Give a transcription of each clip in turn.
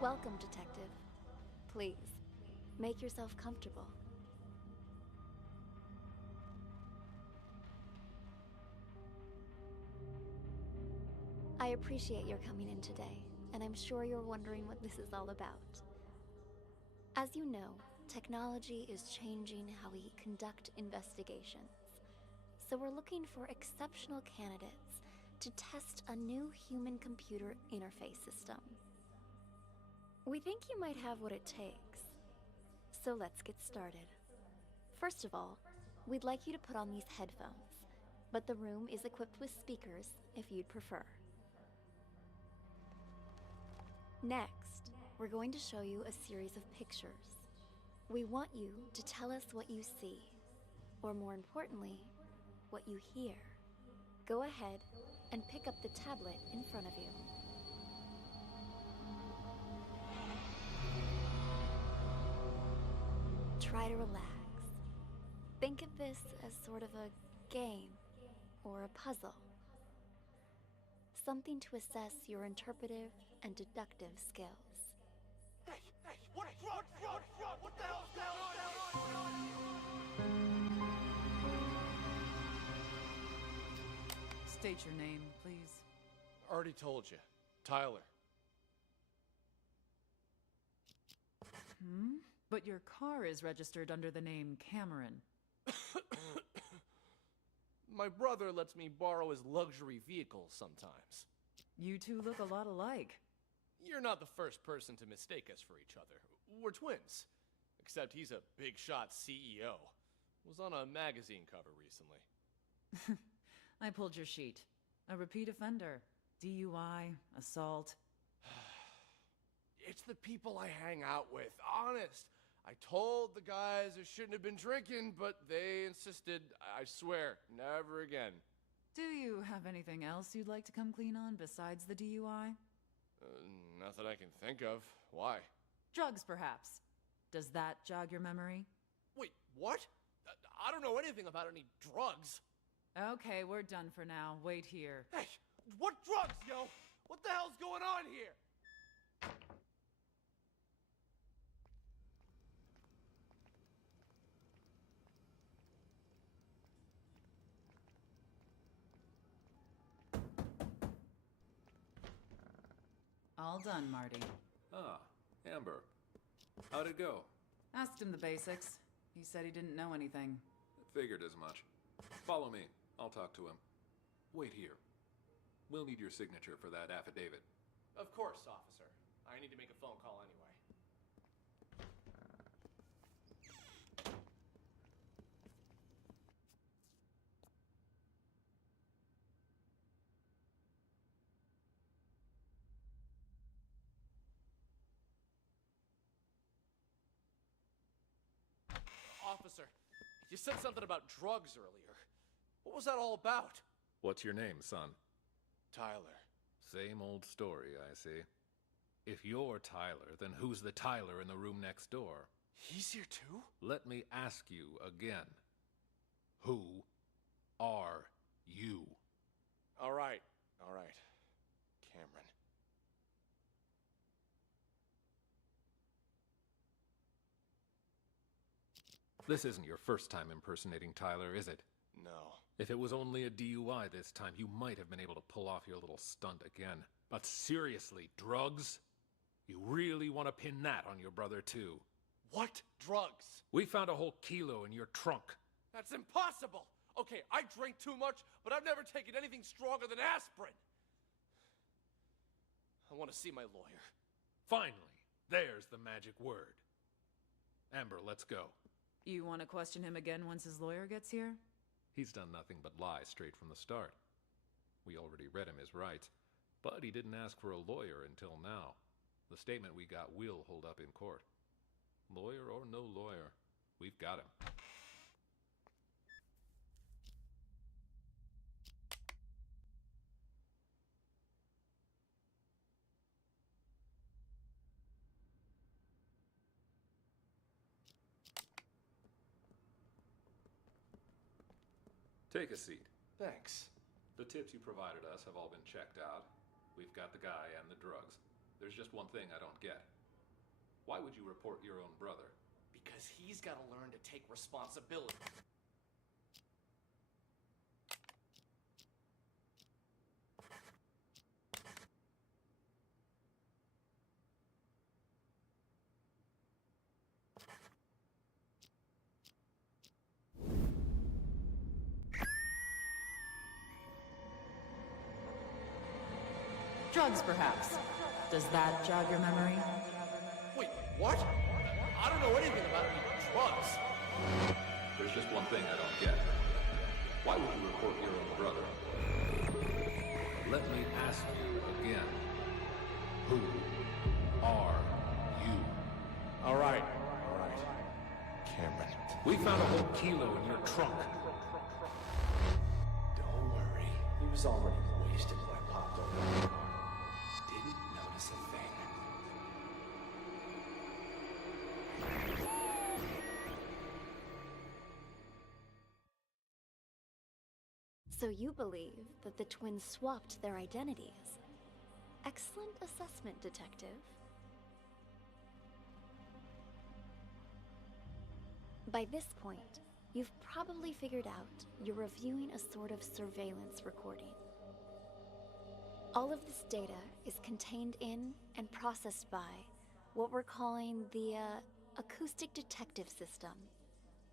Welcome, Detective. Please, make yourself comfortable. I appreciate your coming in today, and I'm sure you're wondering what this is all about. As you know, technology is changing how we conduct investigations. So we're looking for exceptional candidates to test a new human-computer interface system. We think you might have what it takes. So let's get started. First of all, we'd like you to put on these headphones, but the room is equipped with speakers if you'd prefer. Next, we're going to show you a series of pictures. We want you to tell us what you see, or more importantly, what you hear. Go ahead and pick up the tablet in front of you. Try to relax. Think of this as sort of a game or a puzzle. Something to assess your interpretive and deductive skills. Hey, what the hell's going on? State your name, please. Already told you. Tyler. But your car is registered under the name Cameron. My brother lets me borrow his luxury vehicles sometimes. You two look a lot alike. You're not the first person to mistake us for each other. We're twins. Except he's a big shot CEO. Was on a magazine cover recently. I pulled your sheet. A repeat offender. DUI, assault. It's the people I hang out with, honest. I told the guys I shouldn't have been drinking, but they insisted. I swear, never again. Do you have anything else you'd like to come clean on besides the DUI? Not that I can think of. Why? Drugs, perhaps. Does that jog your memory? Wait, what? I don't know anything about any drugs. Okay, we're done for now. Wait here. Hey, what drugs, yo? What the hell's going on here? All done, Marty. Ah, Amber. How'd it go? Asked him the basics. He said he didn't know anything. Figured as much. Follow me. I'll talk to him. Wait here. We'll need your signature for that affidavit. Of course, officer. I need to make a phone call anyway. Officer, you said something about drugs earlier. What was that all about? What's your name, son? Tyler. Same old story, I see. If you're Tyler, then who's the Tyler in the room next door? He's here too? Let me ask you again. Who are you? All right. Cameron. This isn't your first time impersonating Tyler, is it? No. If it was only a DUI this time, you might have been able to pull off your little stunt again. But seriously, drugs? You really want to pin that on your brother, too? What drugs? We found a whole kilo in your trunk. That's impossible! Okay, I drink too much, but I've never taken anything stronger than aspirin. I want to see my lawyer. Finally, there's the magic word. Amber, let's go. You want to question him again once his lawyer gets here? He's done nothing but lie straight from the start. We already read him his rights, but he didn't ask for a lawyer until now. The statement we got will hold up in court. Lawyer or no lawyer, we've got him. Take a seat. Thanks. The tips you provided us have all been checked out. We've got the guy and the drugs. There's just one thing I don't get. Why would you report your own brother? Because he's gotta learn to take responsibility. Drugs, perhaps. Does that jog your memory? Wait, what? I don't know anything about any drugs. There's just one thing I don't get. Why would you report your own brother? Let me ask you again. Who are you? All right. Cameron. We found a whole kilo in your trunk. Don't worry. He was already wasted when I popped over the car. Didn't notice a thing. So you believe that the twins swapped their identities? Excellent assessment, Detective. By this point, you've probably figured out you're reviewing a sort of surveillance recording. All of this data is contained in and processed by what we're calling the acoustic detective system.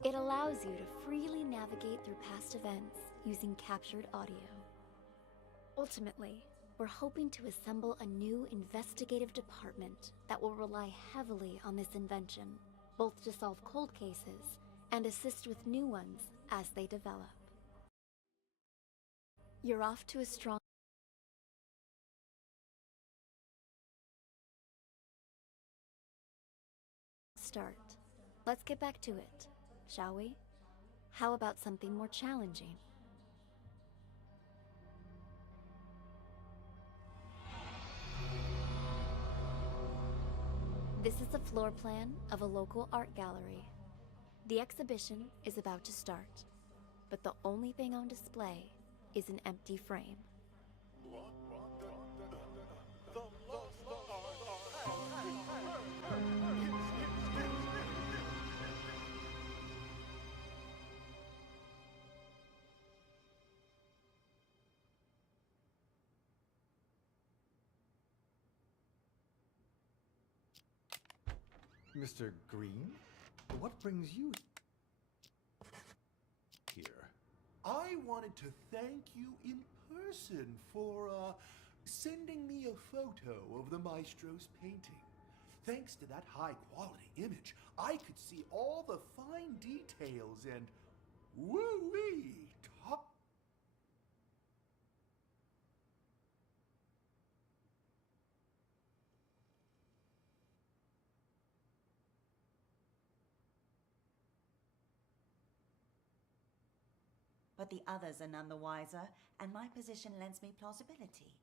It allows you to freely navigate through past events using captured audio. Ultimately, we're hoping to assemble a new investigative department that will rely heavily on this invention, both to solve cold cases and assist with new ones as they develop. You're off to a strong start. Let's get back to it, shall we? How about something more challenging? This is a floor plan of a local art gallery. The exhibition is about to start, but the only thing on display is an empty frame. Mr. Green, what brings you here? I wanted to thank you in person for, sending me a photo of the maestro's painting. Thanks to that high-quality image, I could see all the fine details and woo-wee! But the others are none the wiser, and my position lends me plausibility.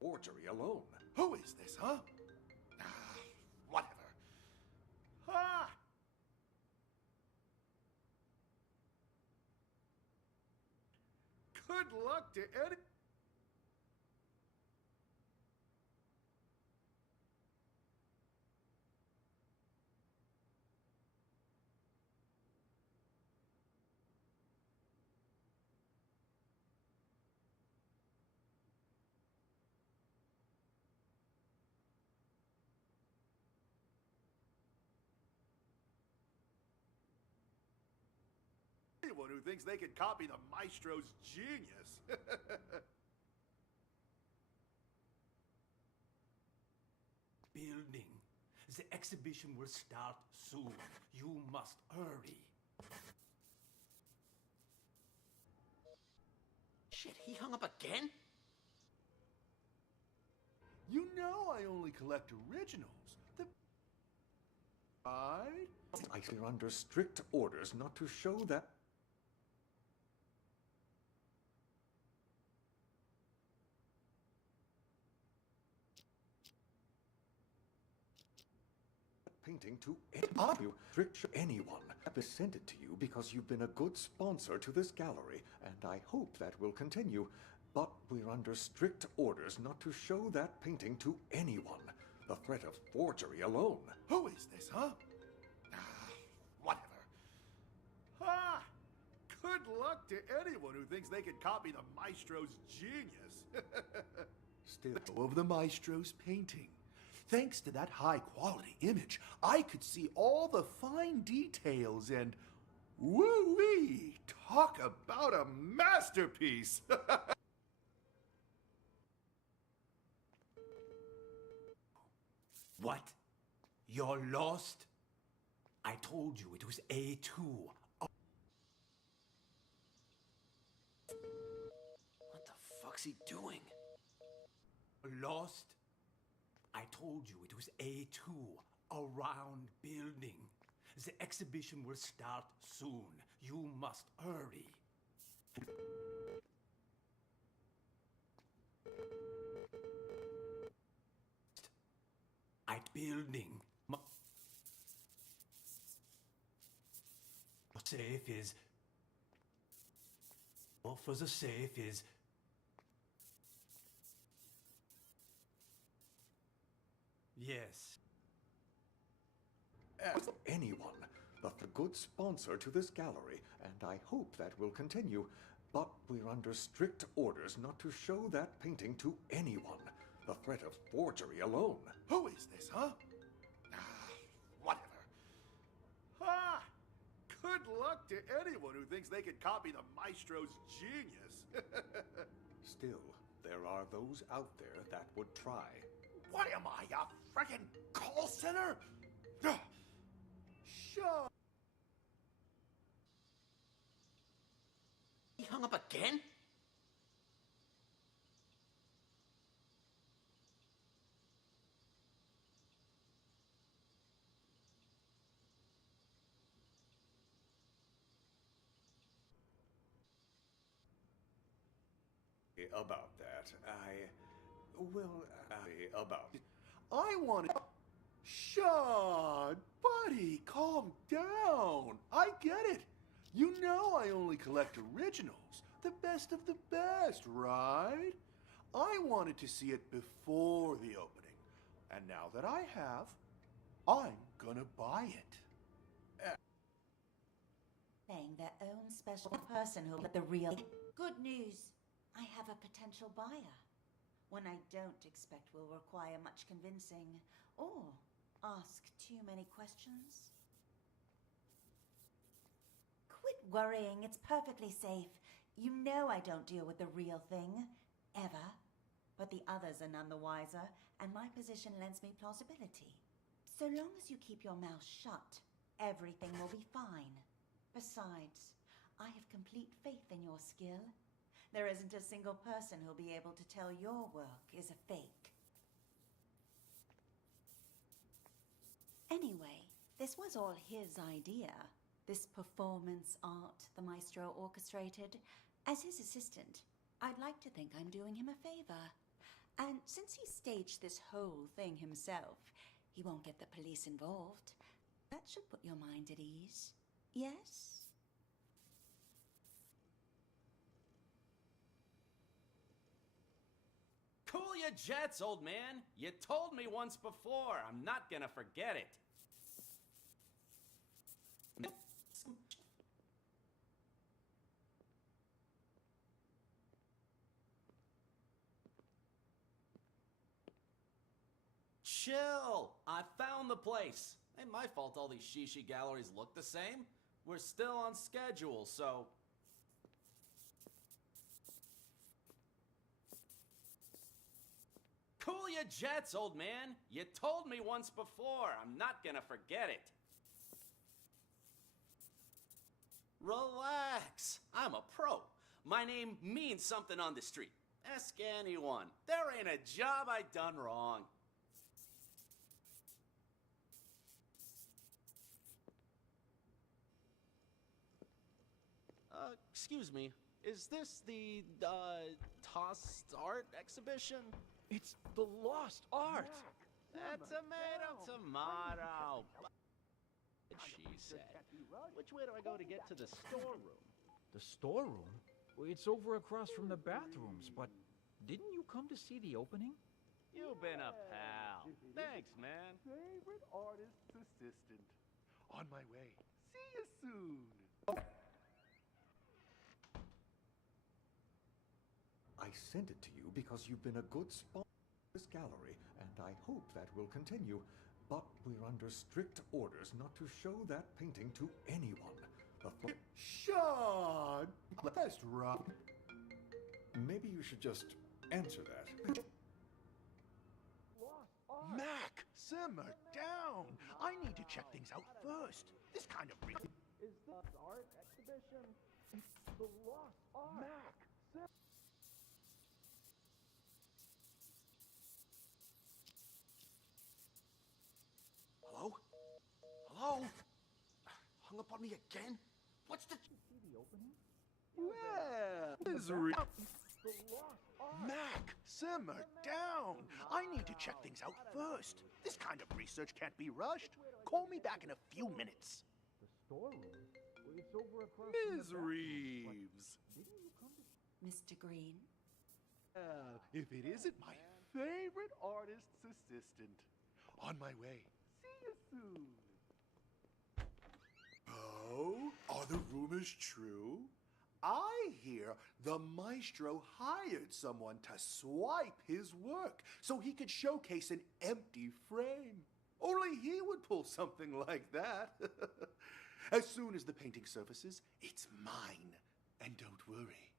Forgery alone. Who is this, huh? Whatever. Ah! Good luck to any... Anyone who thinks they can copy the maestro's genius. Building. The exhibition will start soon. You must hurry. Shit, he hung up again? You know I only collect originals. You're under strict orders not to show that. painting to you strict anyone. I sent it to you because you've been a good sponsor to this gallery, and I hope that will continue. But we're under strict orders not to show that painting to anyone. The threat of forgery alone. Who is this, huh? Whatever. Ha! Good luck to anyone who thinks they can copy the maestro's genius. Still, of the maestro's painting. Thanks to that high-quality image, I could see all the fine details and... woo-wee! Talk about a masterpiece! What? You're lost? I told you it was A2. What the fuck's he doing? Lost? I told you it was A2, a round building. The exhibition will start soon. You must hurry. Building. Safe is... Well, for the safe is... Yes. Anyone, but a good sponsor to this gallery, and I hope that will continue. But we're under strict orders not to show that painting to anyone. The threat of forgery alone. Who is this, huh? Whatever. Ha! Good luck to anyone who thinks they can copy the maestro's genius. Still, there are those out there that would try. What am I, a frickin' call center? Sure. He hung up again? About that, about... I wanted... Sean, buddy, calm down. I get it. You know I only collect originals. The best of the best, right? I wanted to see it before the opening. And now that I have, I'm gonna buy it. Playing their own special person who'll get the real... Good news. I have a potential buyer. One I don't expect will require much convincing or ask too many questions. Quit worrying, it's perfectly safe. You know I don't deal with the real thing, ever. But the others are none the wiser, and my position lends me plausibility. So long as you keep your mouth shut, everything will be fine. Besides, I have complete faith in your skill. There isn't a single person who'll be able to tell your work is a fake. Anyway, this was all his idea. This performance art the maestro orchestrated. As his assistant, I'd like to think I'm doing him a favor. And since he staged this whole thing himself, he won't get the police involved. That should put your mind at ease. Yes? Cool your jets, old man. You told me once before. I'm not gonna forget it. Chill. I found the place. Ain't my fault all these shishi galleries look the same. We're still on schedule, so... Cool your jets, old man. You told me once before. I'm not gonna forget it. Relax. I'm a pro. My name means something on the street. Ask anyone. There ain't a job I done wrong. Excuse me. Is this the, Tossed Art exhibition? It's the lost art! Tomato, tomato. She said. Which way do I go to get to the storeroom? The storeroom? Well, it's over across from the bathrooms, but didn't you come to see the opening? You've been a pal. Thanks, man. Favorite artist's assistant. On my way. See you soon. I sent it to you because you've been a good sponsor of this gallery, and I hope that will continue. But we're under strict orders not to show that painting to anyone. Sean! That's right. Maybe you should just answer that. Mac, simmer down. I need to check things out first. This kind of Is this art exhibition? It's the lost art. Mac, Hello? Hello? Hung up on me again? What's the... See the opening? Well, Mac, simmer down. I need to check things out first. This kind of research can't be rushed. Call me back in a few minutes. The storeroom? Well, it's over across Ms. from the Reeves. Didn't you come to... Mr. Green? If it isn't my favorite artist's assistant. On my way. See you soon. Oh, are the rumors true? I hear the maestro hired someone to swipe his work so he could showcase an empty frame. Only he would pull something like that. As soon as the painting surfaces, it's mine. And don't worry,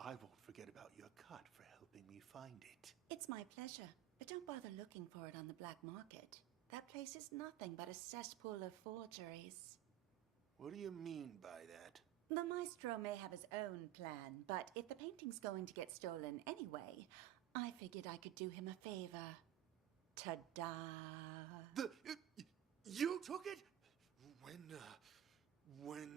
I won't forget about your cut for helping me find it. It's my pleasure, but don't bother looking for it on the black market. That place is nothing but a cesspool of forgeries. What do you mean by that? The maestro may have his own plan, but if the painting's going to get stolen anyway, I figured I could do him a favor. Ta-da! You took it? When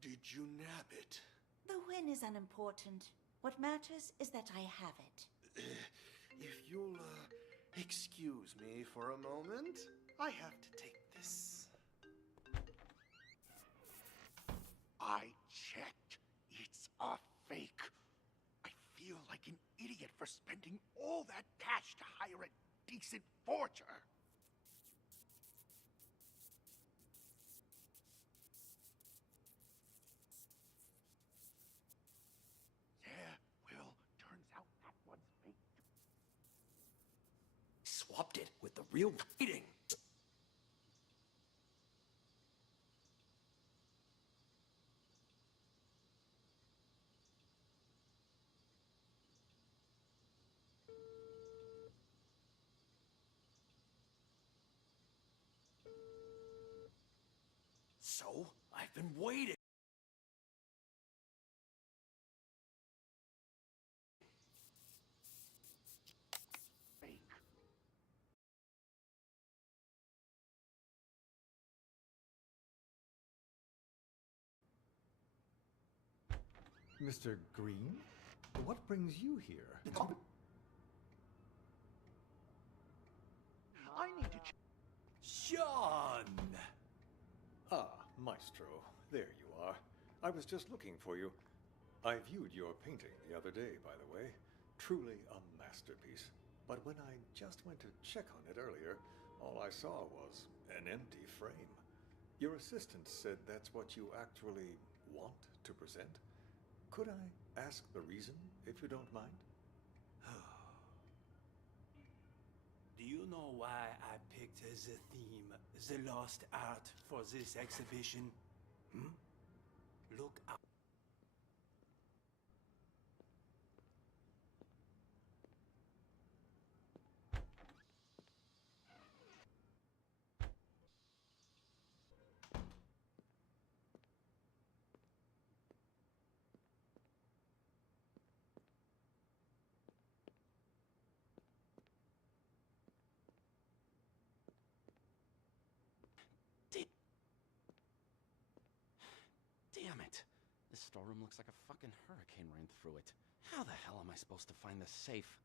did you nab it? The win is unimportant. What matters is that I have it. If you'll, excuse me for a moment, I have to take this. I checked. It's a fake. I feel like an idiot for spending all that cash to hire a decent forger. Yeah, well, turns out that one's fake. Swapped it with the real painting. So, I've been waiting. Fake. Mr. Green? What brings you here? I need to Sean! Ah, Maestro. There you are. I was just looking for you. I viewed your painting the other day, by the way. Truly a masterpiece. But when I just went to check on it earlier, all I saw was an empty frame. Your assistant said that's what you actually want to present. Could I ask the reason, if you don't mind? Do you know why I picked as a theme the lost art for this exhibition? Look up. Damn it. This storeroom looks like a fucking hurricane ran through it. How the hell am I supposed to find this safe?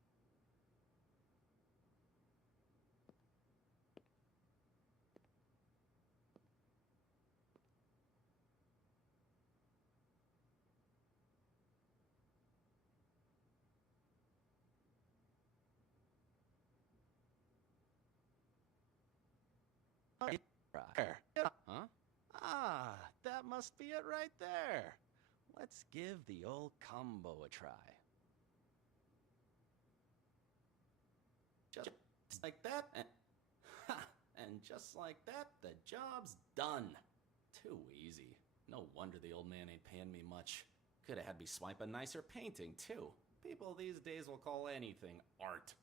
Huh? Ah, that must be it right there. Let's give the old combo a try. Just like that, and just like that, the job's done. Too easy. No wonder the old man ain't paying me much. Could have had me swipe a nicer painting, too. People these days will call anything art.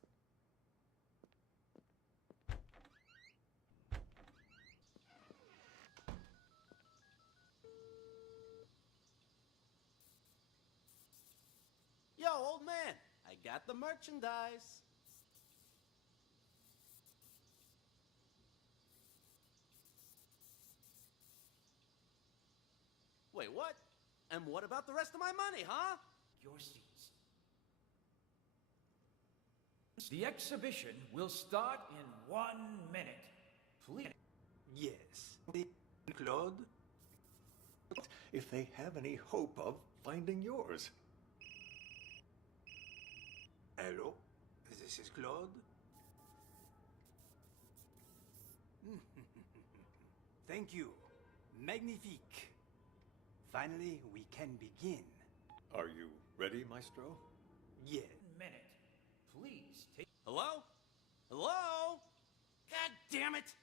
Yo, old man, I got the merchandise. Wait, what? And what about the rest of my money, huh? Your seats. The exhibition will start in 1 minute. Please. Yes. Claude? If they have any hope of finding yours. Hello? This is Claude? Thank you. Magnifique. Finally, we can begin. Are you ready, Maestro? Yeah. Minute. Please take. Hello? Hello? God damn it!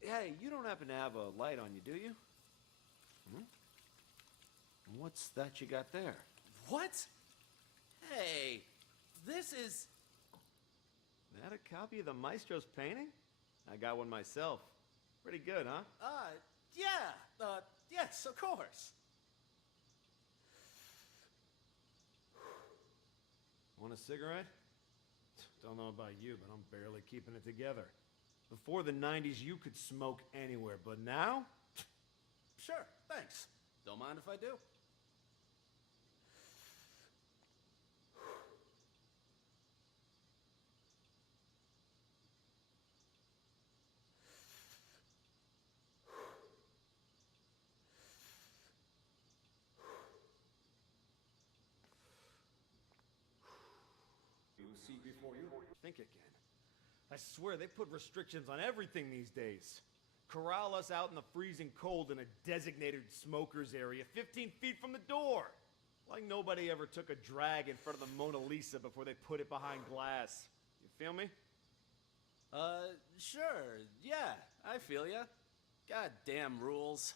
Hey, you don't happen to have a light on you, do you? What's that you got there? What? Hey, this is... That a copy of the Maestro's painting? I got one myself. Pretty good, huh? Yeah, yes, of course. Want a cigarette? Don't know about you, but I'm barely keeping it together. Before the 90s, you could smoke anywhere, but now? Sure, thanks. Don't mind if I do. You see before you? Think again. I swear they put restrictions on everything these days. Corral us out in the freezing cold in a designated smokers area 15 feet from the door. Like nobody ever took a drag in front of the Mona Lisa before they put it behind glass. You feel me? Sure, yeah, I feel ya. Goddamn rules.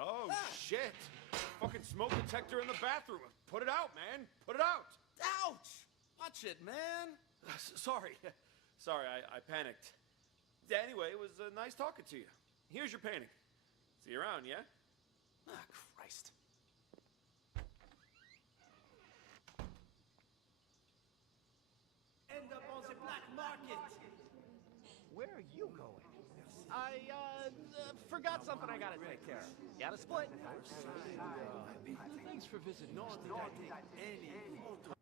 Oh, shit. Fucking smoke detector in the bathroom. Put it out, man. Put it out. Ouch! Watch it, man. Sorry. Sorry, I panicked. Yeah, anyway, it was nice talking to you. Here's your painting. See you around, yeah? Ah, Christ. End up on the black market. Where are you going? I, forgot something I gotta take care of. Gotta split. Thanks for visiting. Nor did I take any photo.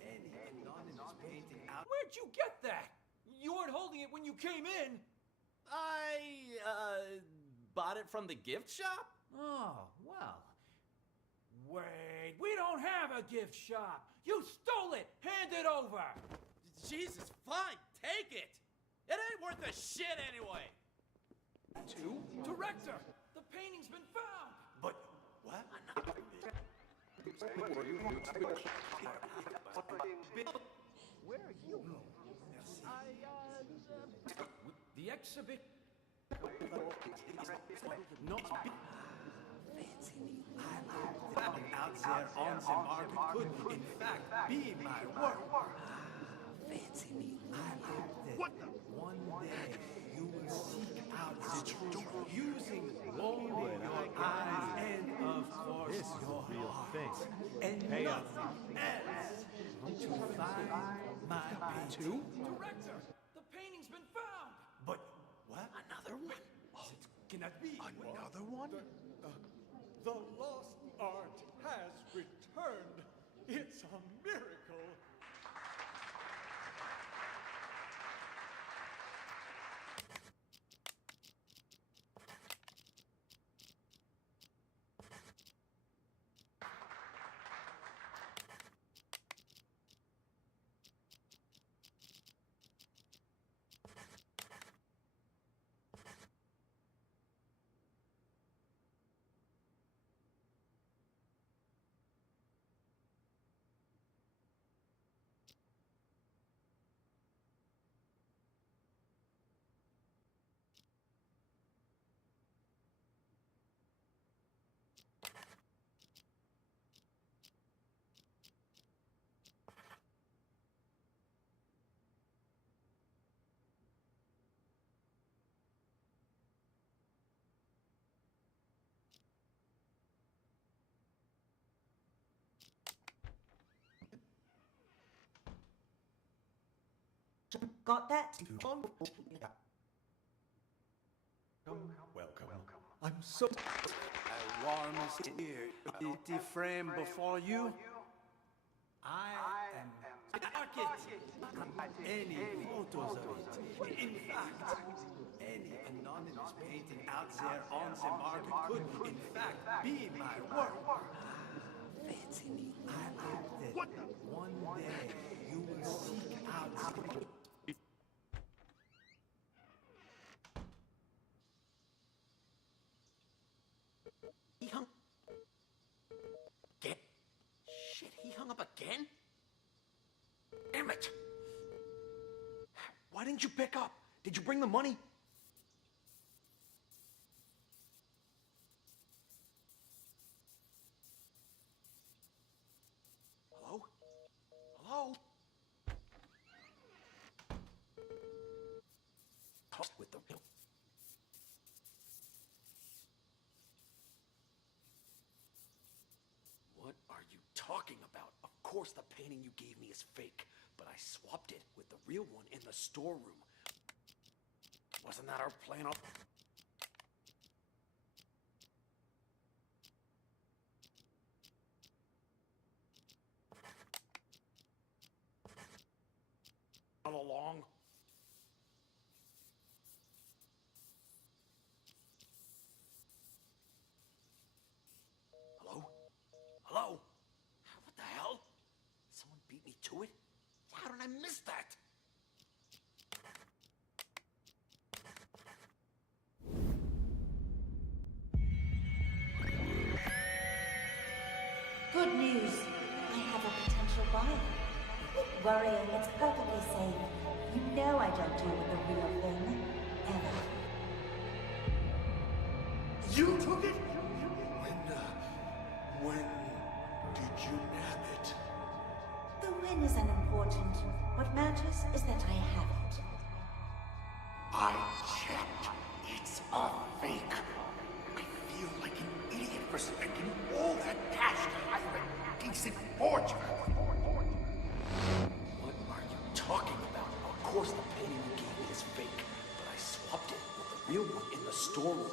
Any anonymous painting out. Where'd you get that? You weren't holding it when you came in. I, bought it from the gift shop? Oh, well. Wait, we don't have a gift shop. You stole it. Hand it over. Jesus, fine, take it. It ain't worth a shit anyway. Director, the painting's been found. But what? Where are you going? The exhibit. No. Out there on the market could, in fact, be my work. Fancy me. What the? One day you will seek out the truth using only your eyes and, of course, your heart. And nothing else to find my painting. Director, the painting's been found. But what? Another one? Oh, it cannot be. Another one? The lost art has returned. It's a miracle. Got that? Welcome. I'm so... I warm here. The frame before you. I am any photos of it. In fact, any anonymous painting out there on the market could, in fact, be my work. Fancy me. I hope that one day you will seek out the... He hung... Again? Shit, he hung up again? Damn it! Why didn't you pick up? Did you bring the money? Hello? Hello? Talk with the... What are you talking about? Of course the painting you gave me is fake, but I swapped it with the real one in the storeroom. Wasn't that our plan? All along? Hello? Hello? What the hell? Someone beat me to it? How did I miss that? Good news. I have a potential buyer. Quit worrying, it's perfectly safe. You know I don't deal with the real thing. Ever. You took it? When did you nab it? The win is unimportant. What matters is that I have it. I checked. It's a fake. I feel like an idiot for spending all that cash to hire a decent forger. What are you talking about? Of course the painting you gave me is fake, but I swapped it with the real one in the storeroom.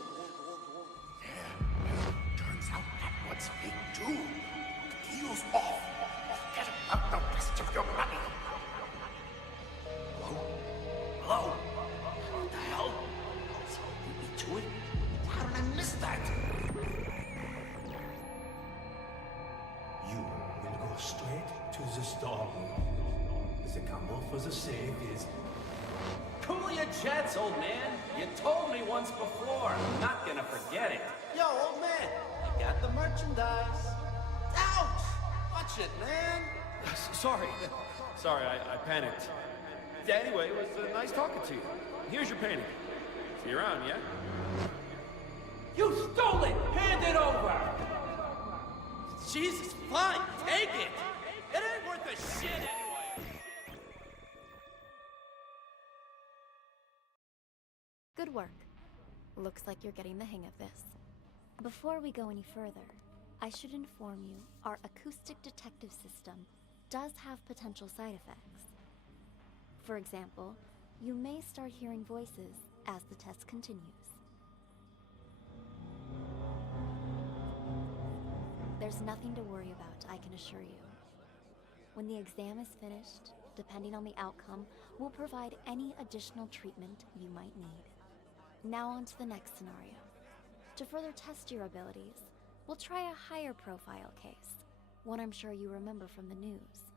Yeah, turns out that what's fake too. The deal's off. Forget about the rest of your money. Hello? Hello? What the hell? Someone beat me to it? How did I miss that? You will go straight to the storeroom. The combo for the safe is... Cool your jets, old man. You told me once before. I'm not gonna forget it. Yo, old man, I got the merchandise. Ouch! Watch it, man. Sorry. Sorry, I panicked. Yeah, anyway, it was nice talking to you. Here's your painting. See you around, yeah? You stole it! Hand it over! Jesus, fine, take it. It ain't worth a shit anyway. Good work. Looks like you're getting the hang of this. Before we go any further, I should inform you our acoustic detective system does have potential side effects. For example, you may start hearing voices as the test continues. There's nothing to worry about, I can assure you. When the exam is finished, depending on the outcome, we'll provide any additional treatment you might need. Now on to the next scenario. To further test your abilities, we'll try a higher profile case, one I'm sure you remember from the news.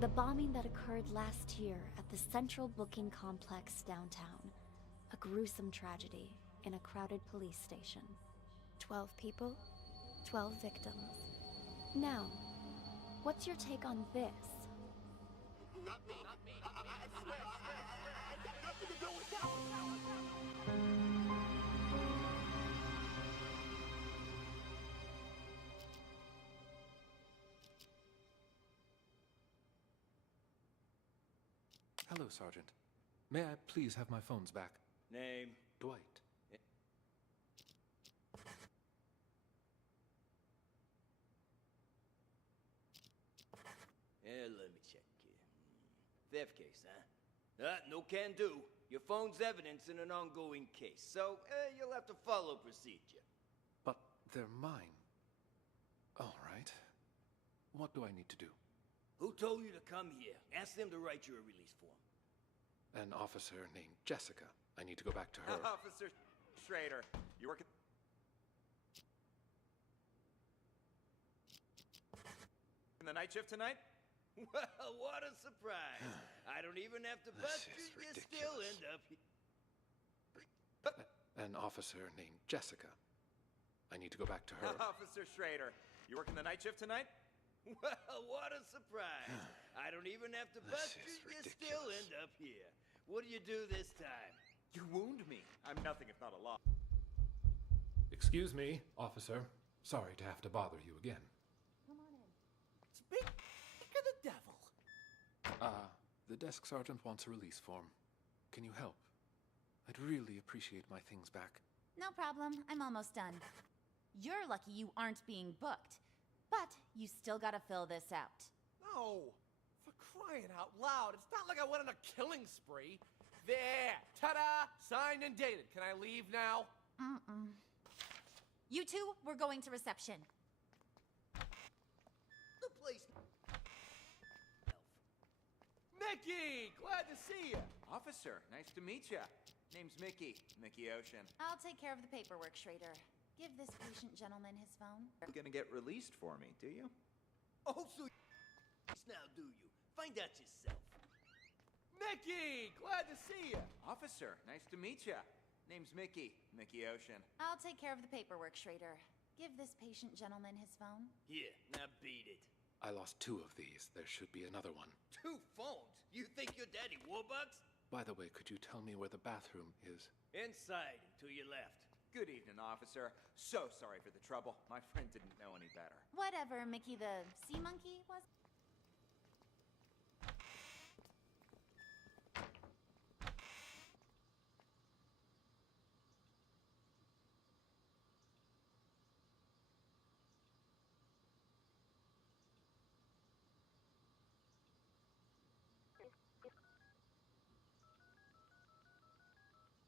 The bombing that occurred last year at the Central Booking Complex downtown. A gruesome tragedy in a crowded police station. 12 people, 12 victims. Now, what's your take on this? Not me. I swear. I got nothing to do with that. Hello, Sergeant. May I please have my phones back? Name? Dwight. Let me check here. Theft case, huh? No can do. Your phone's evidence in an ongoing case, so you'll have to follow procedure. But they're mine. All right. What do I need to do? Who told you to come here? Ask them to write you a release form. An officer named Jessica. I need to go back to her. Officer Schrader, you work in the night shift tonight? Well, what a surprise. I don't even have to bust you. You still end up here. An officer named Jessica. I need to go back to her. Officer Schrader, you work in the night shift tonight? Well, what a surprise. I don't even have to bust you. You still end up here. What do you do this time? You wound me. I'm nothing if not a law. Excuse me, officer. Sorry to have to bother you again. Come on in. Speak of the devil. The desk sergeant wants a release form. Can you help? I'd really appreciate my things back. No problem. I'm almost done. You're lucky you aren't being booked. But you still gotta fill this out. No! For crying out loud, it's not like I went on a killing spree. There! Ta-da! Signed and dated. Can I leave now? You two, we're going to reception. The place... Mickey! Glad to see you! Officer, nice to meet you. Name's Mickey. Mickey Ocean. I'll take care of the paperwork, Schrader. Give this patient gentleman his phone. You're gonna get released for me, do you? Oh, so now do you? Find out yourself. Mickey! Glad to see you! Officer, nice to meet you. Name's Mickey. Mickey Ocean. I'll take care of the paperwork, Schrader. Give this patient gentleman his phone. Here, now beat it. I lost 2 of these. There should be another one. 2 phones? You think you're Daddy Warbucks? By the way, could you tell me where the bathroom is? Inside, and to your left. Good evening, officer. So sorry for the trouble. My friend didn't know any better. Whatever, Mickey the sea monkey was.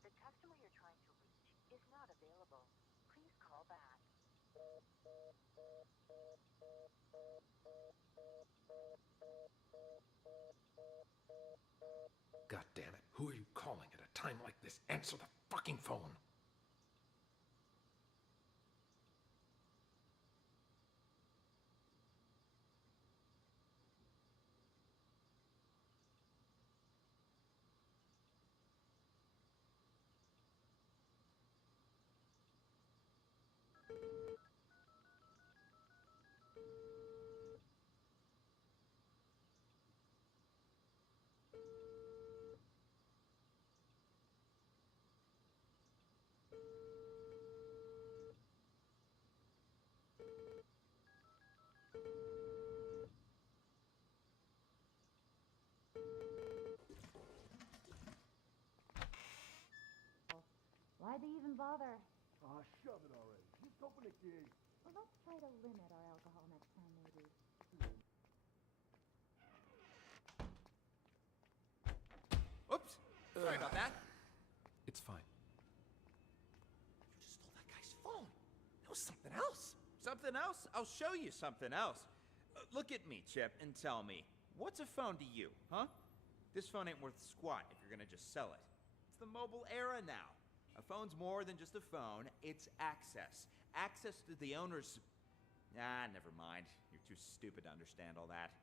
The customer you're trying to reach is not available. Please call back. God damn it. Who are you calling at a time like this? Answer the fucking phone. Why'd they even bother? Aw, shove it already. Just open the key. Well, let's try to limit our alcohol next time, maybe. Oops! Sorry about that. It's fine. You just stole that guy's phone. That was something else. Something else? I'll show you something else. Look at me, Chip, and tell me, what's a phone to you, huh? This phone ain't worth squat if you're gonna just sell it. It's the mobile era now. A phone's more than just a phone, it's access. Access to the owner's... Ah, never mind. You're too stupid to understand all that.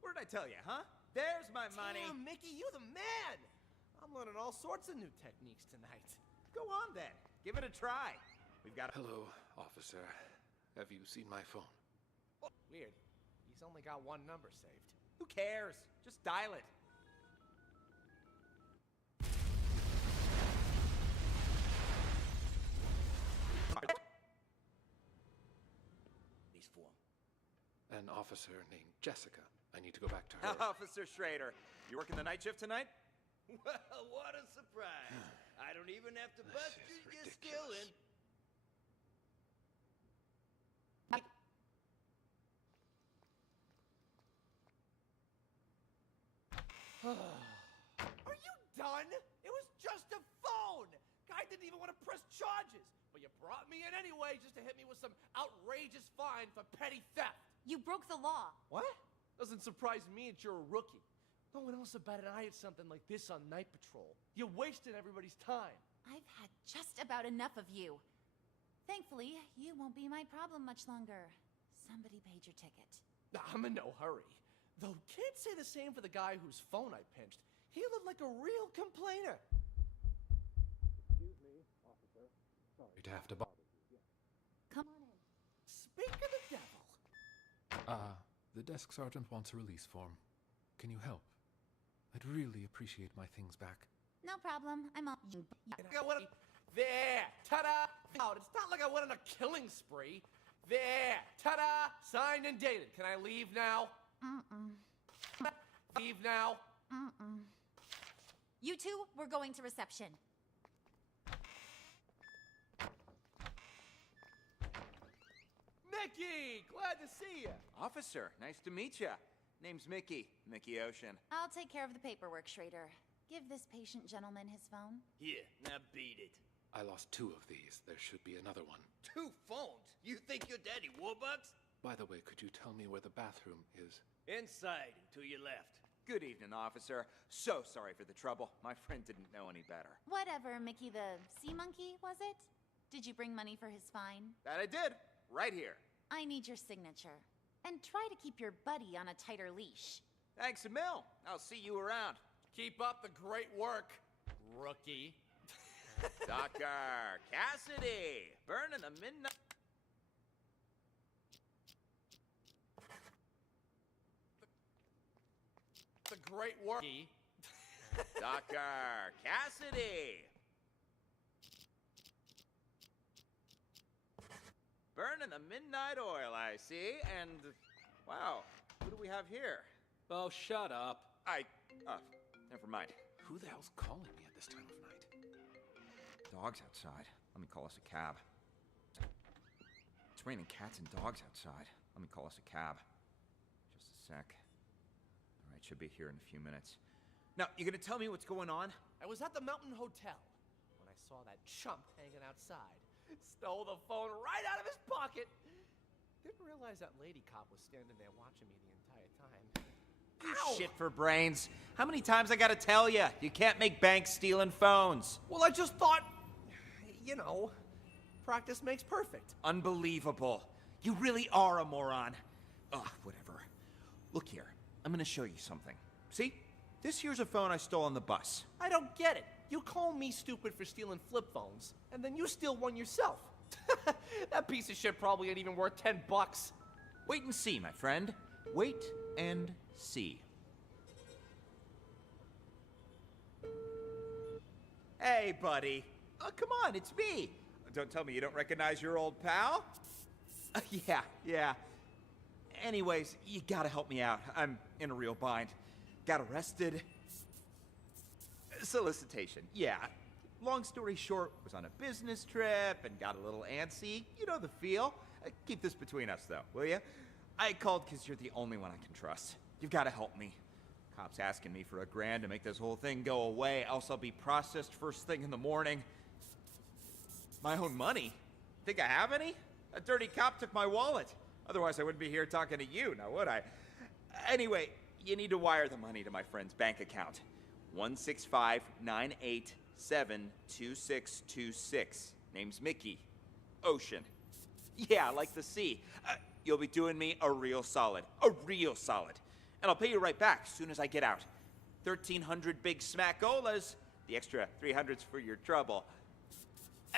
What did I tell you, huh? There's my money. Damn, Mickey, you the man! I'm learning all sorts of new techniques tonight. Go on then. Give it a try. We've got. Hello, officer. Have you seen my phone? Oh, weird. He's only got one number saved. Who cares? Just dial it. These form. An officer named Jessica. I need to go back to her. Officer Schrader, you working the night shift tonight? Well, what a surprise. I don't even have to bust you. You're still in. Are you done? It was just a phone! Guy didn't even want to press charges. But you brought me in anyway just to hit me with some outrageous fine for petty theft. You broke the law. What? Doesn't surprise me that you're a rookie. No one else about an eye at something like this on night patrol. You're wasting everybody's time. I've had just about enough of you. Thankfully, you won't be my problem much longer. Somebody paid your ticket. I'm in no hurry. Though can't say the same for the guy whose phone I pinched. He looked like a real complainer. Excuse me, officer. Sorry to have to bother you. Come on in. Speak of the devil. The desk sergeant wants a release form. Can you help? I'd really appreciate my things back. No problem. I'm all. There! Ta-da! Out. It's not like I went on a killing spree. There! Ta-da! Signed and dated. Can I leave now? Leave now? You two, we're going to reception. Mickey! Glad to see you. Officer, nice to meet you. Name's Mickey. Mickey Ocean. I'll take care of the paperwork, Schrader. Give this patient gentleman his phone. Here, now beat it. I lost 2 of these. There should be another one. 2 phones? You think you're Daddy Warbucks? By the way, could you tell me where the bathroom is? Inside, and to your left. Good evening, officer. So sorry for the trouble. My friend didn't know any better. Whatever, Mickey the sea monkey, was it? Did you bring money for his fine? That I did. Right here. I need your signature. And try to keep your buddy on a tighter leash. Thanks a mil. I'll see you around. Keep up the great work, rookie. Dr. Cassidy, burning the midnight. The great work. Dr. Cassidy. Burning the midnight oil, I see. And, wow, who do we have here? Oh, shut up. Never mind. Who the hell's calling me at this time of night? Dogs outside. Let me call us a cab. It's raining cats and dogs outside. Let me call us a cab. Just a sec. All right, should be here in a few minutes. Now, you gonna tell me what's going on? I was at the Mountain Hotel when I saw that chump hanging outside. Stole the phone right out of his pocket. Didn't realize that lady cop was standing there watching me the entire time. Ow! Shit for brains. How many times I gotta tell you? You can't make banks stealing phones. Well, I just thought, you know, practice makes perfect. Unbelievable. You really are a moron. Ugh, whatever. Look here. I'm gonna show you something. See? This here's a phone I stole on the bus. I don't get it. You call me stupid for stealing flip phones, and then you steal one yourself. That piece of shit probably ain't even worth $10. Wait and see, my friend. Wait and see. Hey, buddy. Oh, come on, it's me. Don't tell me you don't recognize your old pal? Yeah. Anyways, you gotta help me out. I'm in a real bind. Got arrested. Solicitation, yeah. Long story short, was on a business trip and got a little antsy. You know the feel. Keep this between us, though, will you? I called because you're the only one I can trust. You've got to help me. Cops asking me for $1,000 to make this whole thing go away, else I'll be processed first thing in the morning. My own money? Think I have any? A dirty cop took my wallet. Otherwise, I wouldn't be here talking to you, now would I? Anyway, you need to wire the money to my friend's bank account. 165-987-2626. Name's Mickey. Ocean. Yeah, like the sea. You'll be doing me a real solid. A real solid. and I'll pay you right back as soon as I get out. 1,300 big smackolas. The extra 300's for your trouble.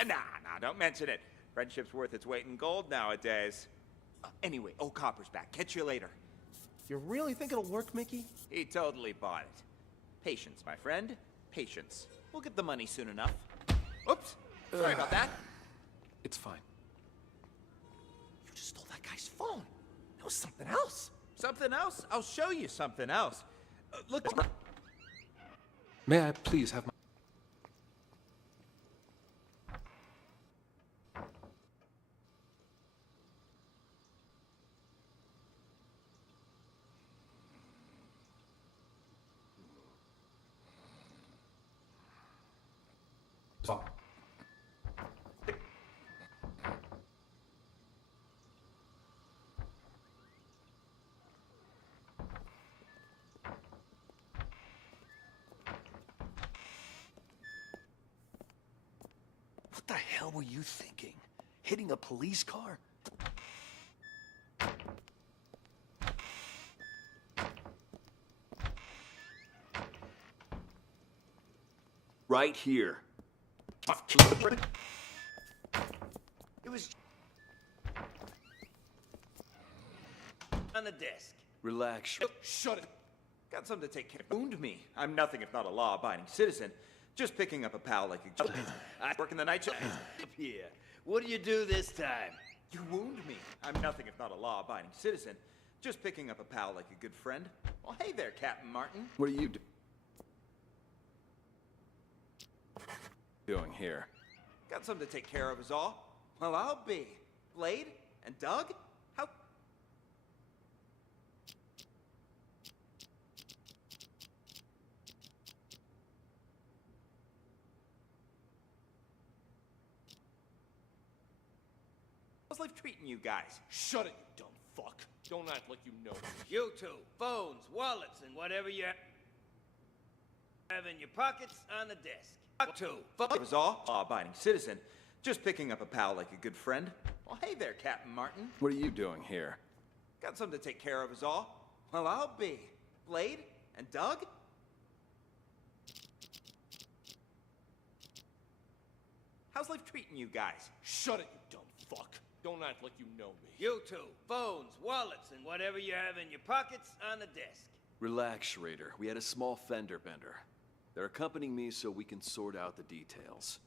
Nah, don't mention it. Friendship's worth its weight in gold nowadays. Anyway, old Copper's back. Catch you later. You really think it'll work, Mickey? He totally bought it. Patience, my friend. Patience. We'll get the money soon enough. Oops. Sorry about that. It's fine. You just stole that guy's phone. That was something else. Something else? I'll show you something else. Look. May I please have my... What the hell were you thinking? Hitting a police car? Right here. It was on the desk. Relax. Shut it. Got something to take care of. Wound me. I'm nothing if not a law-abiding citizen. Just picking up a pal like a... I work in the night shift. Yeah. What do you do this time? You wound me. I'm nothing if not a law-abiding citizen. Just picking up a pal like a good friend. Well, hey there, Captain Martin. What are you doing here? Got something to take care of is all. Well, I'll be. Blade and Doug? How... How's life treating you guys? Shut it, you dumb fuck. Don't act like you know me. You two, phones, wallets, and whatever you have in your pockets on the desk. Fuck two. Fuck was all. Law-abiding citizen. Just picking up a pal like a good friend. Well, hey there, Captain Martin. What are you doing here? Got something to take care of is all. Well, I'll be. Blade and Doug? How's life treating you guys? Shut it, you dumb fuck. Don't act like you know me. You two, phones, wallets, and whatever you have in your pockets on the desk. Relax, Schrader. We had a small fender bender. They're accompanying me so we can sort out the details.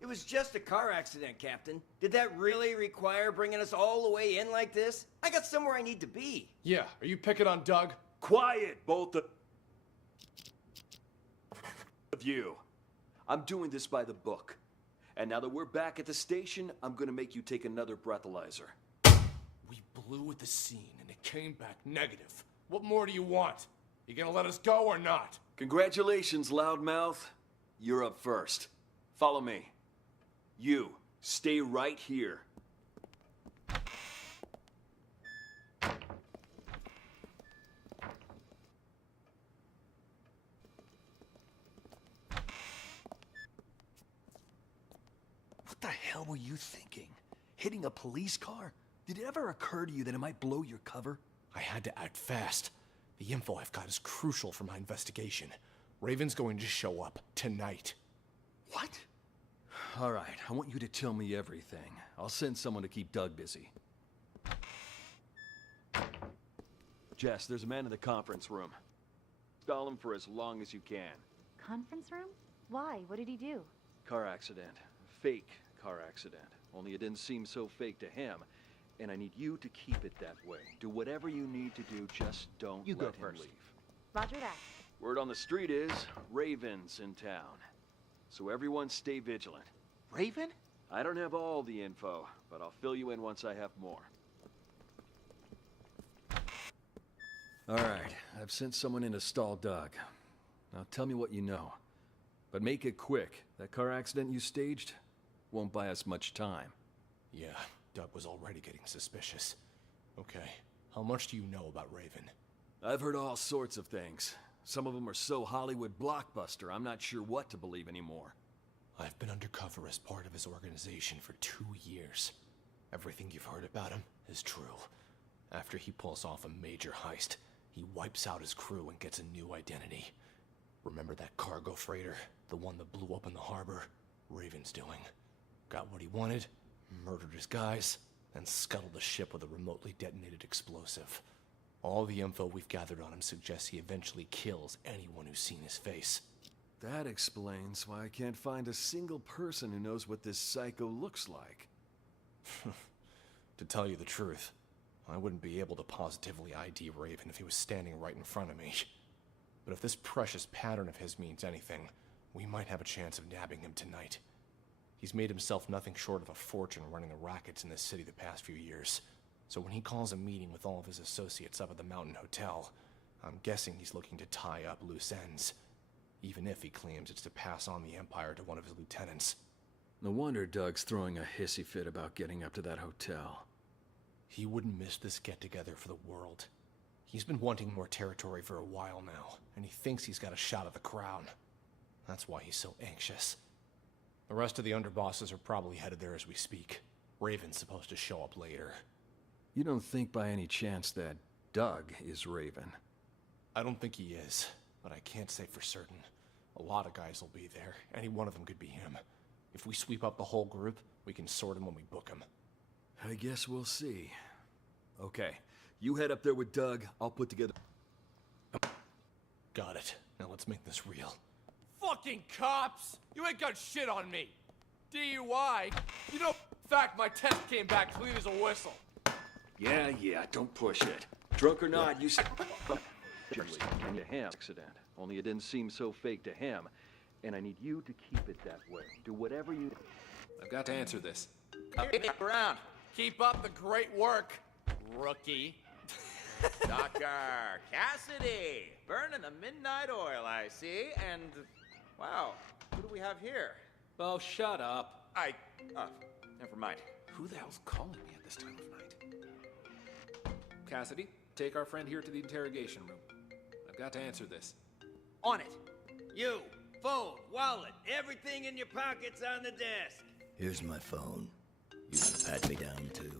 It was just a car accident, Captain. Did that really require bringing us all the way in like this? I got somewhere I need to be. Yeah, are you picking on Doug? Quiet, both of you. I'm doing this by the book. And now that we're back at the station, I'm gonna make you take another breathalyzer. We blew at the scene and it came back negative. What more do you want? You gonna let us go or not? Congratulations, loudmouth. You're up first. Follow me. You, stay right here. What the hell were you thinking? Hitting a police car? Did it ever occur to you that it might blow your cover? I had to act fast. The info I've got is crucial for my investigation. Raven's going to show up tonight. What? All right, I want you to tell me everything. I'll send someone to keep Doug busy. Jess, there's a man in the conference room. Stall him for as long as you can. Conference room? Why? What did he do? Car accident. Fake car accident. Only it didn't seem so fake to him. And I need you to keep it that way. Do whatever you need to do, just don't let him leave. Roger that. Word on the street is, Raven's in town. So everyone stay vigilant. Raven? I don't have all the info, but I'll fill you in once I have more. All right, I've sent someone in to stall Doug. Now tell me what you know. But make it quick. That car accident you staged won't buy us much time. Yeah, Doug was already getting suspicious. Okay, how much do you know about Raven? I've heard all sorts of things. Some of them are so Hollywood blockbuster, I'm not sure what to believe anymore. I've been undercover as part of his organization for 2 years. Everything you've heard about him is true. After he pulls off a major heist, he wipes out his crew and gets a new identity. Remember that cargo freighter? The one that blew up in the harbor? Raven's doing. Got what he wanted, murdered his guys, and scuttled the ship with a remotely detonated explosive. All the info we've gathered on him suggests he eventually kills anyone who's seen his face. That explains why I can't find a single person who knows what this psycho looks like. To tell you the truth, I wouldn't be able to positively ID Raven if he was standing right in front of me. But if this precious pattern of his means anything, we might have a chance of nabbing him tonight. He's made himself nothing short of a fortune running the rackets in this city the past few years. So when he calls a meeting with all of his associates up at the Mountain Hotel, I'm guessing he's looking to tie up loose ends. Even if he claims it's to pass on the Empire to one of his lieutenants. No wonder Doug's throwing a hissy fit about getting up to that hotel. He wouldn't miss this get-together for the world. He's been wanting more territory for a while now, and he thinks he's got a shot at the crown. That's why he's so anxious. The rest of the underbosses are probably headed there as we speak. Raven's supposed to show up later. You don't think by any chance that Doug is Raven? I don't think he is, but I can't say for certain. A lot of guys will be there. Any one of them could be him. If we sweep up the whole group, we can sort him when we book him. I guess we'll see. Okay, you head up there with Doug. I'll put together... Got it. Now let's make this real. Fucking cops! You ain't got shit on me. DUI? You know, in fact, my test came back clean as a whistle. Yeah, don't push it. Drunk or not, you said... And to him, accident. Only it didn't seem so fake to him. And I need you to keep it that way. Do whatever you... I've got to answer this. Around. Keep up the great work, rookie. Dr. Cassidy! Burning the midnight oil, I see. And, wow, who do we have here? Oh, shut up. Never mind. Who the hell's calling me at this time of night? Cassidy, take our friend here to the interrogation room. I've got to answer this. On it. You, phone, wallet, everything in your pockets on the desk. Here's my phone. You can pat me down, too.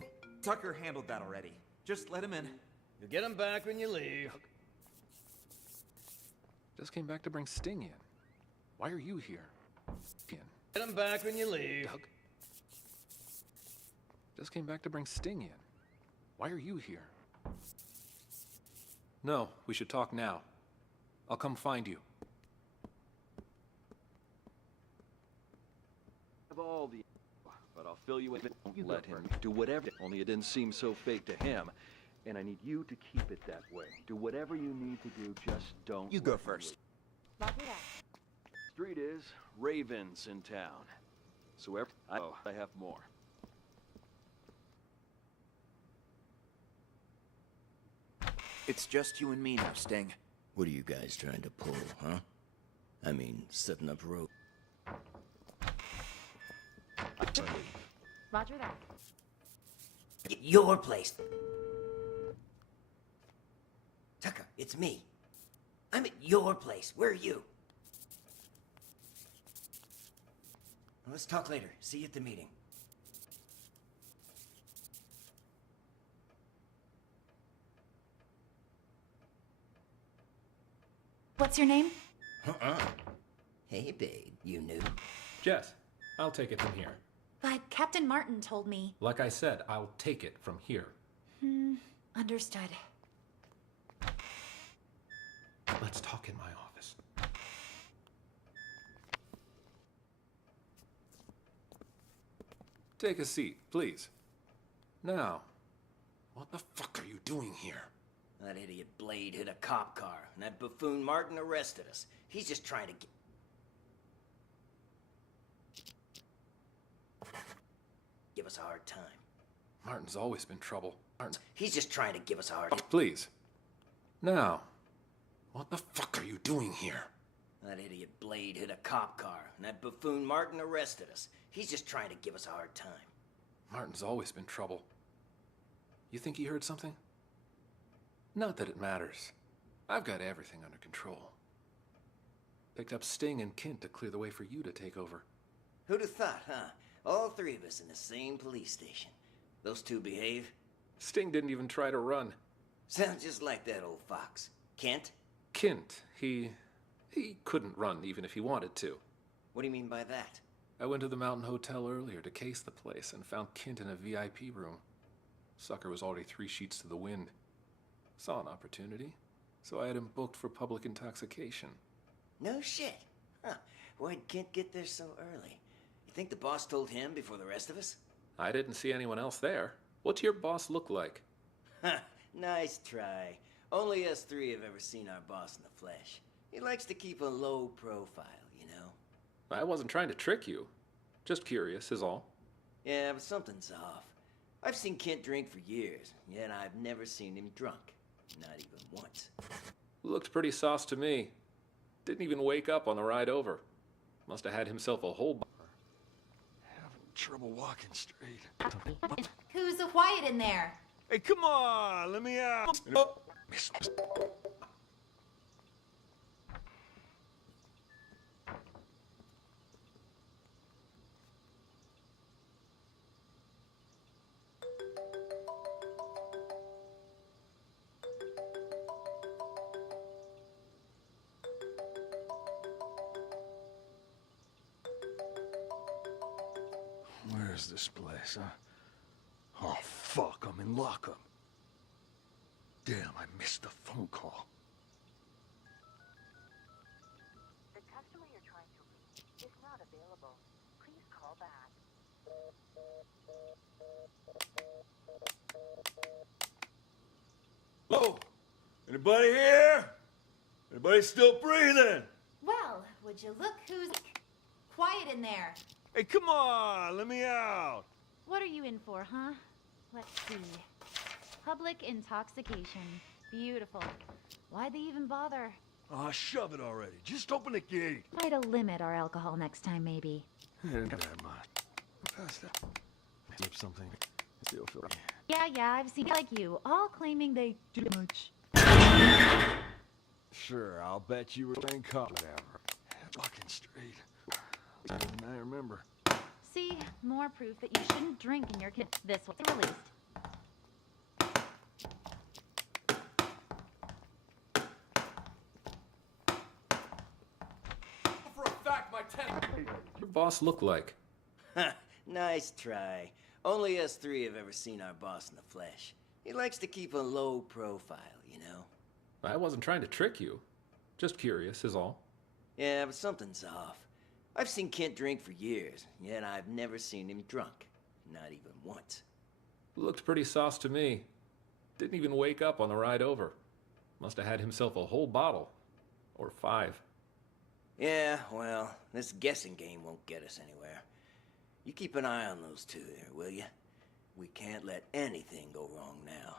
Tucker handled that already. Just let him in. You'll get them back when you leave. Just came back to bring Sting in. Why are you here? Get them back when you leave. Doug. Just came back to bring Sting in. Why are you here? No, we should talk now. I'll come find you. Have all the... But I'll fill you in. Don't let him do whatever. Only it didn't seem so fake to him. And I need you to keep it that way. Do whatever you need to do, just don't... You go first. Street is Ravens in town. So I have more. It's just you and me now, Sting. What are you guys trying to pull, huh? I mean, setting up rope. Roger that. Your place. Tucker, it's me. I'm at your place. Where are you? Let's talk later. See you at the meeting. What's your name? Hey, babe. You knew? Jess, I'll take it from here. But Captain Martin told me... Like I said, I'll take it from here. Understood. Let's talk in my office. Take a seat, please. Now, what the fuck are you doing here? That idiot Blade hit a cop car, and that buffoon Martin arrested us. He's just trying to give us a hard time. Martin's always been trouble. He's just trying to give us a hard time. Please. Now, what the fuck are you doing here? That idiot Blade hit a cop car, and that buffoon Martin arrested us. He's just trying to give us a hard time. Martin's always been trouble. You think he heard something? Not that it matters. I've got everything under control. Picked up Sting and Kint to clear the way for you to take over. Who'd have thought, huh? All three of us in the same police station. Those two behave? Sting didn't even try to run. Sounds just like that old fox. Kent? Kint, he couldn't run even if he wanted to. What do you mean by that? I went to the Mountain Hotel earlier to case the place and found Kint in a VIP room. Sucker was already 3 sheets to the wind. Saw an opportunity, so I had him booked for public intoxication. No shit. Huh. Why'd Kent get there so early? You think the boss told him before the rest of us? I didn't see anyone else there. What's your boss look like? Ha! Nice try. Only us three have ever seen our boss in the flesh. He likes to keep a low profile, you know? I wasn't trying to trick you. Just curious, is all. Yeah, but something's off. I've seen Kent drink for years, yet I've never seen him drunk. Not even once. Looked pretty sauce to me. Didn't even wake up on the ride over. Must have had himself a whole Having trouble walking straight. Who's so quiet in there? Hey, come on, let me out. Where's this place, huh? Oh, fuck, I'm in lockup. Damn, I missed the phone call. The customer you're trying to reach is not available. Please call back. Hello? Anybody here? Anybody still breathing? Well, would you look who's quiet in there? Hey, come on, let me out. What are you in for, huh? Let's see. Public intoxication. Beautiful. Why'd they even bother? Oh, shove it already. Just open the gate. Try to limit our alcohol next time, maybe. Never mind. Pass that. Dip something. Still feel Yeah, I've seen like you, all claiming they do much. Sure, I'll bet you were playing cop. Whatever. Fucking straight. I remember. See, more proof that you shouldn't drink in your kid. This was released. For a fact, my tenant. Your boss look like? Ha! Nice try. Only us three have ever seen our boss in the flesh. He likes to keep a low profile, you know? I wasn't trying to trick you. Just curious, is all. Yeah, but something's off. I've seen Kent drink for years, yet I've never seen him drunk. Not even once. Looked pretty sauce to me. Didn't even wake up on the ride over. Must have had himself a whole bottle. Or 5. Yeah, well, this guessing game won't get us anywhere. You keep an eye on those two there, will you? We can't let anything go wrong now.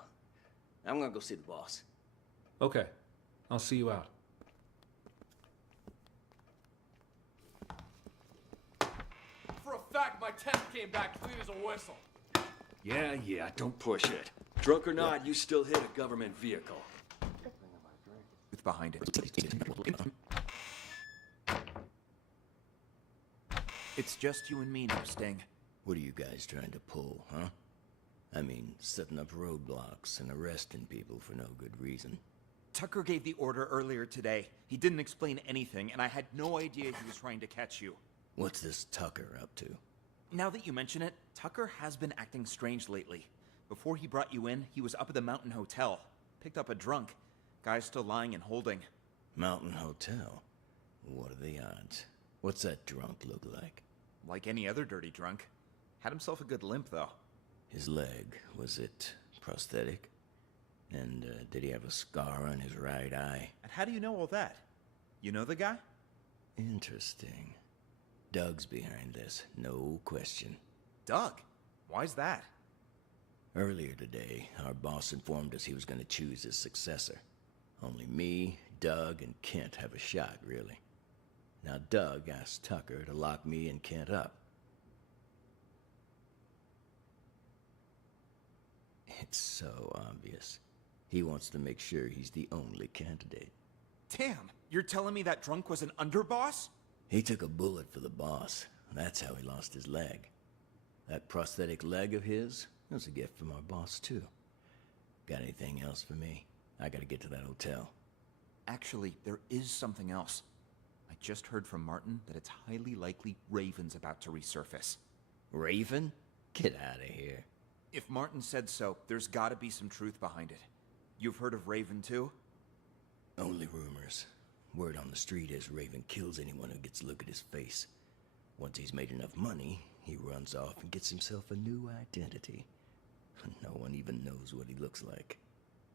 I'm gonna go see the boss. Okay. I'll see you out. For a fact, my tenant came back clean as a whistle. Yeah, don't push it. Drunk or not, you still hit a government vehicle. It's behind it. It's just you and me now, Sting. What are you guys trying to pull, huh? I mean, setting up roadblocks and arresting people for no good reason. Tucker gave the order earlier today. He didn't explain anything, and I had no idea he was trying to catch you. What's this Tucker up to? Now that you mention it, Tucker has been acting strange lately. Before he brought you in, he was up at the Mountain Hotel. Picked up a drunk. Guy's still lying and holding. Mountain Hotel? What are the odds? What's that drunk look like? Like any other dirty drunk. Had himself a good limp, though. His leg, was it prosthetic? And did he have a scar on his right eye? And how do you know all that? You know the guy? Interesting. Doug's behind this, no question. Doug? Why's that? Earlier today, our boss informed us he was going to choose his successor. Only me, Doug, and Kent have a shot, really. Now Doug asked Tucker to lock me and Kent up. It's so obvious. He wants to make sure he's the only candidate. Damn, you're telling me that drunk was an underboss? He took a bullet for the boss. That's how he lost his leg. That prosthetic leg of his was a gift from our boss, too. Got anything else for me? I gotta get to that hotel. Actually, there is something else. I just heard from Martin that it's highly likely Raven's about to resurface. Raven? Get out of here. If Martin said so, there's gotta be some truth behind it. You've heard of Raven, too? Only rumors. Word on the street is Raven kills anyone who gets a look at his face. Once he's made enough money, he runs off and gets himself a new identity. No one even knows what he looks like.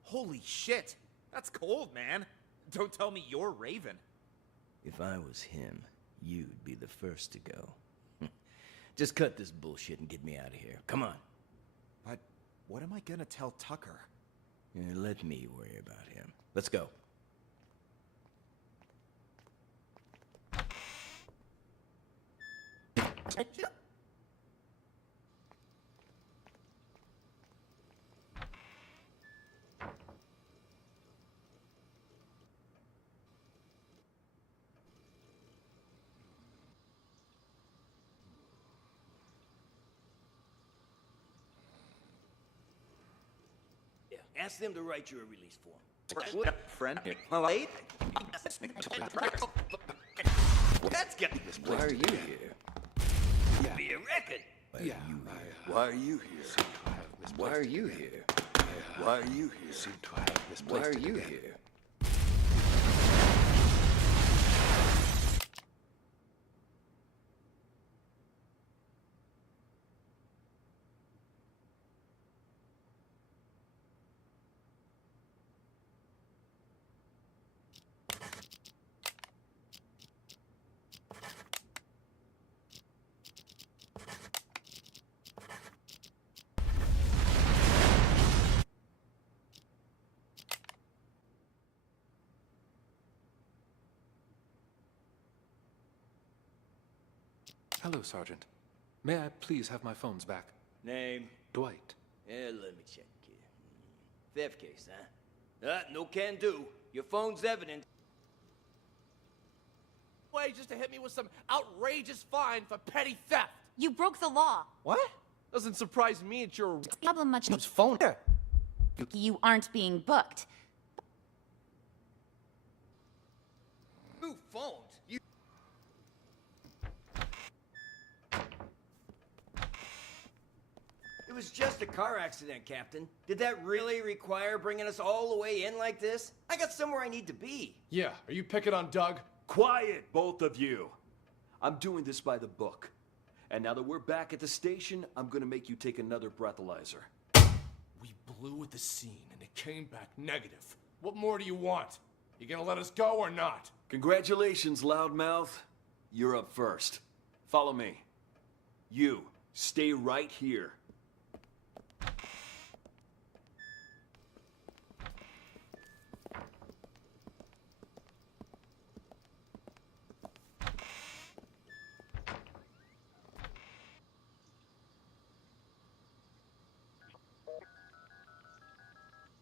Holy shit! That's cold, man! Don't tell me you're Raven. If I was him, you'd be the first to go. Just cut this bullshit and get me out of here. Come on. But what am I gonna tell Tucker? Let me worry about him. Let's go. Ask them to write you a release form. What, friend? Late? Let's get this place. Why are you together. here? Be a record. Why are you here? Why are you here? Why are you here? Seem to have misplaced Why are it you again. here? Hello, Sergeant. May I please have my phones back? Name? Dwight. Let me check here. Theft case, huh? No can do. Your phone's evidence. Way just to hit me with some outrageous fine for petty theft. You broke the law. What? Doesn't surprise me at your Problem much. phone. You aren't being booked. Who phoned? You. It was just a car accident, Captain. Did that really require bringing us all the way in like this? I got somewhere I need to be. Yeah, are you picking on Doug? Quiet, both of you. I'm doing this by the book. And now that we're back at the station, I'm gonna make you take another breathalyzer. We blew at the scene and it came back negative. What more do you want? You gonna let us go or not? Congratulations, loudmouth. You're up first. Follow me. You, stay right here.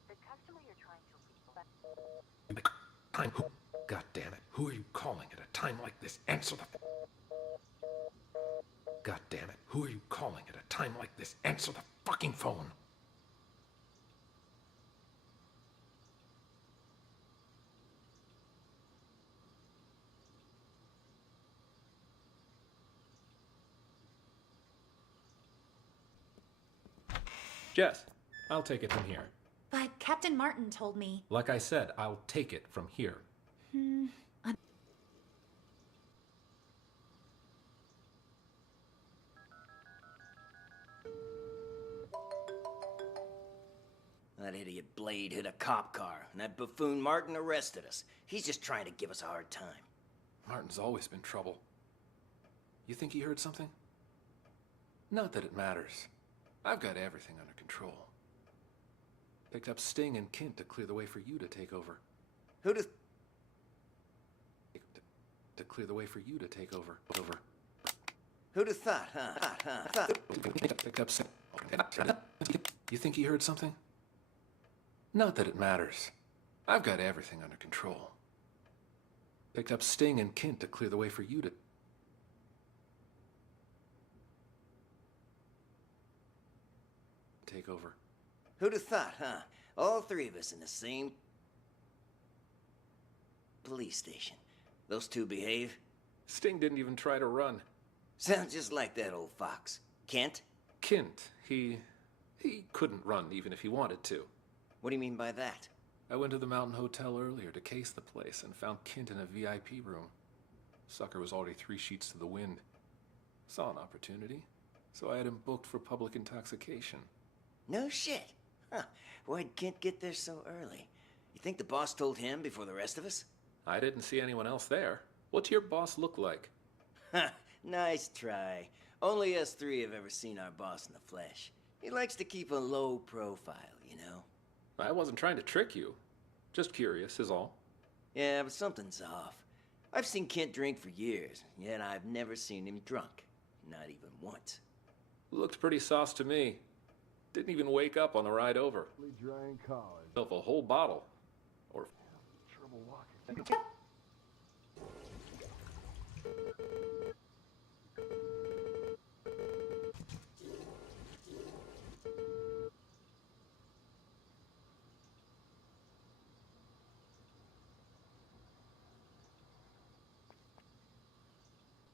The customer you're trying to reach. Time. God damn it. Who are you calling at a time like this? Answer the. God damn it. Who are you calling at a time like this? Answer the fucking phone. Jess, I'll take it from here. But Captain Martin told me. Like I said, I'll take it from here. That idiot Blade hit a cop car, and that buffoon Martin arrested us. He's just trying to give us a hard time. Martin's always been trouble. You think he heard something? Not that it matters. I've got everything under control. Picked up Sting and Kint to clear the way for you to take over. Who does... To clear the way for you to take over. Who'd have thought, huh? Picked up Sting. You think he heard something? Not that it matters. I've got everything under control. Picked up Sting and Kint to clear the way for you to... take over. Who'd have thought, huh? All three of us in the same police station. Those two behave? Sting didn't even try to run. Sounds just like that old fox. Kent? Kint, he couldn't run even if he wanted to. What do you mean by that? I went to the Mountain Hotel earlier to case the place and found Kint in a VIP room. Sucker was already 3 sheets to the wind. Saw an opportunity, so I had him booked for public intoxication. No shit. Huh. Why'd Kent get there so early? You think the boss told him before the rest of us? I didn't see anyone else there. What's your boss look like? Ha! Nice try. Only us three have ever seen our boss in the flesh. He likes to keep a low profile, you know? I wasn't trying to trick you. Just curious, is all. Yeah, but something's off. I've seen Kent drink for years, yet I've never seen him drunk. Not even once. Looked pretty sauce to me. Didn't even wake up on the ride over. Dry in college. Himself a whole bottle. Or... trouble walking.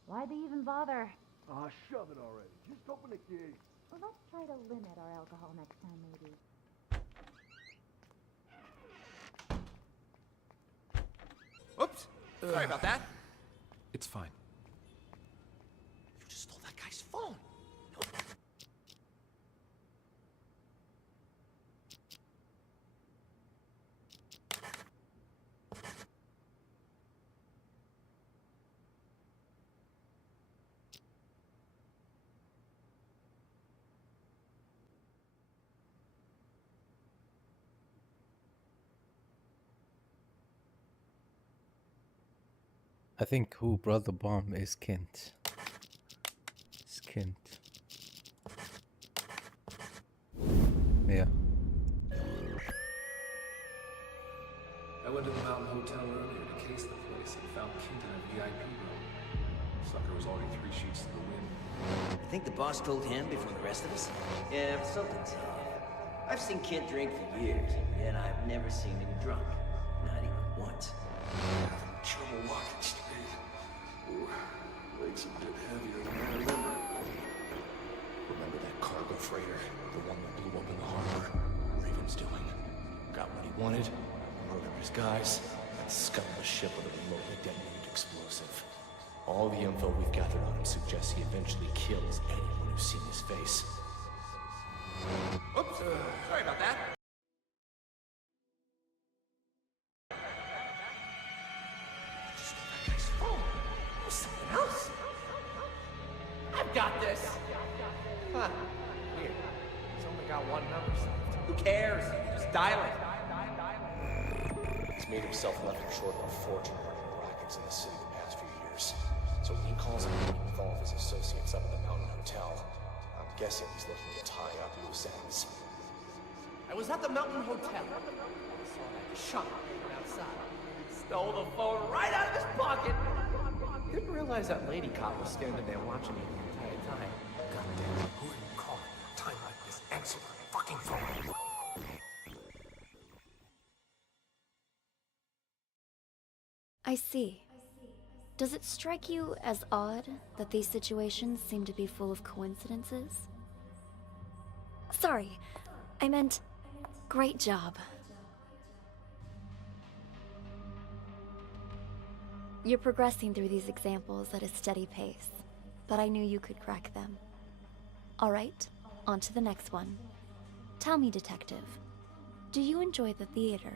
Why'd they even bother? Ah, shove it already. Just open the gate. Well, let's try to limit our alcohol next time, maybe. Oops! Sorry about that. It's fine. You just stole that guy's phone. I think who brought the bomb is Kent. It's Kent. Yeah. I went to the Mountain Hotel earlier to case the place and found Kint in a VIP room. Sucker was already 3 sheets to the wind. I think the boss told him before the rest of us? Yeah, but something's off. I've seen Kent drink for years, yet I've never seen him drunk. Not even once. Having trouble walking straight. Ooh, legs a bit heavier than I remember. Remember that cargo freighter? The one that blew up in the harbor? Raven's doing. Got what he wanted, murdered his guys, and scuttled the ship with a remotely detonated explosive. All the info we've gathered on him suggests he eventually kills anyone who's seen his face. Oops! Sorry about that. Just stole that guy's phone. There's something else. I've got this. Huh. Weird. He's only got one number saved. Who cares? Just dial it. He's made himself nothing short of a fortune running rackets in the city the past few years. So he calls a meeting with all of his associates up at the Mountain Hotel. I'm guessing he's looking to tie up loose ends. I was at the Mountain Hotel. I saw that chump hanging outside. Stole the phone right out of his pocket. Didn't realize that lady cop was standing there watching me the entire time. Goddamn, who are you calling at a time like this? Answer the fucking phone. I see. Does it strike you as odd that these situations seem to be full of coincidences? Sorry, I meant, great job. You're progressing through these examples at a steady pace, but I knew you could crack them. All right, on to the next one. Tell me, detective, do you enjoy the theater?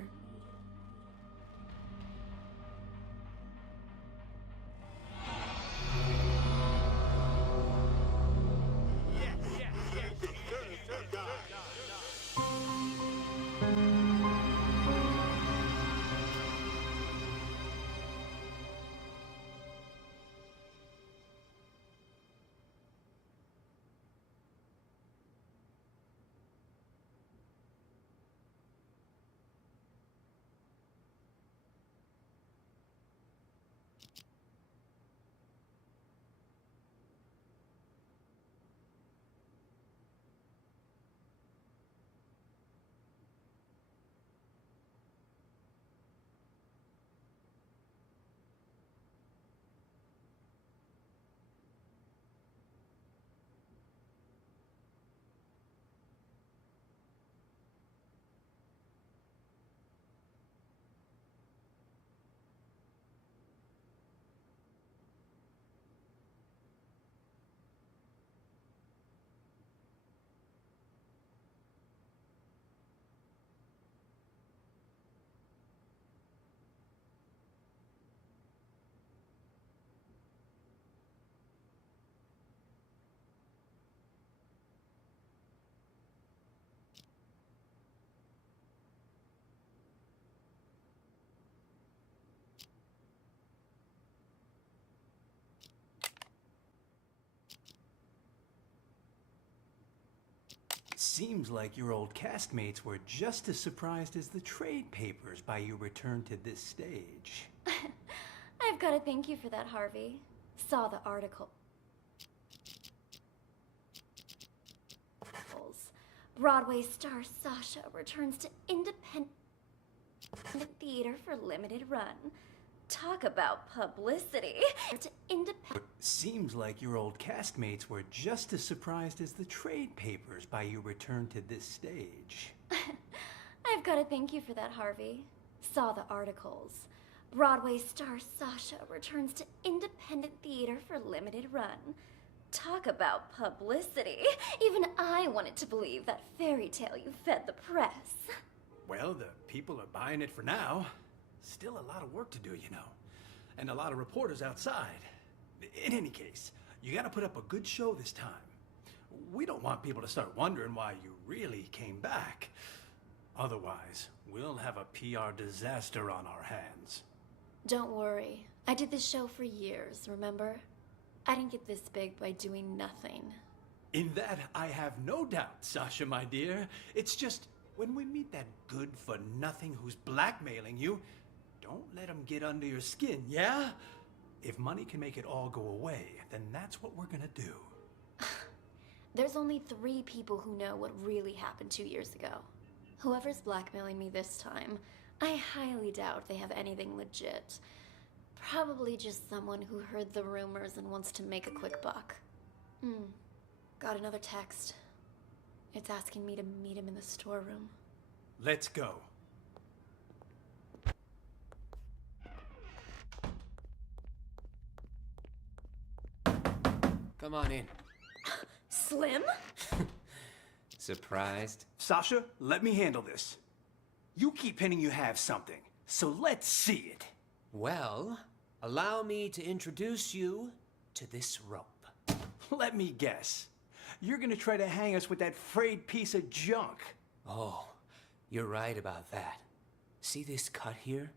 Seems like your old castmates were just as surprised as the trade papers by your return to this stage. I've got to thank you for that, Harvey. Saw the article. Broadway star Sasha returns to independent theater for limited run. Talk about publicity. Seems like your old castmates were just as surprised as the trade papers by your return to this stage. I've got to thank you for that, Harvey. Saw the articles. Broadway star Sasha returns to independent theater for limited run. Talk about publicity. Even I wanted to believe that fairy tale you fed the press. Well, the people are buying it for now. Still a lot of work to do, you know. And a lot of reporters outside. In any case, you gotta put up a good show this time. We don't want people to start wondering why you really came back. Otherwise, we'll have a PR disaster on our hands. Don't worry. I did this show for years, remember? I didn't get this big by doing nothing. In that, I have no doubt, Sasha, my dear. It's just, when we meet that good-for-nothing who's blackmailing you, don't let him get under your skin, yeah? If money can make it all go away, then that's what we're gonna do. There's only 3 people who know what really happened 2 years ago. Whoever's blackmailing me this time, I highly doubt they have anything legit. Probably just someone who heard the rumors and wants to make a quick buck. Got another text. It's asking me to meet him in the storeroom. Let's go. Come on in. Slim? Surprised? Sasha, let me handle this. You keep hinting you have something, so let's see it. Well, allow me to introduce you to this rope. Let me guess. You're gonna try to hang us with that frayed piece of junk. Oh, you're right about that. See this cut here?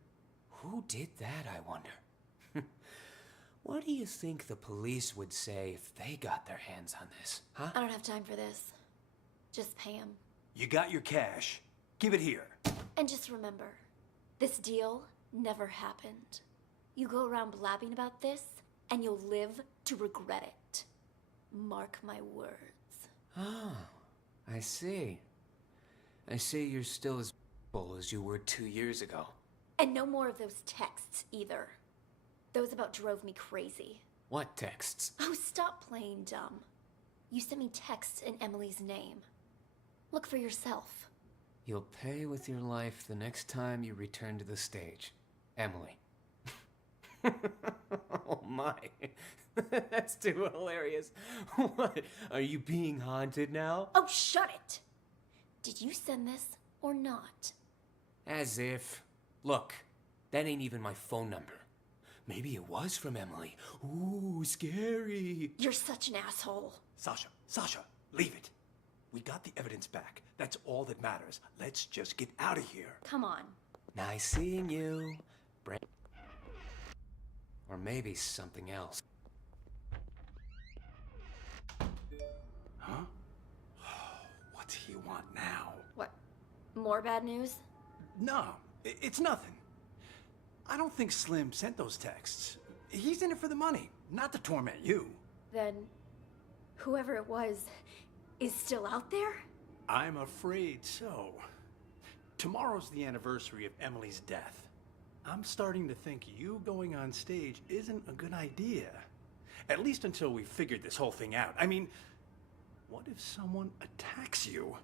Who did that, I wonder? What do you think the police would say if they got their hands on this, huh? I don't have time for this. Just pay him. You got your cash. Give it here. And just remember, this deal never happened. You go around blabbing about this, and you'll live to regret it. Mark my words. Oh, I see. I see you're still as bull as you were 2 years ago. And no more of those texts, either. Those about drove me crazy. What texts? Oh, stop playing dumb. You sent me texts in Emily's name. Look for yourself. You'll pay with your life the next time you return to the stage. Emily. Oh my. That's too hilarious. What? Are you being haunted now? Oh, shut it! Did you send this or not? As if. Look, that ain't even my phone number. Maybe it was from Emily. Ooh, scary. You're such an asshole. Sasha, leave it. We got the evidence back. That's all that matters. Let's just get out of here. Come on. Nice seeing you. Or maybe something else. Huh? What's he want now? What? More bad news? No, it's nothing. I don't think Slim sent those texts. He's in it for the money, not to torment you. Then, whoever it was is still out there? I'm afraid so. Tomorrow's the anniversary of Emily's death. I'm starting to think you going on stage isn't a good idea. At least until we've figured this whole thing out. I mean, what if someone attacks you?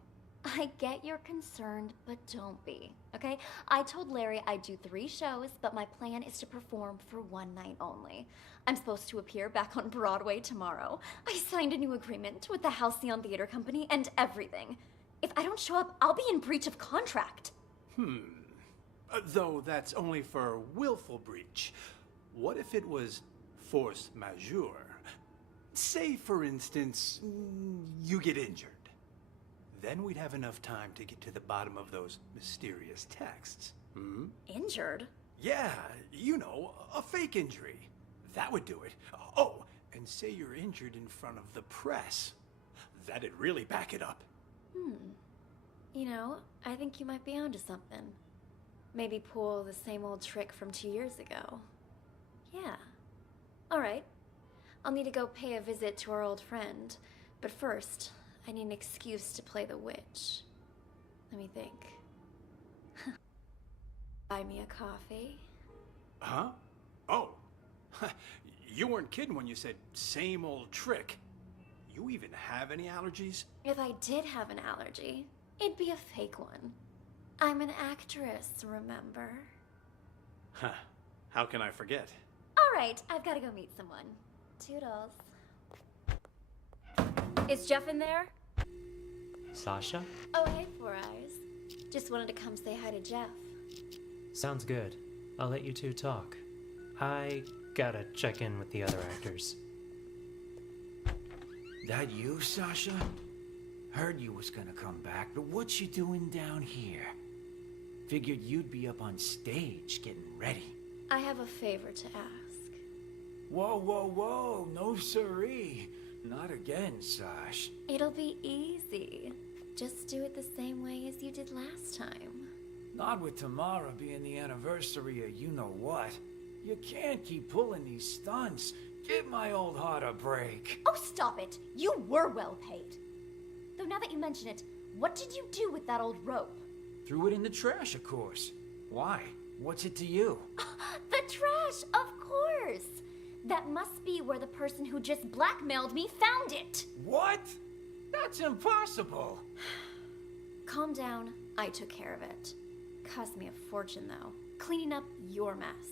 I get you're concerned, but don't be, okay? I told Larry I'd do 3 shows, but my plan is to perform for 1 night only. I'm supposed to appear back on Broadway tomorrow. I signed a new agreement with the Halcyon Theater Company and everything. If I don't show up, I'll be in breach of contract. Though that's only for willful breach. What if it was force majeure? Say, for instance, you get injured. Then we'd have enough time to get to the bottom of those mysterious texts. Injured? Yeah, you know, a fake injury. That would do it. Oh, and say you're injured in front of the press. That'd really back it up. You know, I think you might be onto something. Maybe pull the same old trick from 2 years ago. Yeah. Alright. I'll need to go pay a visit to our old friend. But first, I need an excuse to play the witch. Let me think. Buy me a coffee? Huh? Oh. You weren't kidding when you said same old trick. You even have any allergies? If I did have an allergy, it'd be a fake one. I'm an actress, remember? Huh. How can I forget? Alright, I've gotta go meet someone. Toodles. Is Jeff in there? Sasha? Oh, hey, Four Eyes. Just wanted to come say hi to Jeff. Sounds good. I'll let you two talk. I gotta check in with the other actors. That you, Sasha? Heard you was gonna come back, but what you doing down here? Figured you'd be up on stage getting ready. I have a favor to ask. Whoa, whoa, whoa, no siree. Not again, Sash. It'll be easy. Just do it the same way as you did last time. Not with tomorrow being the anniversary of you-know-what. You can't keep pulling these stunts. Give my old heart a break. Oh, stop it! You were well paid. Though now that you mention it, what did you do with that old rope? Threw it in the trash, of course. Why? What's it to you? The trash, of course! That must be where the person who just blackmailed me found it! What? That's impossible! Calm down. I took care of it. Cost me a fortune, though. Cleaning up your mess.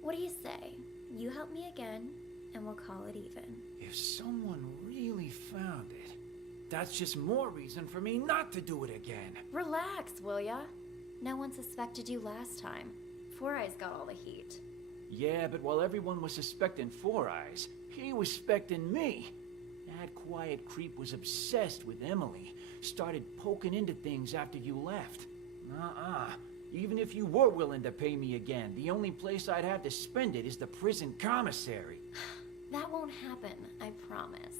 What do you say? You help me again, and we'll call it even. If someone really found it, that's just more reason for me not to do it again. Relax, will ya? No one suspected you last time. Four Eyes got all the heat. Yeah, but while everyone was suspecting Four Eyes, he was suspecting me. That quiet creep was obsessed with Emily. Started poking into things after you left. Even if you were willing to pay me again, the only place I'd have to spend it is the prison commissary. That won't happen, I promise.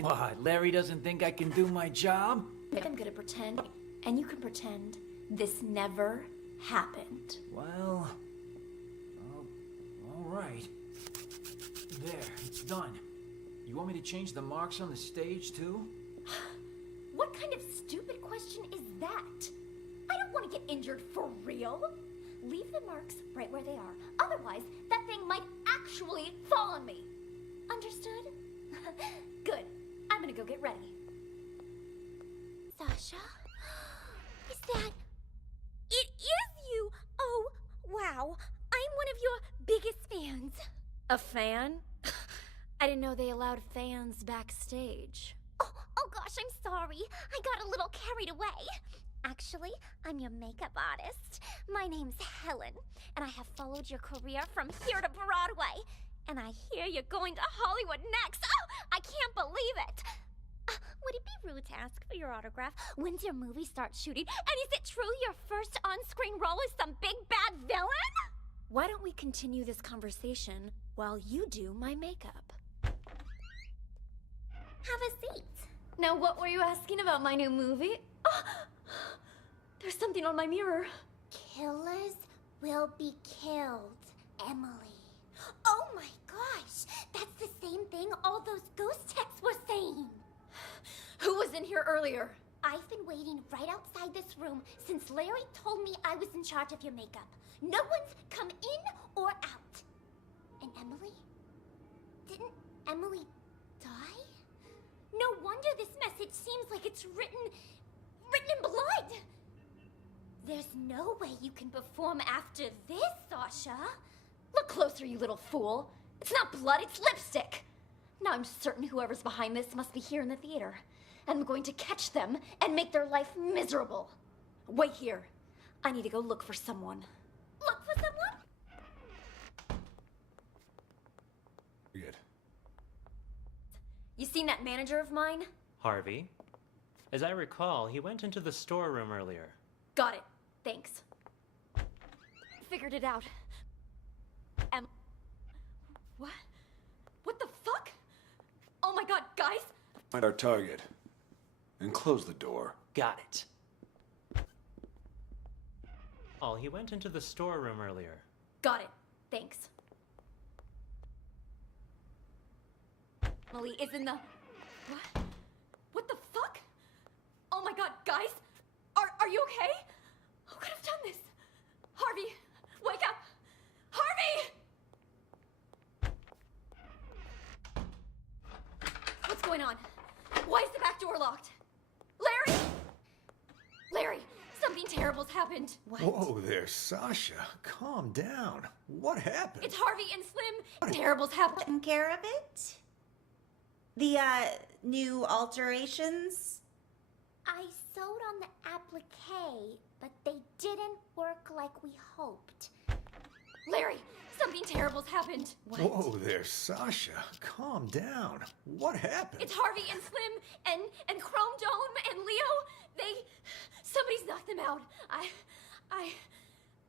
What, Larry doesn't think I can do my job? I'm gonna pretend, and you can pretend this never happened. Well, all right. There, it's done. You want me to change the marks on the stage, too? What kind of stupid question is that? I don't want to get injured for real. Leave the marks right where they are. Otherwise, that thing might actually fall on me. Understood? Good. I'm gonna go get ready. Sasha? Is that... It is you! Oh, wow. I'm one of your biggest fans. A fan? I didn't know they allowed fans backstage. Oh gosh, I'm sorry. I got a little carried away. Actually, I'm your makeup artist. My name's Helen, and I have followed your career from here to Broadway. And I hear you're going to Hollywood next. Oh, I can't believe it. Would it be rude to ask for your autograph? When's your movie start shooting? And is it true your first on-screen role is some big bad villain? Why don't we continue this conversation while you do my makeup? Have a seat. Now, what were you asking about my new movie? Oh, there's something on my mirror. Killers will be killed, Emily. Oh my gosh, that's the same thing all those ghost texts were saying. Who was in here earlier? I've been waiting right outside this room since Larry told me I was in charge of your makeup. No one's come in or out. And Emily? Didn't Emily die? No wonder this message seems like it's written in blood. There's no way you can perform after this, Sasha. Look closer, you little fool. It's not blood, it's lipstick. Now I'm certain whoever's behind this must be here in the theater. And I'm going to catch them and make their life miserable. Wait here. I need to go look for someone. Look for someone? Good. You seen that manager of mine? Harvey? As I recall, he went into the storeroom earlier. Got it. Thanks. Figured it out. What? What the fuck? Oh my god, guys! Find our target. And close the door. Got it. Oh, he went into the storeroom earlier. Got it. Thanks. Emily is in the... What? What the fuck? Oh my god, guys! Are you okay? Who could have done this? Harvey, wake up! Harvey! What's going on? Why is the back door locked? Larry! Larry, something terrible's happened. Whoa there, Sasha. Calm down. What happened? It's Harvey and Slim. Terrible's happened. Taking care of it? The, new alterations? I sewed on the applique, but they didn't work like we hoped. Larry, something terrible's happened. Whoa there, Sasha. Calm down. What happened? It's Harvey and Slim and Chrome Dome and Leo. Somebody's knocked them out. I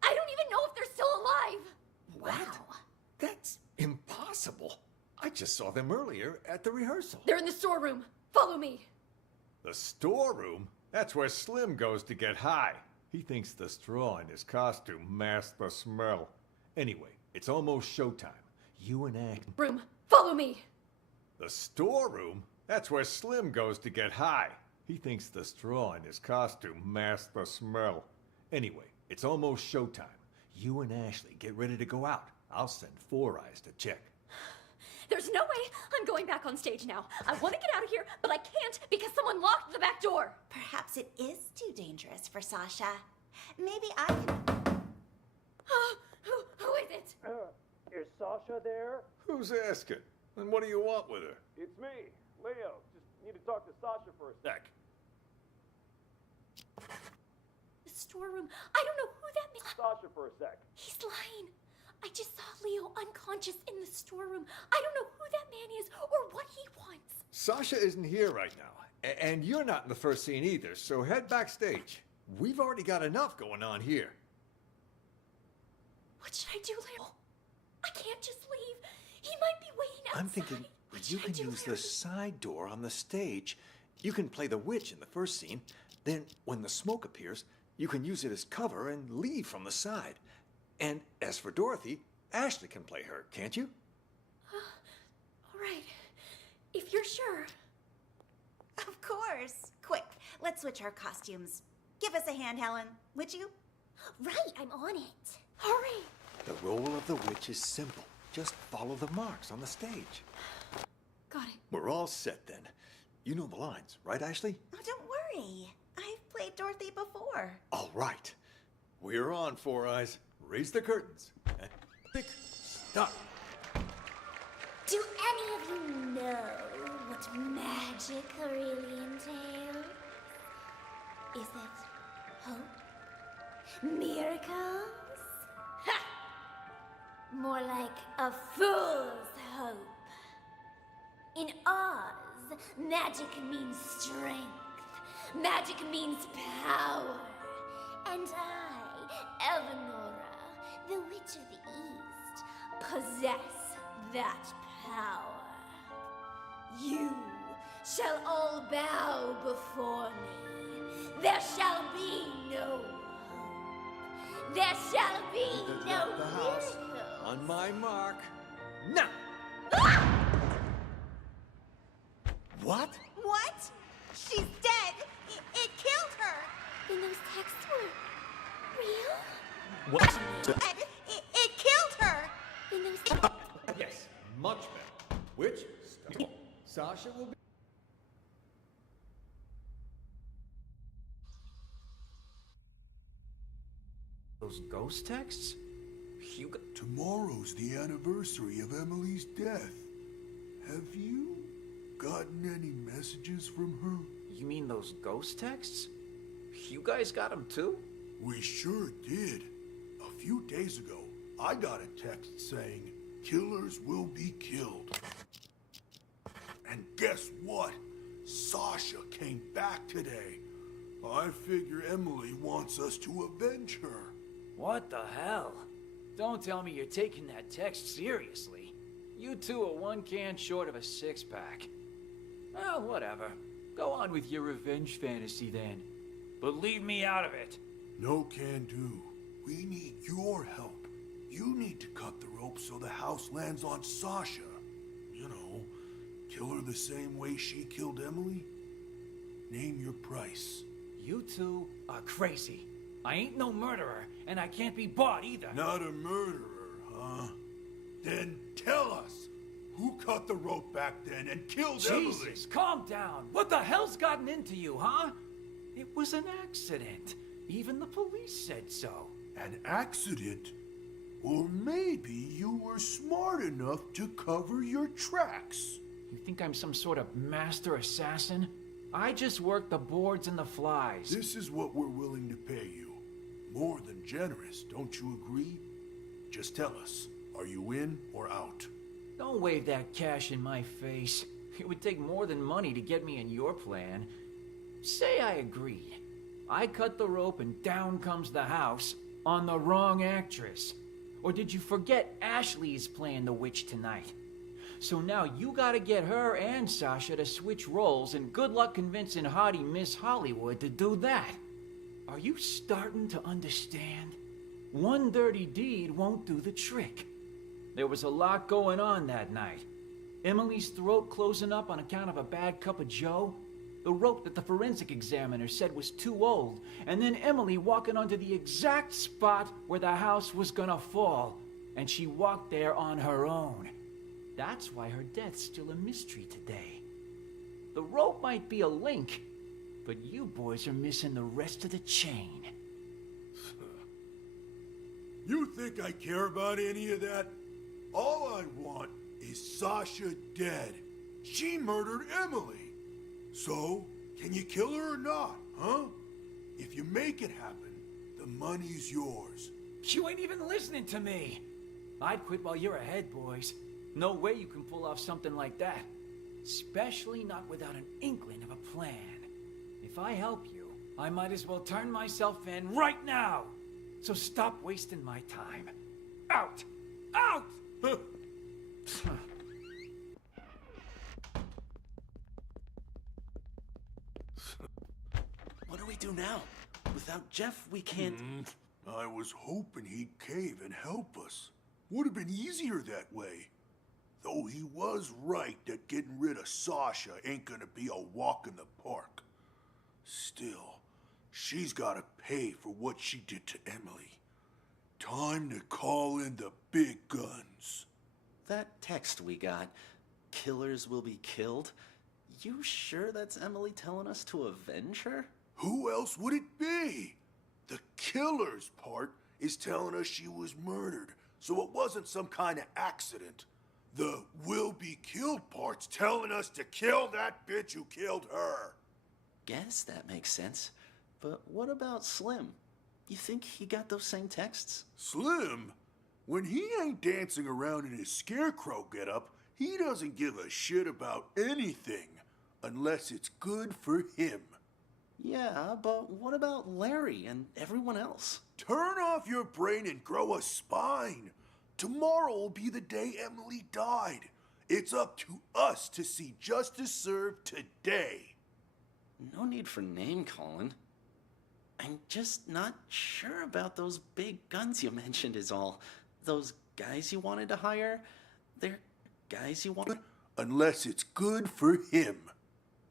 don't even know if they're still alive. What? That's impossible. I just saw them earlier at the rehearsal. They're in the storeroom. Follow me. The storeroom? That's where Slim goes to get high. He thinks the straw in his costume masks the smell. Anyway, it's almost showtime. You and Ash... Room. Follow me. The storeroom? That's where Slim goes to get high. He thinks the straw in his costume masks the smell. Anyway, it's almost showtime. You and Ashley get ready to go out. I'll send Four Eyes to check. There's no way I'm going back on stage now. I want to get out of here, but I can't because someone locked the back door. Perhaps it is too dangerous for Sasha. Maybe I can... Who is it? Is Sasha there? Who's asking? And what do you want with her? It's me, Leo. Just need to talk to Sasha for a sec. The storeroom. I don't know who that man... Sasha for a sec. He's lying. I just saw Leo unconscious in the storeroom. I don't know who that man is or what he wants. Sasha isn't here right now. And you're not in the first scene either, so head backstage. We've already got enough going on here. What should I do, Leo? I can't just leave. He might be waiting outside. I'm thinking you can use the side door on the stage. You can play the witch in the first scene. Then, when the smoke appears, you can use it as cover and leave from the side. And as for Dorothy, Ashley can play her, can't you? All right. If you're sure. Of course. Quick, let's switch our costumes. Give us a hand, Helen, would you? Right, I'm on it. Hurry. The role of the witch is simple. Just follow the marks on the stage. Got it. We're all set then. You know the lines, right, Ashley? Oh, don't worry. I've played Dorothy before. All right. We're on, Four Eyes. Raise the curtains. Pick. Stop. Do any of you know what magic really entails? Is it hope? Miracles? Ha! More like a fool's hope. In Oz, magic means strength. Magic means power. And I, Eleonora, the Witch of the East, possess that power. You shall all bow before me. There shall be no hope. There shall be no the house. miracles. On my mark. Now! What? What? She's dead. It killed her. Then those texts were real? What? It killed her. Then those... Yes, much better. Which? Sasha will be... Those ghost texts? Tomorrow's the anniversary of Emily's death. Have you gotten any messages from her? You mean those ghost texts? You guys got them too? We sure did. A few days ago, I got a text saying, "Killers will be killed." And guess what? Sasha came back today. I figure Emily wants us to avenge her. What the hell? Don't tell me you're taking that text seriously. You two are one can short of a six-pack. Well, whatever. Go on with your revenge fantasy then. But leave me out of it. No can do. We need your help. You need to cut the rope so the house lands on Sasha. You know, kill her the same way she killed Emily. Name your price. You two are crazy. I ain't no murderer, and I can't be bought either. Not a murderer, huh? Then tell us, who cut the rope back then and killed Emily? Jesus, calm down. What the hell's gotten into you, huh? It was an accident. Even the police said so. An accident? Or maybe you were smart enough to cover your tracks. You think I'm some sort of master assassin? I just work the boards and the flies. This is what we're willing to pay you. More than generous, don't you agree? Just tell us, are you in or out? Don't wave that cash in my face. It would take more than money to get me in your plan. Say I agreed. I cut the rope and down comes the house on the wrong actress. Or did you forget Ashley's playing the witch tonight? So now you gotta get her and Sasha to switch roles, and good luck convincing hottie Miss Hollywood to do that. Are you starting to understand? One dirty deed won't do the trick. There was a lot going on that night. Emily's throat closing up on account of a bad cup of joe, the rope that the forensic examiner said was too old, and then Emily walking onto the exact spot where the house was gonna fall, and she walked there on her own. That's why her death's still a mystery today. The rope might be a link, but you boys are missing the rest of the chain. You think I care about any of that? All I want is Sasha dead. She murdered Emily. So, can you kill her or not, huh? If you make it happen, the money's yours. You ain't even listening to me. I'd quit while you're ahead, boys. No way you can pull off something like that. Especially not without an inkling of a plan. If I help you, I might as well turn myself in right now. So stop wasting my time. Out! Out! What do we do now? Without Jeff, we can't... I was hoping he'd cave and help us. Would have been easier that way. Though he was right that getting rid of Sasha ain't gonna be a walk in the park. Still, she's gotta pay for what she did to Emily. Time to call in the big guns. That text we got, killers will be killed. You sure that's Emily telling us to avenge her? Who else would it be? The killer's part is telling us she was murdered, so it wasn't some kind of accident. The will be killed part's telling us to kill that bitch who killed her. Guess that makes sense. But what about Slim? You think he got those same texts? Slim? When he ain't dancing around in his scarecrow getup, he doesn't give a shit about anything, unless it's good for him. Yeah, but what about Larry and everyone else? Turn off your brain and grow a spine. Tomorrow will be the day Emily died. It's up to us to see justice served today. No need for name-calling. I'm just not sure about those big guns you mentioned is all. Those guys you wanted to hire, they're guys you want... Unless it's good for him.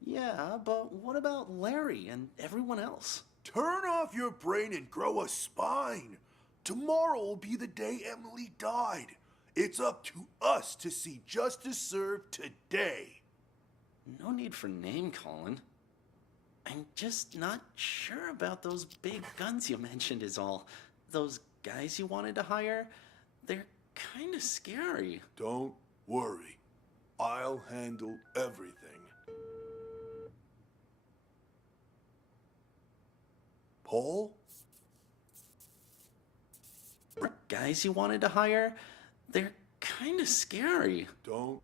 Yeah, but what about Larry and everyone else? Turn off your brain and grow a spine. Tomorrow will be the day Emily died. It's up to us to see justice served today. No need for name-calling. I'm just not sure about those big guns you mentioned is all. Those guys you wanted to hire, they're kind of scary. Don't worry. I'll handle everything. Paul? Guys you wanted to hire, they're kind of scary. Don't.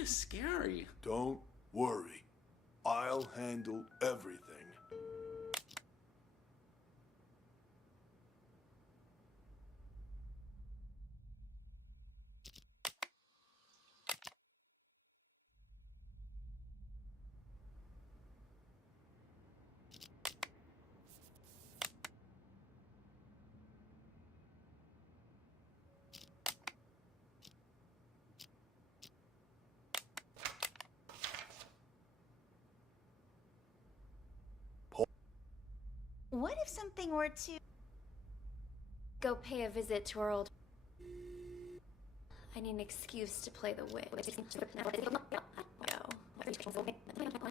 kinda scary. Don't worry. I'll handle everything. What if something were to... Go pay a visit to our old... I need an excuse to play the witch.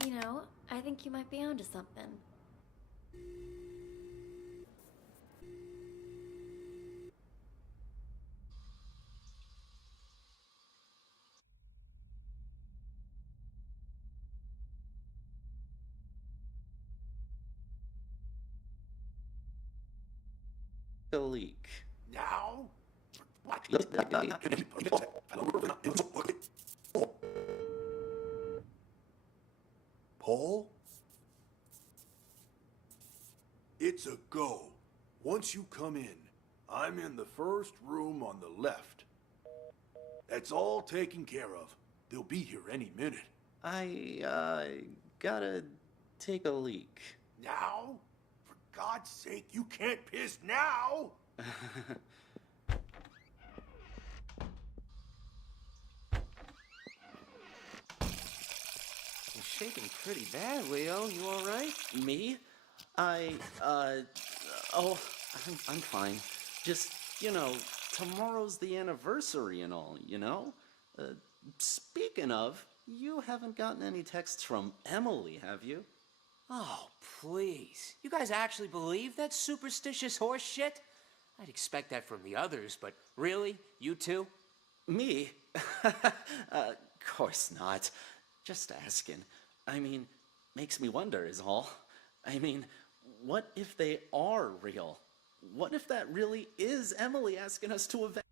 You know, I think you might be onto something. A leak. Now? Paul? It's a go. Once you come in, I'm in the first room on the left. That's all taken care of. They'll be here any minute. I gotta take a leak. Now? For God's sake, you can't piss now! You're shaking pretty bad, Leo. You alright? Me? I'm fine. Just, tomorrow's the anniversary and all, Speaking of, you haven't gotten any texts from Emily, have you? Oh, please. You guys actually believe that superstitious horse shit? I'd expect that from the others, but really? You too? Me? Of course not. Just asking. Makes me wonder is all. What if they are real? What if that really is Emily asking us to event?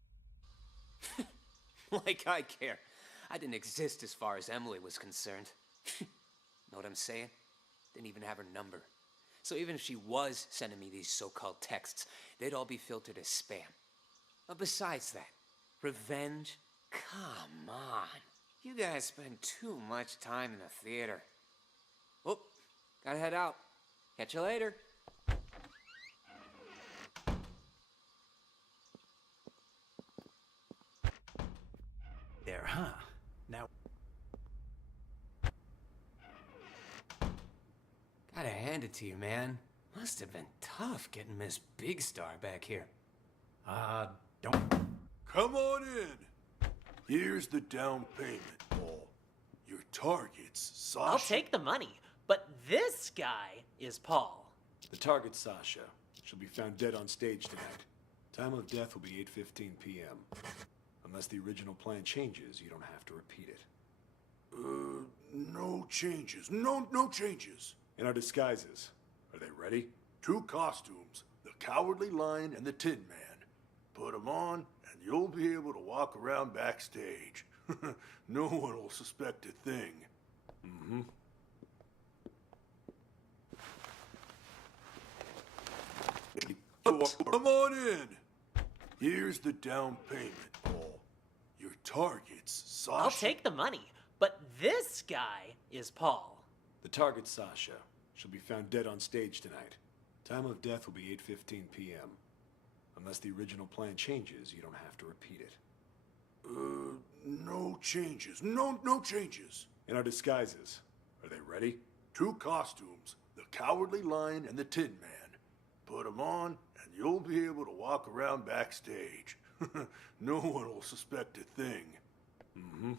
Like I care. I didn't exist as far as Emily was concerned. Know what I'm saying? Didn't even have her number. So even if she was sending me these so-called texts, they'd all be filtered as spam. But besides that, revenge? Come on. You guys spend too much time in the theater. Oh, gotta head out. Catch you later. There, huh? Now... Gotta hand it to you, man. Must have been tough getting Miss Big Star back here. Don't... Come on in. Here's the down payment, Paul. Your target's Sasha. I'll take the money, but this guy is Paul. The target's Sasha. She'll be found dead on stage tonight. Time of death will be 8:15 p.m. Unless the original plan changes, you don't have to repeat it. No changes. No changes. In our disguises. Are they ready? 2 costumes. The Cowardly Lion and the Tin Man. Put 'em on, and you'll be able to walk around backstage. No one will suspect a thing. Mm-hmm. Come on in. Here's the down payment, Paul. Your target's Sasha. I'll take the money, but this guy is Paul. The target's Sasha. She'll be found dead on stage tonight. Time of death will be 8:15 p.m. Unless the original plan changes, you don't have to repeat it. No changes. No changes. In our disguises. Are they ready? 2 costumes. The Cowardly Lion and the Tin Man. Put 'em on, and you'll be able to walk around backstage. No one will suspect a thing. Mm-hmm.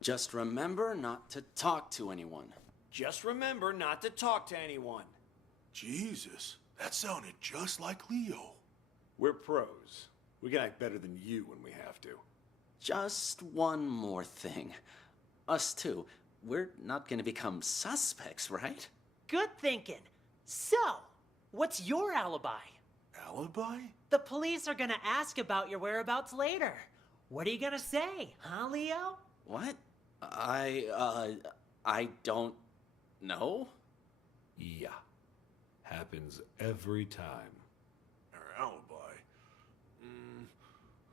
Just remember not to talk to anyone. Just remember not to talk to anyone. Jesus, that sounded just like Leo. We're pros. We can act better than you when we have to. Just one more thing. Us two, we're not gonna become suspects, right? Good thinking. So, what's your alibi? Alibi? The police are gonna ask about your whereabouts later. What are you gonna say, huh, Leo? What? I don't know. Yeah. Happens every time. Our alibi?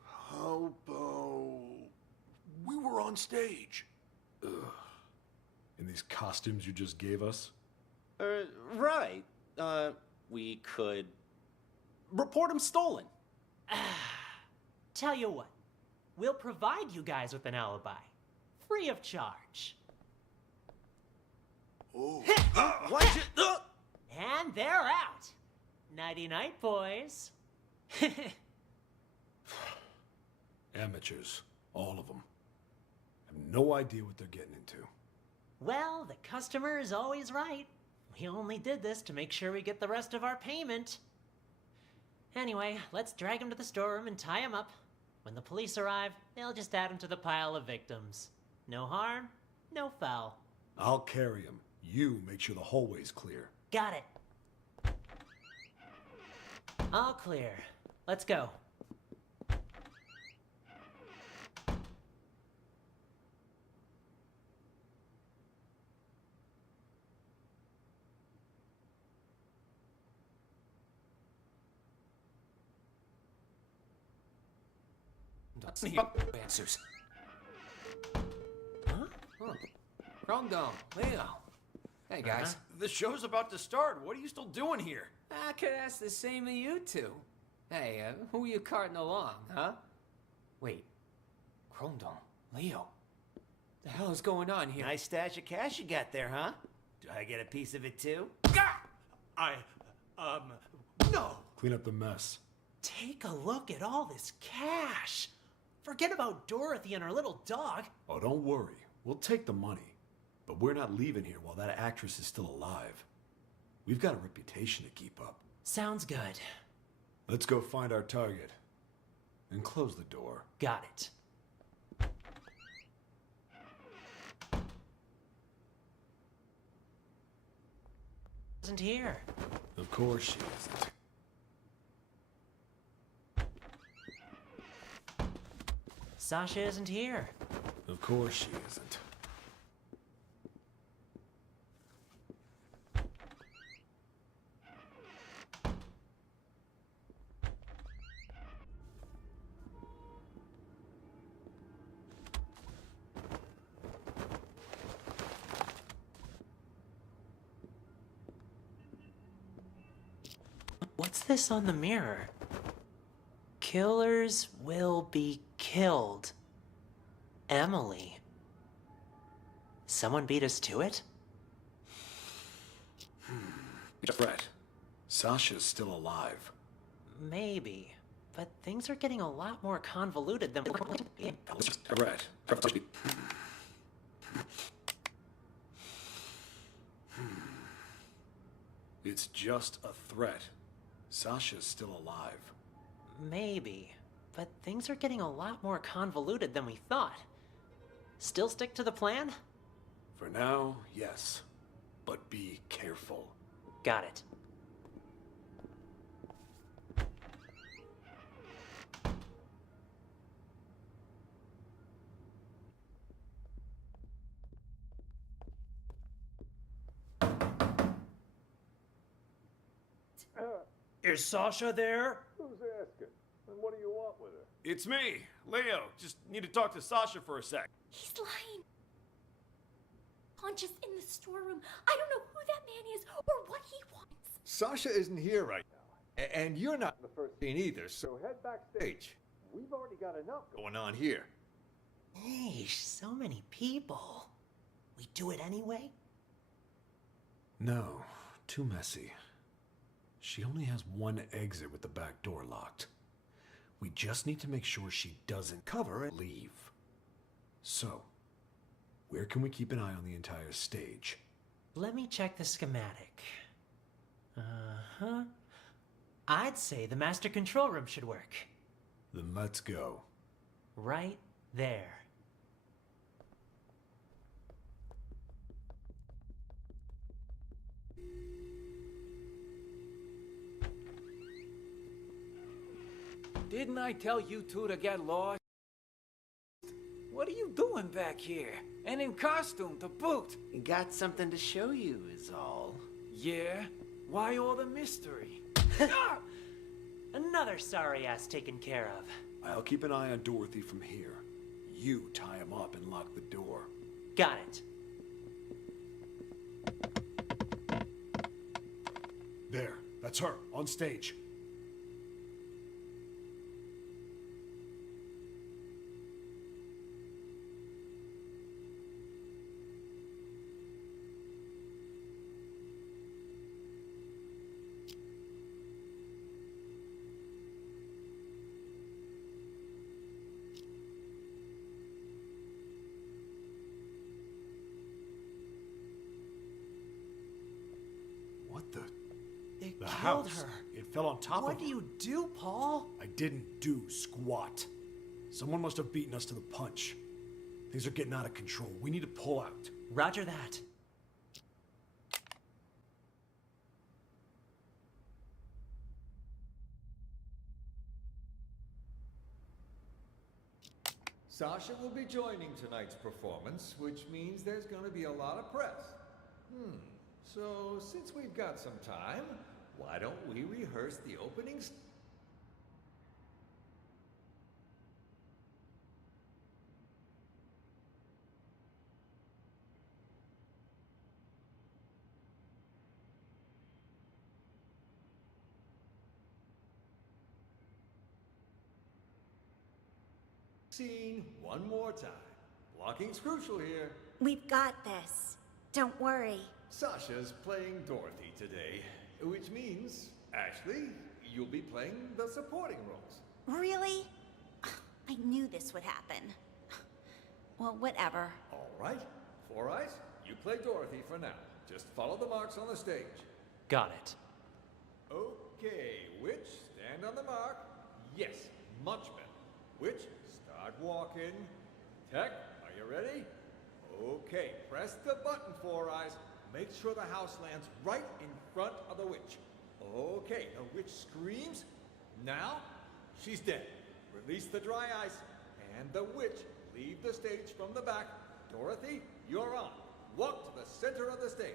How about... we were on stage. Ugh. In these costumes you just gave us? Right. We could report him stolen. Tell you what, we'll provide you guys with an alibi. Free of charge. Oh. Watch it! And they're out. Nighty-night, boys. Amateurs. All of them. Have no idea what they're getting into. Well, the customer is always right. We only did this to make sure we get the rest of our payment. Anyway, let's drag him to the storeroom and tie him up. When the police arrive, they'll just add him to the pile of victims. No harm, no foul. I'll carry him. You make sure the hallway's clear. Got it. All clear. Let's go. Answers. Huh? Rondon, Leo. Hey, guys. The show's about to start. What are you still doing here? I could ask the same of you two. Hey, who you carting along, huh? Wait. Rondon, Leo. The hell is going on here? Nice stash of cash you got there, huh? Do I get a piece of it too? No! Clean up the mess. Take a look at all this cash. Forget about Dorothy and her little dog. Oh, don't worry. We'll take the money. But we're not leaving here while that actress is still alive. We've got a reputation to keep up. Sounds good. Let's go find our target. And close the door. Got it. Isn't here. Of course she isn't. Sasha isn't here. Of course she isn't. What's this on the mirror? Killers will be killed. Emily. Someone beat us to it? Brett, Sasha's still alive. Maybe. But things are getting a lot more convoluted than... Brett. It's just a threat. Sasha's still alive. Maybe. But things are getting a lot more convoluted than we thought. Still stick to the plan? For now, yes. But be careful. Got it. Is Sasha there? Who's asking? And what do you want with her? It's me, Leo. Just need to talk to Sasha for a sec. He's lying. Ponch's in the storeroom. I don't know who that man is or what he wants. Sasha isn't here right now. And you're not in the first scene either, so head backstage. We've already got enough going on here. Hey, so many people. We do it anyway? No, too messy. She only has one exit with the back door locked. We just need to make sure she doesn't cover and leave. So, where can we keep an eye on the entire stage? Let me check the schematic. Uh-huh. I'd say the master control room should work. Then let's go. Right there. Didn't I tell you two to get lost? What are you doing back here? And in costume to boot? Got something to show you is all. Yeah? Why all the mystery? Another sorry ass taken care of. I'll keep an eye on Dorothy from here. You tie him up and lock the door. Got it. There, that's her, on stage. What the? They The killed house. her. It fell on top of What do you do, Paul? I didn't do squat. Someone must have beaten us to the punch. Things are getting out of control. We need to pull out. Roger that. Sasha will be joining tonight's performance, which means there's going to be a lot of press. So since we've got some time, why don't we rehearse the opening scene one more time. Blocking's crucial here. We've got this. Don't worry. Sasha's playing Dorothy today, which means, Ashley, you'll be playing the supporting roles. Really? I knew this would happen. Well, whatever. All right. Four Eyes, you play Dorothy for now. Just follow the marks on the stage. Got it. Okay, Witch, stand on the mark. Yes, much better. Witch, start walking. Tech, are you ready? Okay, press the button, Four Eyes. Make sure the house lands right in front of the witch. Okay, the witch screams. Now, she's dead. Release the dry ice. And the witch, leave the stage from the back. Dorothy, you're on. Walk to the center of the stage.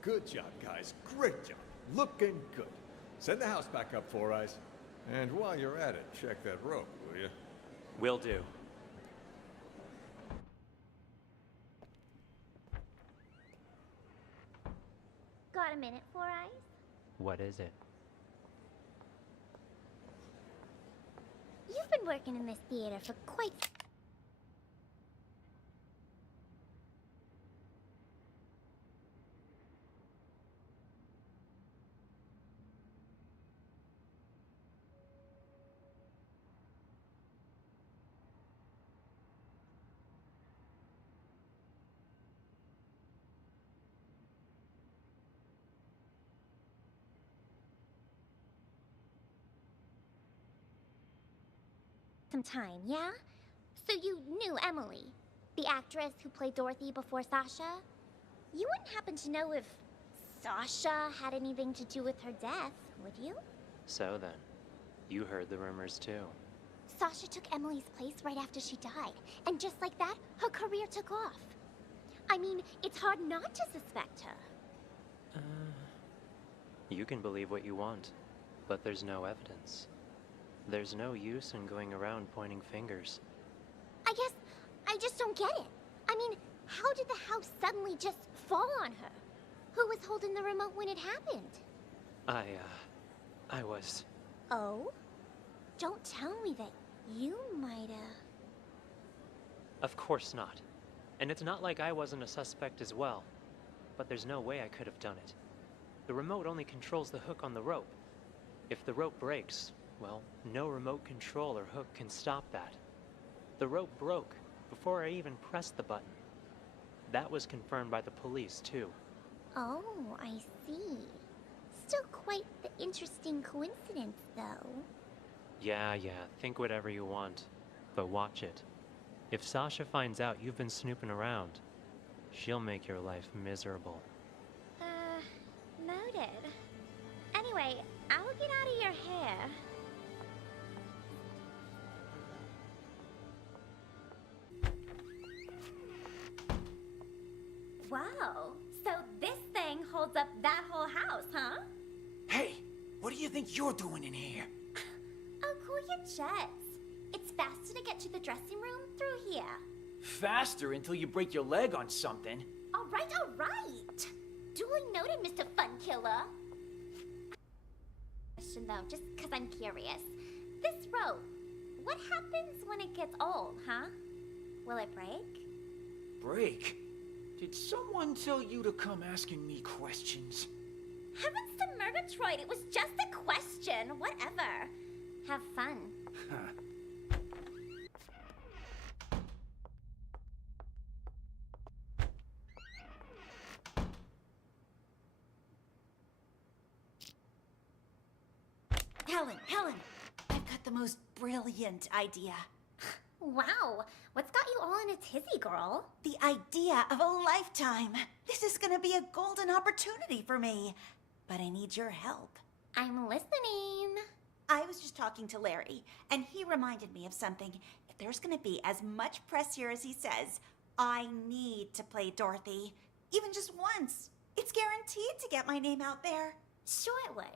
Good job, guys. Great job. Looking good. Send the house back up, Four Eyes. And while you're at it, check that rope, will you? Will do. Got a minute, Four Eyes? What is it? You've been working in this theater for quite... some time, yeah? So you knew Emily, the actress who played Dorothy before Sasha? You wouldn't happen to know if Sasha had anything to do with her death, would you? So then, you heard the rumors too. Sasha took Emily's place right after she died, and just like that, her career took off. I mean, it's hard not to suspect her. You can believe what you want, but there's no evidence. There's no use in going around pointing fingers. I guess I just don't get it. I mean, how did the house suddenly just fall on her? Who was holding the remote when it happened? I was... Oh? Don't tell me that you might've... Of course not. And it's not like I wasn't a suspect as well. But there's no way I could have done it. The remote only controls the hook on the rope. If the rope breaks, well, no remote control or hook can stop that. The rope broke before I even pressed the button. That was confirmed by the police, too. Oh, I see. Still quite the interesting coincidence, though. Yeah, think whatever you want. But watch it. If Sasha finds out you've been snooping around, she'll make your life miserable. Anyway, I'll get out of your hair. Wow, so this thing holds up that whole house, huh? Hey, what do you think you're doing in here? Oh, cool your jets. It's faster to get to the dressing room through here. Faster until you break your leg on something. All right, all right. Duly noted, Mr. Fun Killer. Question though, just because I'm curious. This rope, what happens when it gets old, huh? Will it break? Break? Did someone tell you to come asking me questions? Heavens to Murgatroyd, it was just a question. Whatever. Have fun. Helen, I've got the most brilliant idea. Wow, what's got you all in a tizzy, girl? The idea of a lifetime. This is gonna be a golden opportunity for me. But I need your help. I'm listening. I was just talking to Larry, and he reminded me of something. If there's gonna be as much press here as he says, I need to play Dorothy. Even just once. It's guaranteed to get my name out there. Sure it would,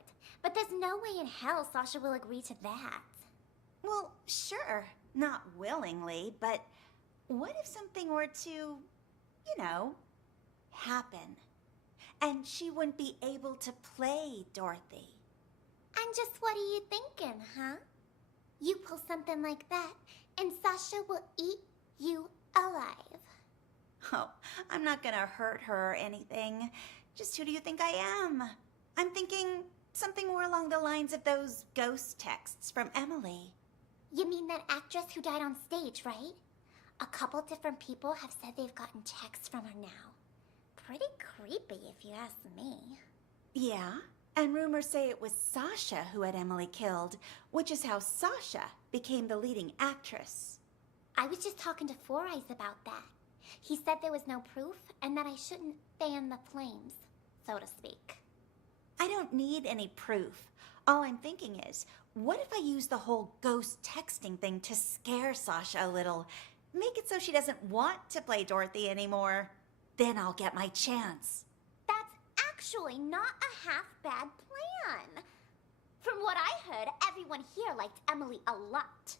but there's no way in hell Sasha will agree to that. Well, sure. Not willingly, but what if something were to, happen? And she wouldn't be able to play Dorothy. And just what are you thinking, huh? You pull something like that, and Sasha will eat you alive. Oh, I'm not gonna hurt her or anything. Just who do you think I am? I'm thinking something more along the lines of those ghost texts from Emily. You mean that actress who died on stage, right? A couple different people have said they've gotten texts from her now. Pretty creepy, if you ask me. Yeah, and rumors say it was Sasha who had Emily killed, which is how Sasha became the leading actress. I was just talking to Four Eyes about that. He said there was no proof and that I shouldn't fan the flames, so to speak. I don't need any proof. All I'm thinking is, what if I use the whole ghost texting thing to scare Sasha a little? Make it so she doesn't want to play Dorothy anymore. Then I'll get my chance. That's actually not a half-bad plan. From what I heard, everyone here liked Emily a lot.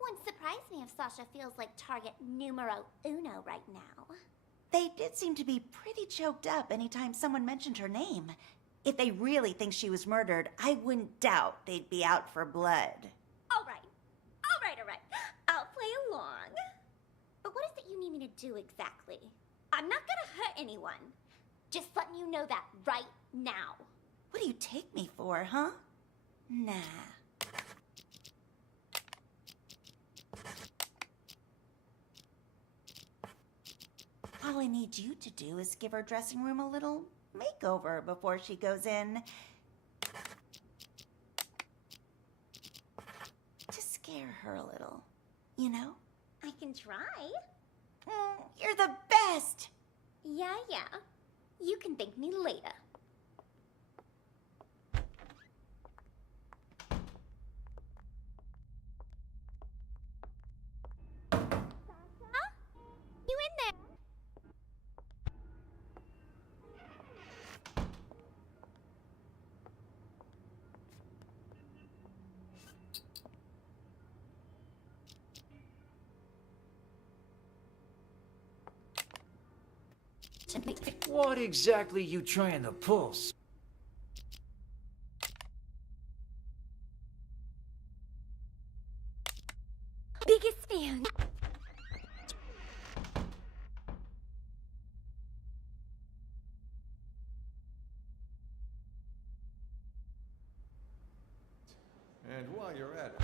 Wouldn't surprise me if Sasha feels like target numero uno right now. They did seem to be pretty choked up anytime someone mentioned her name. If they really think she was murdered, I wouldn't doubt they'd be out for blood. All right. I'll play along. But what is it you need me to do exactly? I'm not gonna hurt anyone. Just letting you know that right now. What do you take me for, huh? Nah. All I need you to do is give her dressing room a little makeover before she goes in. To scare her a little, you know? I can try. You're the best! Yeah. You can thank me later. Sasha? You in there? What exactly you trying to pull? Biggest fan. And while you're at it...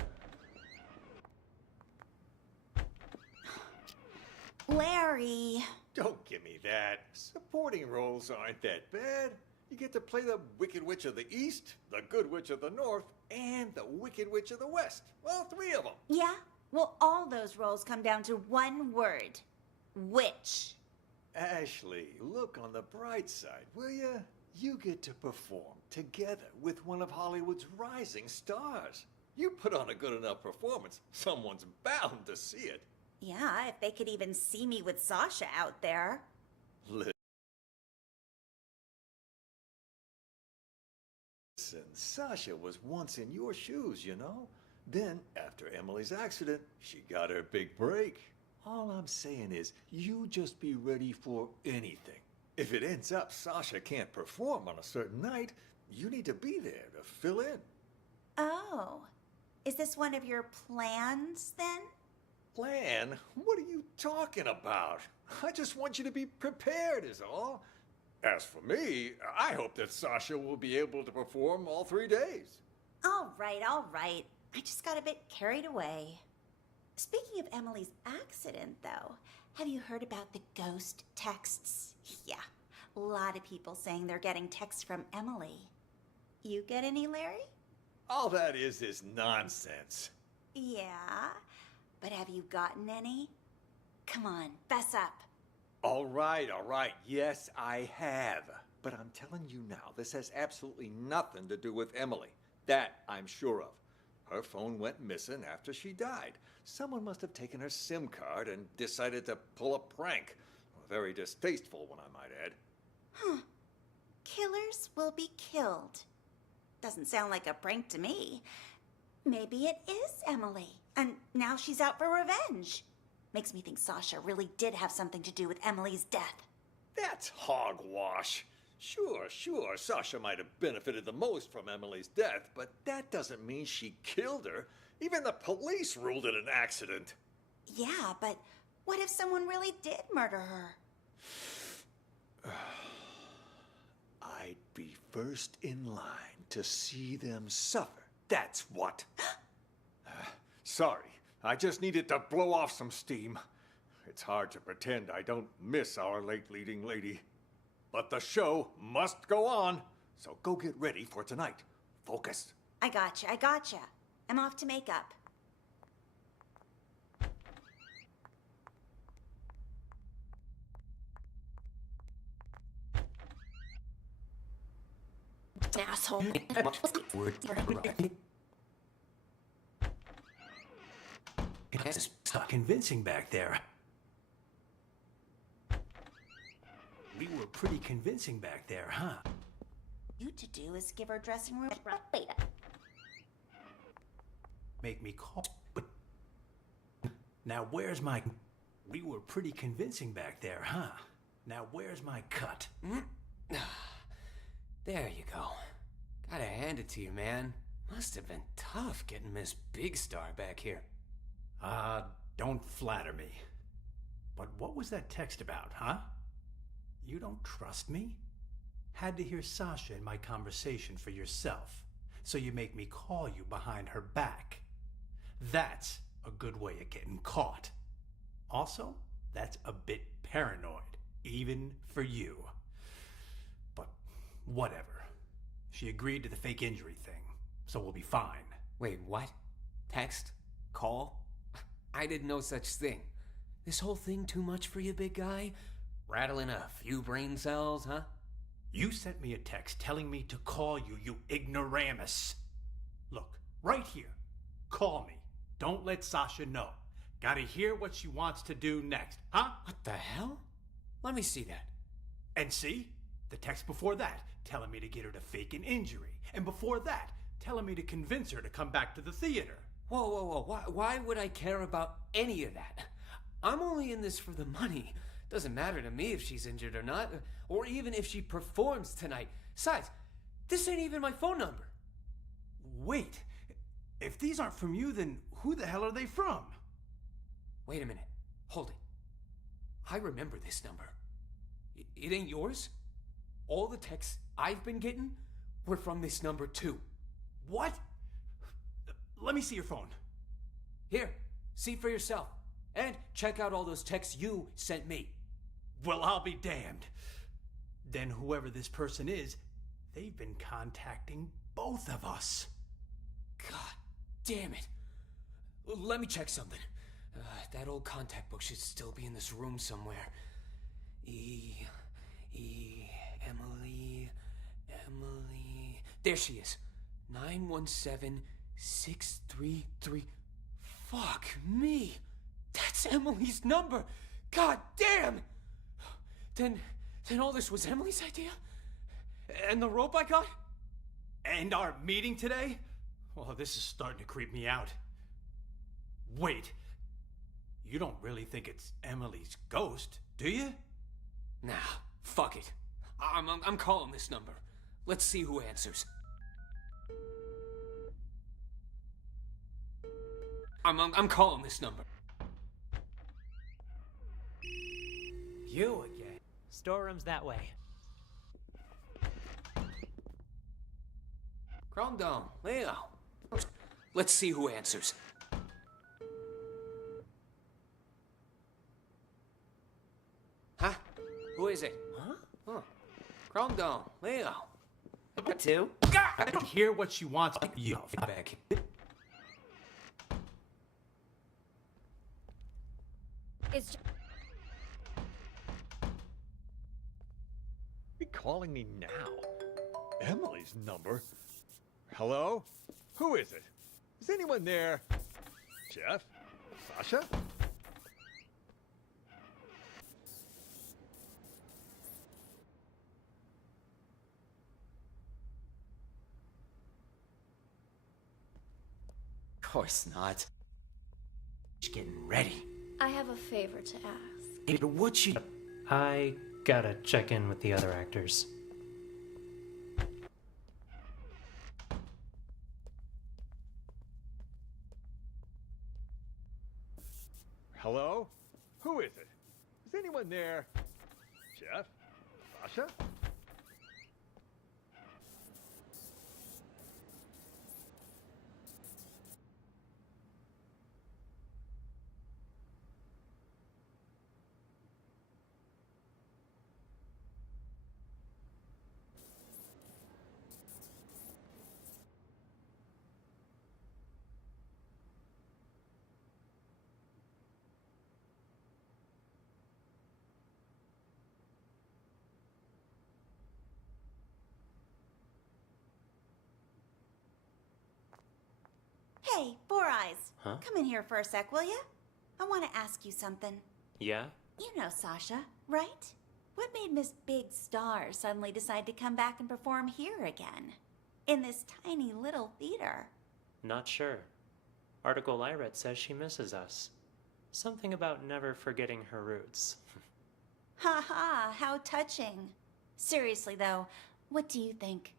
Larry! Don't give me that. Supporting roles aren't that bad. You get to play the Wicked Witch of the East, the Good Witch of the North, and the Wicked Witch of the West. All three of them. Yeah? Well, all those roles come down to one word. Witch. Ashley, look on the bright side, will you? You get to perform together with one of Hollywood's rising stars. You put on a good enough performance, someone's bound to see it. Yeah, if they could even see me with Sasha out there. Listen, Sasha was once in your shoes, you know? Then, after Emily's accident, she got her big break. All I'm saying is, you just be ready for anything. If it ends up Sasha can't perform on a certain night, you need to be there to fill in. Oh. Is this one of your plans, then? Plan? What are you talking about? I just want you to be prepared is all. As for me, I hope that Sasha will be able to perform all 3 days. All right, all right. I just got a bit carried away. Speaking of Emily's accident, though, have you heard about the ghost texts? Yeah, a lot of people saying they're getting texts from Emily. You get any, Larry? All that is nonsense. Yeah, but have you gotten any? Come on, fess up. All right. Yes, I have. But I'm telling you now, this has absolutely nothing to do with Emily. That I'm sure of. Her phone went missing after she died. Someone must have taken her SIM card and decided to pull a prank. A very distasteful one, I might add. Huh. Killers will be killed. Doesn't sound like a prank to me. Maybe it is Emily, and now she's out for revenge. Makes me think Sasha really did have something to do with Emily's death. That's hogwash. Sure, Sasha might have benefited the most from Emily's death, but that doesn't mean she killed her. Even the police ruled it an accident. Yeah, but what if someone really did murder her? I'd be first in line to see them suffer. That's what. Sorry, I just needed to blow off some steam. It's hard to pretend I don't miss our late leading lady. But the show must go on, so go get ready for tonight. Focus. I gotcha. I'm off to makeup. Asshole. Stop convincing back there. We were pretty convincing back there, huh? You to do is give her dressing room. Make me call. Now where's my... We were pretty convincing back there, huh? Now where's my cut? There you go. Gotta hand it to you, man. Must have been tough getting Miss Big Star back here. Don't flatter me. But what was that text about, huh? You don't trust me? Had to hear Sasha in my conversation for yourself, so you make me call you behind her back. That's a good way of getting caught. Also, that's a bit paranoid, even for you. But whatever. She agreed to the fake injury thing, so we'll be fine. Wait, what? Text? Call? I did no such thing. This whole thing too much for you, big guy? Rattling a few brain cells, huh? You sent me a text telling me to call you, you ignoramus. Look, right here. Call me. Don't let Sasha know. Gotta hear what she wants to do next, huh? What the hell? Let me see that. And see? The text before that, telling me to get her to fake an injury. And before that, telling me to convince her to come back to the theater. Whoa. Why would I care about any of that? I'm only in this for the money. Doesn't matter to me if she's injured or not, or even if she performs tonight. Besides, this ain't even my phone number. Wait, if these aren't from you, then who the hell are they from? Wait a minute. Hold it. I remember this number. It ain't yours? All the texts I've been getting were from this number too. What? Let me see your phone. Here, see for yourself. And check out all those texts you sent me. Well, I'll be damned. Then whoever this person is, they've been contacting both of us. God damn it. Let me check something. That old contact book should still be in this room somewhere. Emily, There she is. 917633. Fuck me. That's Emily's number. God damn. Then all this was Emily's idea? And the rope I got? And our meeting today? Well, this is starting to creep me out. Wait. You don't really think it's Emily's ghost, do you? Nah, fuck it. I'm calling this number. Let's see who answers. I'm calling this number. You again. Storeroom's that way. Calm down, Leo. Let's see who answers. Huh? Who is it? Huh? Calm down, Leo. Two? I don't hear what she wants. You back. It's Be calling me now? Emily's number? Hello? Who is it? Is anyone there? Jeff? Sasha? Of course not. She's getting ready. I have a favor to ask. But what she... I gotta check in with the other actors. Hello? Who is it? Is anyone there? Jeff? Sasha? Hey, Four Eyes. Huh? Come in here for a sec, will you? I want to ask you something. Yeah? You know Sasha, right? What made Miss Big Star suddenly decide to come back and perform here again? In this tiny little theater? Not sure. Article I read says she misses us. Something about never forgetting her roots. Ha ha, how touching. Seriously though, what do you think?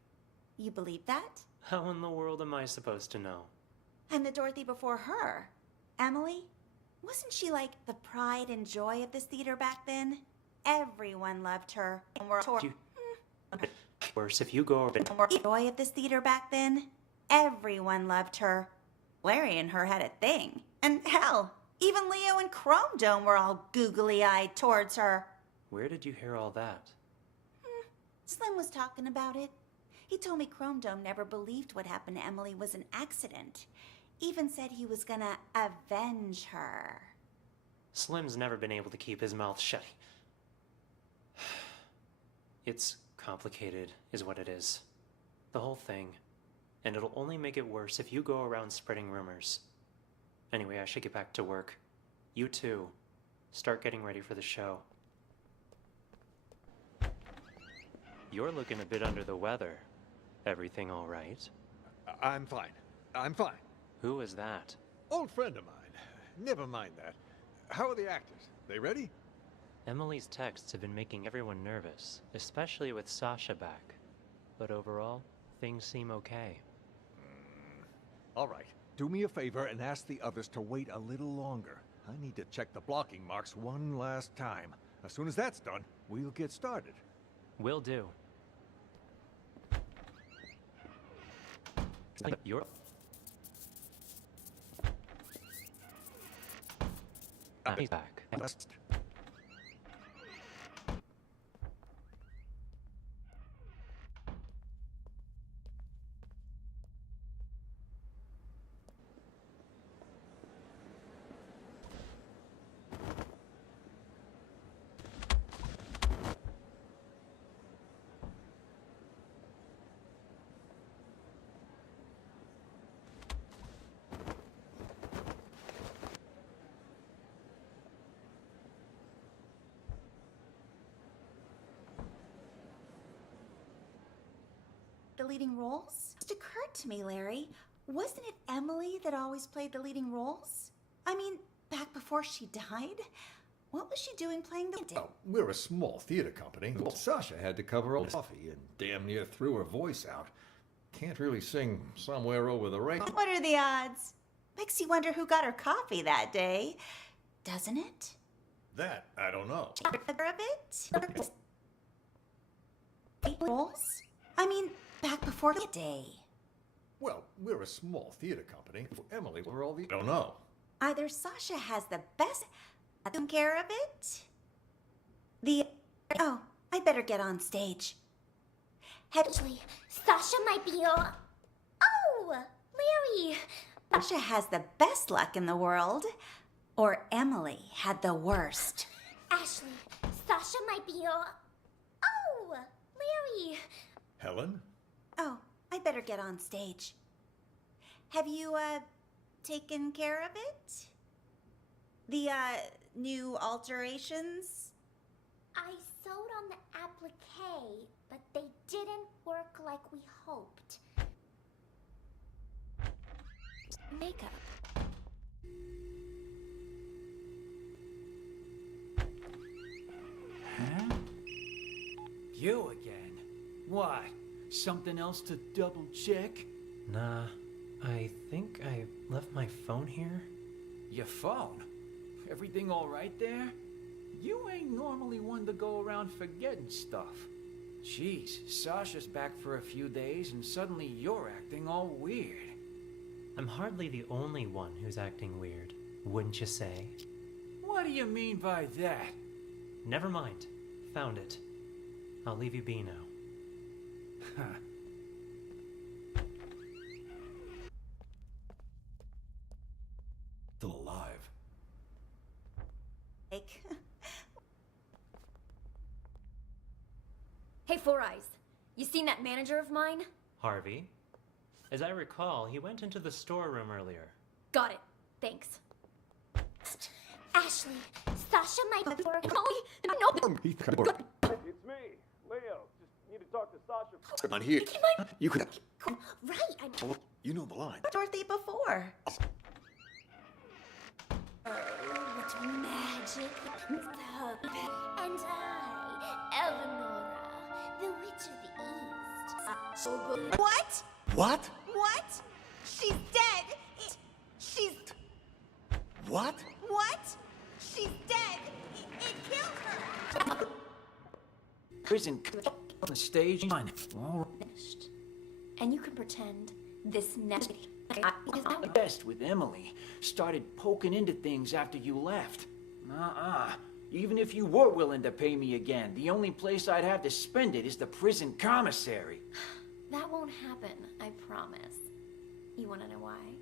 You believe that? How in the world am I supposed to know? And the Dorothy before her, Emily? Wasn't she like the pride and joy of this theater back then? Everyone loved her. And we're Worse if you go over... joy of this theater back then? Everyone loved her. Larry and her had a thing. And hell, even Leo and Chrome Dome were all googly-eyed towards her. Where did you hear all that? Slim was talking about it. He told me Chrome Dome never believed what happened to Emily was an accident. Even said he was gonna avenge her. Slim's never been able to keep his mouth shut. It's complicated, is what it is. The whole thing. And it'll only make it worse if you go around spreading rumors. Anyway, I should get back to work. You too. Start getting ready for the show. You're looking a bit under the weather. Everything all right? I'm fine. I'm fine. Who is that? Old friend of mine. Never mind that. How are the actors? They ready? Emily's texts have been making everyone nervous, especially with Sasha back. But overall, things seem okay. All right. Do me a favor and ask the others to wait a little longer. I need to check the blocking marks one last time. As soon as that's done, we'll get started. Will do. You're... He's back. the leading roles? It occurred to me, Larry, wasn't it Emily that always played the leading roles? I mean, back before she died? What was she doing playing the... Well, we're a small theater company. Well, Sasha had to cover all the coffee and damn near threw her voice out. Can't really sing Somewhere Over the Rainbow. What are the odds? Makes you wonder who got her coffee that day, doesn't it? That, I don't know. Of it? Roles? I mean, back before the day. Well, we're a small theater company. For Emily, we're all the... I don't know. Either Sasha has the best... Took care of it? Oh, I better get on stage. Actually, Sasha might be your... Oh, Larry! Sasha has the best luck in the world, or Emily had the worst. Ashley, Sasha might be your... Oh, Larry! Helen? Oh, I better get on stage. Have you, taken care of it? The, new alterations? I sewed on the applique, but they didn't work like we hoped. Makeup. Huh? You again? What? Something else to double check? Nah, I think I left my phone here. Your phone? Everything all right there? You ain't normally one to go around forgetting stuff. Jeez, Sasha's back for a few days and suddenly you're acting all weird. I'm hardly the only one who's acting weird, wouldn't you say? What do you mean by that? Never mind. Found it. I'll leave you be now. Still alive. Hey, Four Eyes. You seen that manager of mine? Harvey? As I recall, he went into the storeroom earlier. Got it. Thanks. Ashley, Sasha might be your... No. It's me, Leo. Just need to talk to Sasha. On here. You could... Right, I'm... You know the line. Dorothy before. Oh, what magic. And I, Eleonora, the Witch of the East. So good. What? What? What? She's dead. She's... What? What? She's dead. It killed her. Prison on the stage. All Finished. And you can pretend this never... right. Best with Emily. Started poking into things after you left. Even if you were willing to pay me again, the only place I'd have to spend it is the prison commissary. That won't happen, I promise. You wanna know why?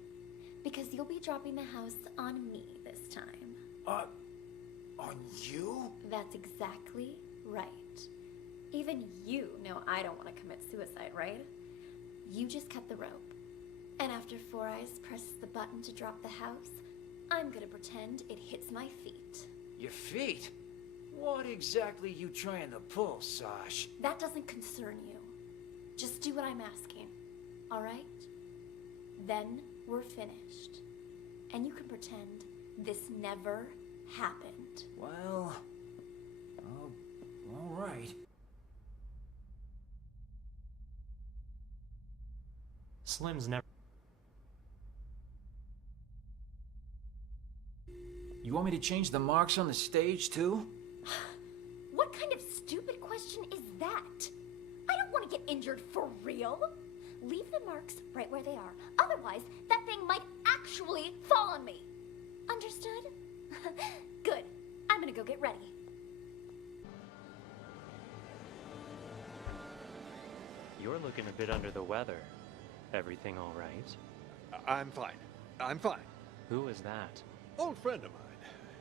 Because you'll be dropping the house on me this time. On you? That's exactly right. Even you know I don't want to commit suicide, right? You just cut the rope. And after Four Eyes presses the button to drop the house, I'm gonna pretend it hits my feet. Your feet? What exactly you trying to pull, Sash? That doesn't concern you. Just do what I'm asking, all right? Then we're finished. And you can pretend this never happened. Well, all right. Slim's never... You want me to change the marks on the stage, too? What kind of stupid question is that? I don't want to get injured for real. Leave the marks right where they are. Otherwise, that thing might actually fall on me. Understood? Good. I'm gonna go get ready. You're looking a bit under the weather. Everything all right? I'm fine. I'm fine. Who is that? Old friend of mine.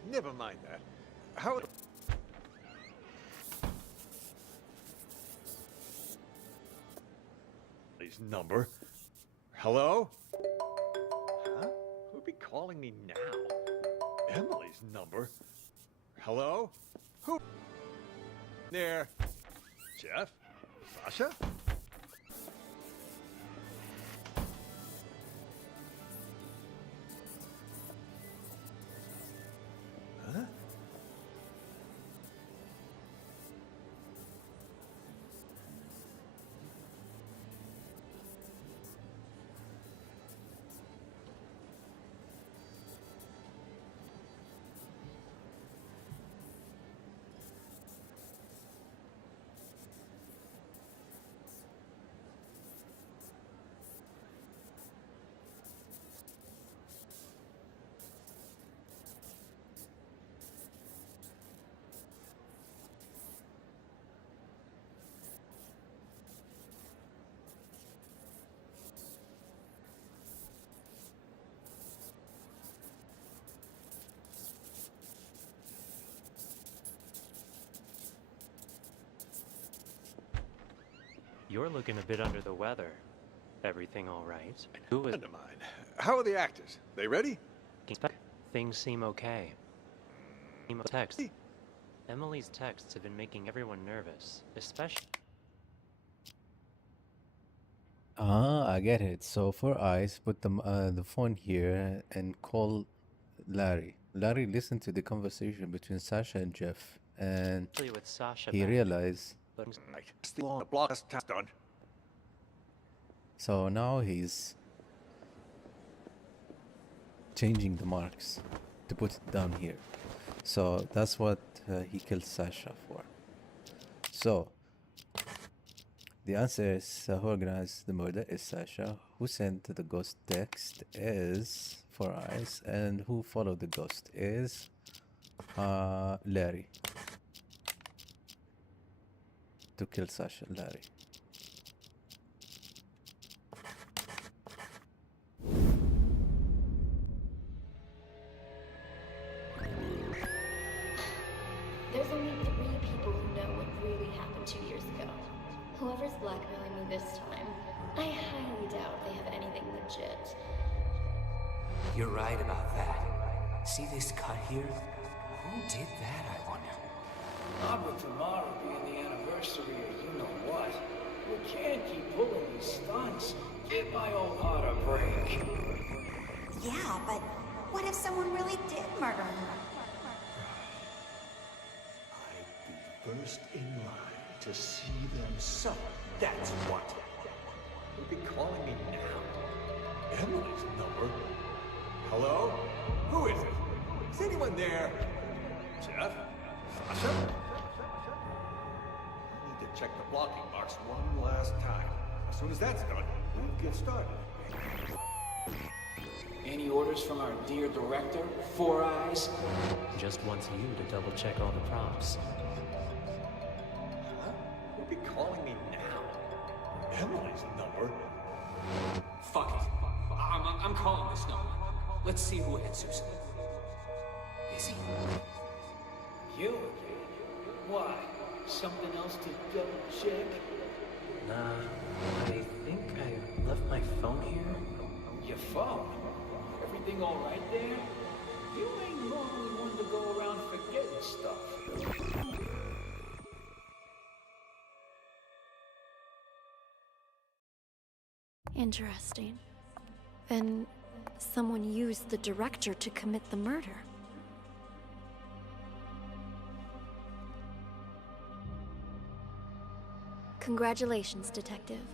Never mind that. How... His number. Hello? Huh? Who'd be calling me now? Emily's number. Hello? Who? There. Jeff? Sasha? You're looking a bit under the weather. Everything all right? Who is... Friend of mine. How are the actors? They ready? Things seem okay. Text. Emily's texts have been making everyone nervous, especially... Ah, I get it. So for eyes, put the phone here and call Larry. Larry listened to the conversation between Sasha and Jeff, and with Sasha he back. realized. The block is done. So now he's changing the marks to put it down here. So that's what he killed Sasha for. So the answer is who organized the murder is Sasha. Who sent the ghost text is Four Eyes, and who followed the ghost is Larry. To kill Sasha, Larry. There's only 3 people who know what really happened 2 years ago. Whoever's blackmailing me this time, I highly doubt they have anything legit. You're right about that. See this cut here? Who did that, I wonder? Not with tomorrow being the anniversary or you know what. We can't keep pulling these stunts. Give my old heart a break. Yeah, but what if someone really did murder her? First in line to see them so that's what. You'll be calling me now. Emily's number? Hello? Who is it? Is anyone there? Jeff? Sasha? I need to check the blocking marks one last time. As soon as that's done, we'll get started. Any orders from our dear director, Four Eyes? Just wants you to double check all the props. You'll be calling me now. Emily's number? Fuck it. I'm calling this number. Let's see who answers. Busy? You again? Why? Something else to double check? Nah, I think I left my phone here. Your phone? Everything all right there? You ain't normally one to go around forgetting stuff. Interesting. Then someone used the director to commit the murder. Congratulations, Detective.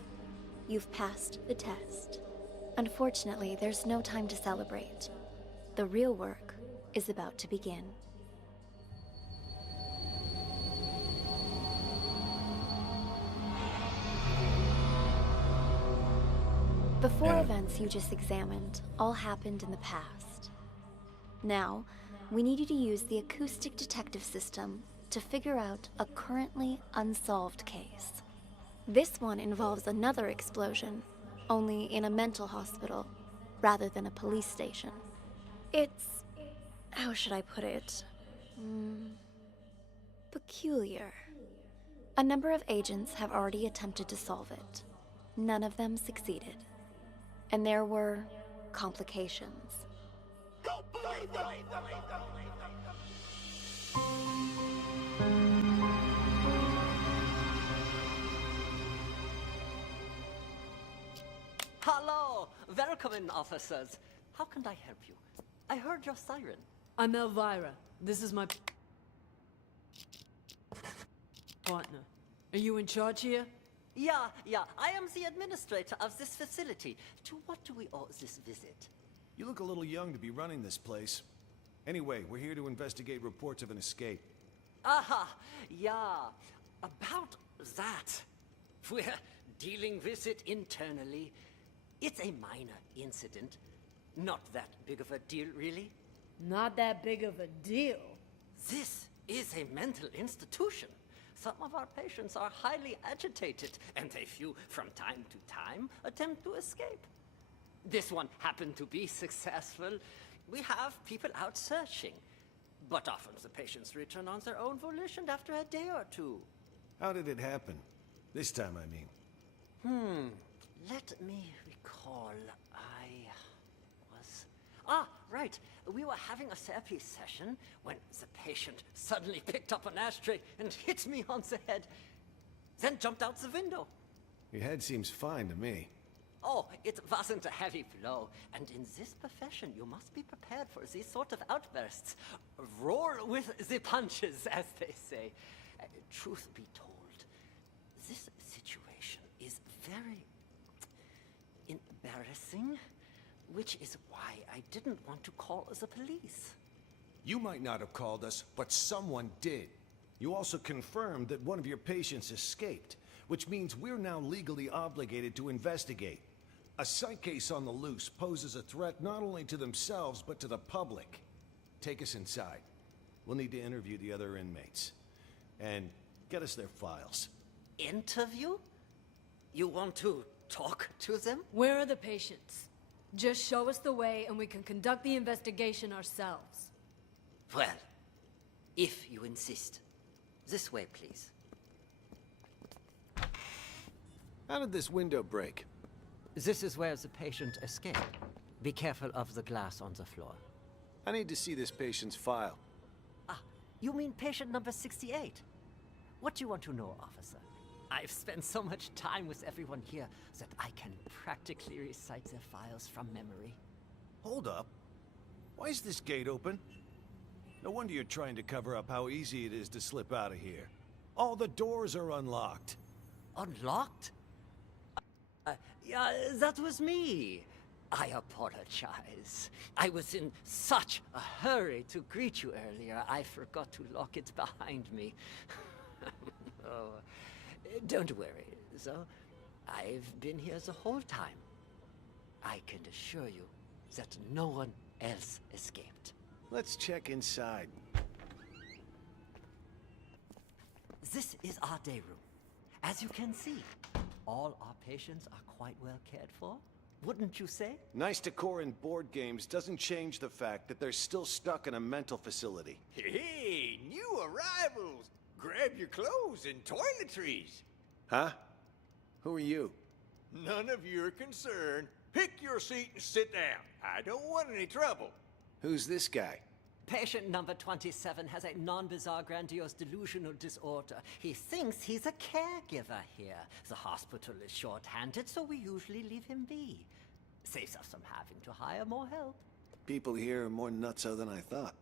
You've passed the test. Unfortunately, there's no time to celebrate. The real work is about to begin. The 4 events you just examined all happened in the past. Now, we need you to use the acoustic detective system to figure out a currently unsolved case. This one involves another explosion, only in a mental hospital, rather than a police station. It's... how should I put it? Peculiar. A number of agents have already attempted to solve it. None of them succeeded. And there were complications. Hello! Welcome in, officers. How can I help you? I heard your siren. I'm Elvira. This is my partner. Are you in charge here? Yeah. I am the administrator of this facility. To what do we owe this visit? You look a little young to be running this place. Anyway, we're here to investigate reports of an escape. Aha! Yeah. About that. We're dealing with it internally. It's a minor incident. Not that big of a deal, really. Not that big of a deal. This is a mental institution. Some of our patients are highly agitated, and a few, from time to time, attempt to escape. This one happened to be successful. We have people out searching. But often the patients return on their own volition after a day or two. How did it happen? This time, I mean. Let me recall. I was... Ah, right. We were having a therapy session when the patient suddenly picked up an ashtray and hit me on the head, then jumped out the window. Your head seems fine to me. Oh, it wasn't a heavy blow. And in this profession, you must be prepared for these sort of outbursts. Roar with the punches, as they say. Truth be told, this situation is very embarrassing, which is why I didn't want to call the police. You might not have called us, but someone did. You also confirmed that one of your patients escaped, which means we're now legally obligated to investigate. A psych case on the loose poses a threat not only to themselves, but to the public. Take us inside. We'll need to interview the other inmates. And get us their files. Interview? You want to talk to them? Where are the patients? Just show us the way and we can conduct the investigation ourselves. Well, if you insist. This way, please. How did this window break? This is where the patient escaped. Be careful of the glass on the floor. I need to see this patient's file. Ah, you mean patient number 68? What do you want to know, officer? I've spent so much time with everyone here that I can practically recite their files from memory. Hold up. Why is this gate open? No wonder you're trying to cover up how easy it is to slip out of here. All the doors are unlocked. Unlocked? Yeah, that was me. I apologize. I was in such a hurry to greet you earlier, I forgot to lock it behind me. Oh, don't worry, though. I've been here the whole time. I can assure you that no one else escaped. Let's check inside. This is our day room. As you can see, all our patients are quite well cared for, wouldn't you say? Nice decor in board games doesn't change the fact that they're still stuck in a mental facility. Hey, new arrivals! Grab your clothes and toiletries! Huh? Who are you? None of your concern. Pick your seat and sit down. I don't want any trouble. Who's this guy? Patient number 27 has a non-bizarre grandiose delusional disorder. He thinks he's a caregiver here. The hospital is short-handed, so we usually leave him be. Saves us from having to hire more help. People here are more nutso than I thought.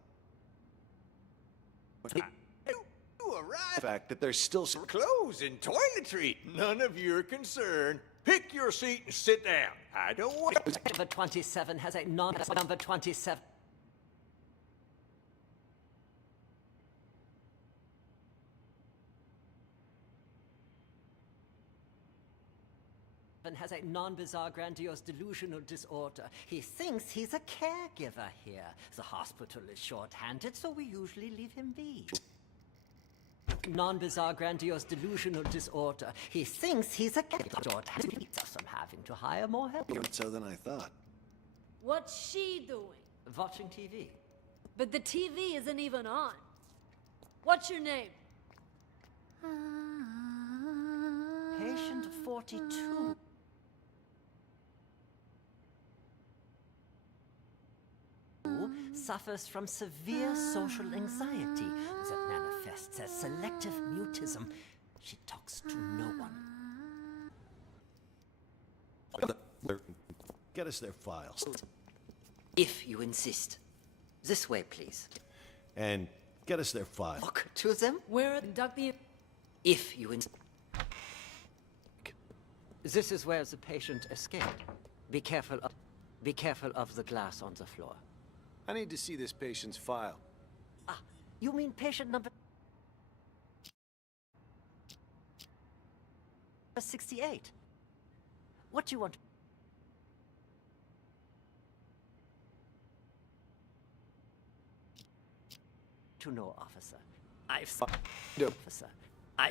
You arrived. The fact that there's still some Clothes and toiletries. None of your concern. Pick your seat and sit down. I don't want... Number 27 has a number 27... has a non-bizarre grandiose delusional disorder. He thinks he's a caregiver here. The hospital is short-handed, so we usually leave him be. Non-bizarre grandiose delusional disorder. He thinks he's a caregiver. Short-handed, keeps us from having to hire more help. more nutso than I thought. What's she doing? Watching TV. But the TV isn't even on. What's your name? Patient 42. Suffers from severe social anxiety that manifests as selective mutism. She talks to no one. Get us their files. If you insist. This way, please. And get us their files. Talk to them? Where conduct the... If you insist. This is where the patient escaped. Be careful of the glass on the floor. I need to see this patient's file. Ah, you mean patient number 68? What do you want to know, officer? I've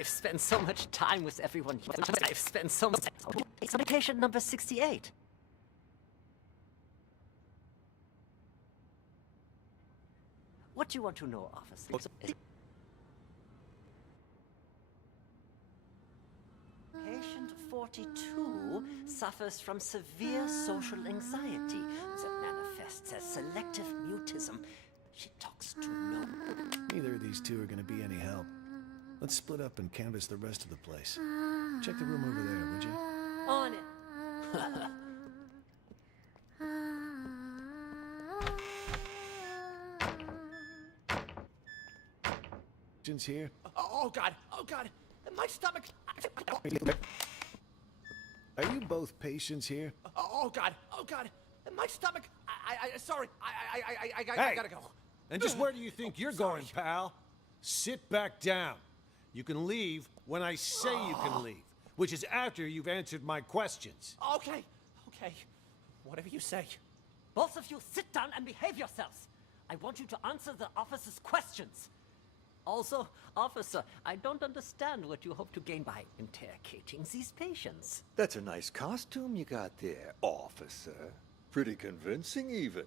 spent so much time with everyone here. I've spent so much time. It's patient number 68. What do you want to know, officer? Patient Patient 42 suffers from severe social anxiety that manifests as selective mutism. She talks to no one. Neither of these two are gonna be any help. Let's split up and canvass the rest of the place. Check the room over there, would you? On it. Patients here? Oh God! My stomach! Are you both patients here? Oh God! My stomach! Sorry. I Hey! gotta go. And just where do you think you're going, pal? Sit back down. You can leave when I say you can leave, which is after you've answered my questions. Okay. Whatever you say. Both of you sit down and behave yourselves. I want you to answer the officer's questions. Also, officer, I don't understand what you hope to gain by interrogating these patients. That's a nice costume you got there, officer. Pretty convincing, even.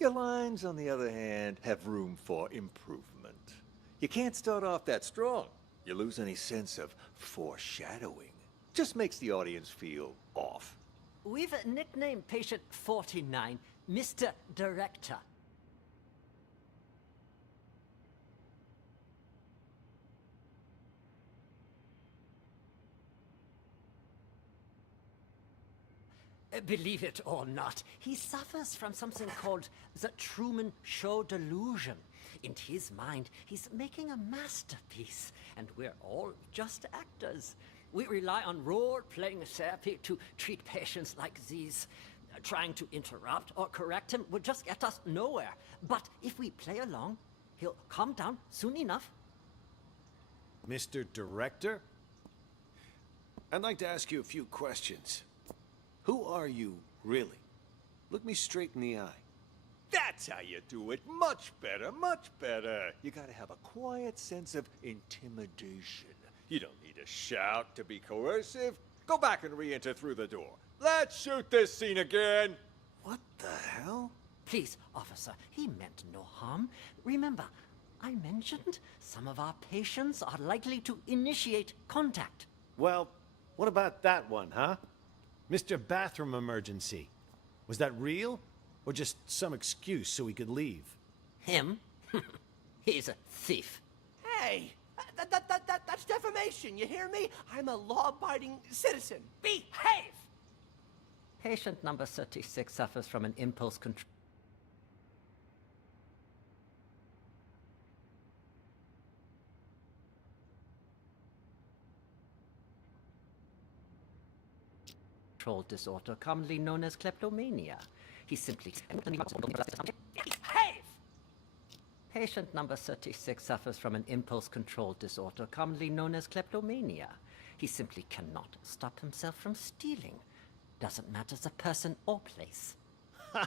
Your lines, on the other hand, have room for improvement. You can't start off that strong. You lose any sense of foreshadowing. Just makes the audience feel off. We've nicknamed patient 49 Mr. Director. Believe it or not, he suffers from something called the Truman Show delusion. In his mind, he's making a masterpiece, and we're all just actors. We rely on role-playing therapy to treat patients like these. Trying to interrupt or correct him would just get us nowhere. But if we play along, he'll calm down soon enough. Mr. Director? I'd like to ask you a few questions. Who are you, really? Look me straight in the eye. That's how you do it. Much better, much better. You gotta have a quiet sense of intimidation. You don't need to shout to be coercive. Go back and re-enter through the door. Let's shoot this scene again. What the hell? Please, officer, he meant no harm. Remember, I mentioned some of our patients are likely to initiate contact. Well, what about that one, huh? Mr. Bathroom Emergency. Was that real? Or just some excuse so he could leave? Him? He's a thief. Hey, that's defamation. You hear me? I'm a law-abiding citizen. Behave. Patient number 36 suffers from an impulse control disorder, commonly known as kleptomania. He simply... Behave! Patient number 36 suffers from an impulse control disorder, commonly known as kleptomania. He simply cannot stop himself from stealing. Doesn't matter the person or place. I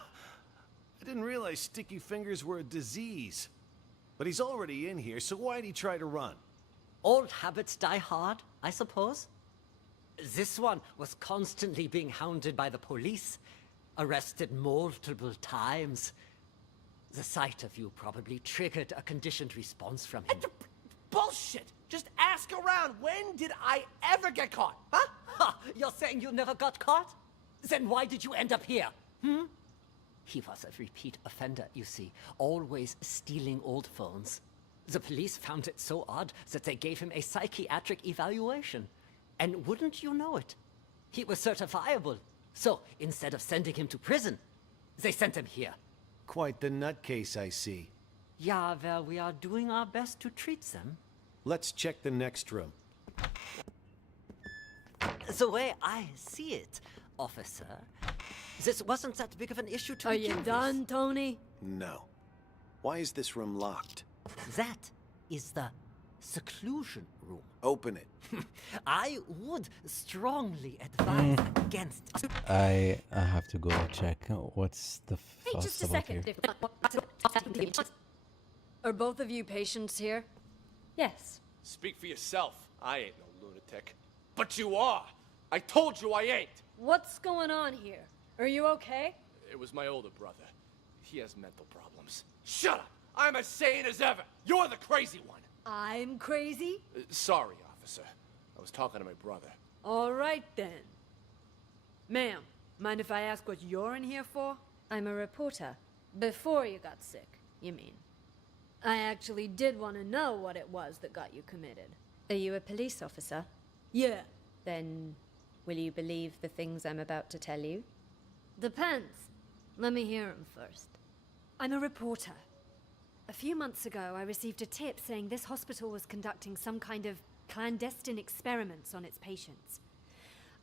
didn't realize sticky fingers were a disease. But he's already in here, so why'd he try to run? Old habits die hard, I suppose. This one was constantly being hounded by the police, arrested multiple times. The sight of you probably triggered a conditioned response from him. Bullshit! Just ask around. When did I ever get caught? Huh? Ha! You're saying you never got caught? Then why did you end up here? He was a repeat offender, you see, always stealing old phones. The police found it so odd that they gave him a psychiatric evaluation. And wouldn't you know it? He was certifiable. So, instead of sending him to prison, they sent him here. Quite the nutcase, I see. Yeah, well, we are doing our best to treat them. Let's check the next room. The way I see it, officer, this wasn't that big of an issue to Are begin you with. done, Tony? No. Why is this room locked? That is the seclusion room. Open it. I would strongly advise against... I have to go check what's the Hey, fuss just a about second. here. Are both of you patients here? Yes. Speak for yourself. I ain't no lunatic. But you are. I told you I ain't. What's going on here? Are you okay? It was my older brother. He has mental problems. Shut up! I'm as sane as ever. You're the crazy one. I'm crazy? Sorry, officer. I was talking to my brother. All right, then. Ma'am, mind if I ask what you're in here for? I'm a reporter. Before you got sick, you mean? I actually did want to know what it was that got you committed. Are you a police officer? Yeah. Then, will you believe the things I'm about to tell you? Depends. Let me hear 'em first. I'm a reporter. A few months ago, I received a tip saying this hospital was conducting some kind of clandestine experiments on its patients.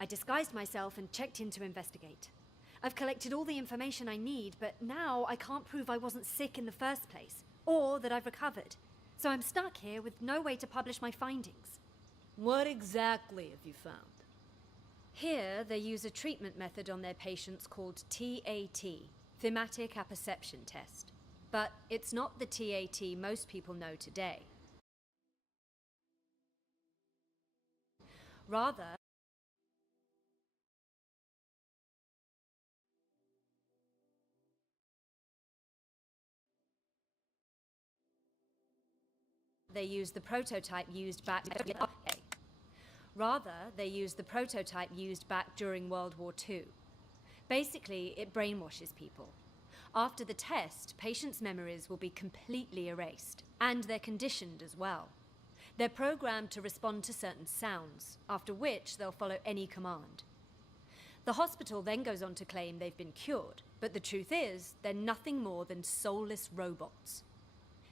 I disguised myself and checked in to investigate. I've collected all the information I need, but now I can't prove I wasn't sick in the first place, or that I've recovered. So I'm stuck here with no way to publish my findings. What exactly have you found? Here, they use a treatment method on their patients called TAT, Thematic Apperception Test. But it's not the TAT most people know today. Rather, they use the prototype used back during World War II. Basically, it brainwashes people. After the test, patients' memories will be completely erased, and they're conditioned as well. They're programmed to respond to certain sounds, after which they'll follow any command. The hospital then goes on to claim they've been cured, but the truth is, they're nothing more than soulless robots.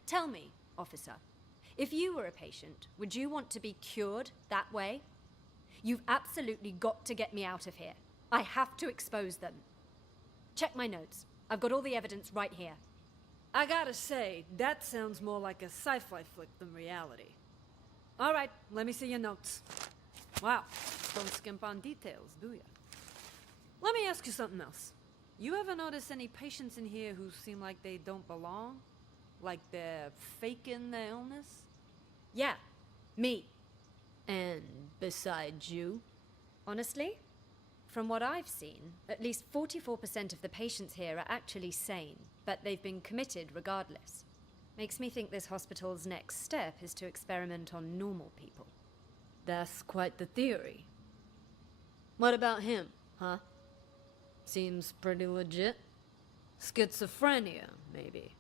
Tell me, officer, if you were a patient, would you want to be cured that way? You've absolutely got to get me out of here. I have to expose them. Check my notes. I've got all the evidence right here. I gotta say, that sounds more like a sci-fi flick than reality. All right, let me see your notes. Wow, don't skimp on details, do ya? Let me ask you something else. You ever notice any patients in here who seem like they don't belong? Like they're faking their illness? Yeah, me. And besides you? Honestly, from what I've seen, at least 44% of the patients here are actually sane, but they've been committed regardless. Makes me think this hospital's next step is to experiment on normal people. That's quite the theory. What about him, huh? Seems pretty legit. Schizophrenia, maybe.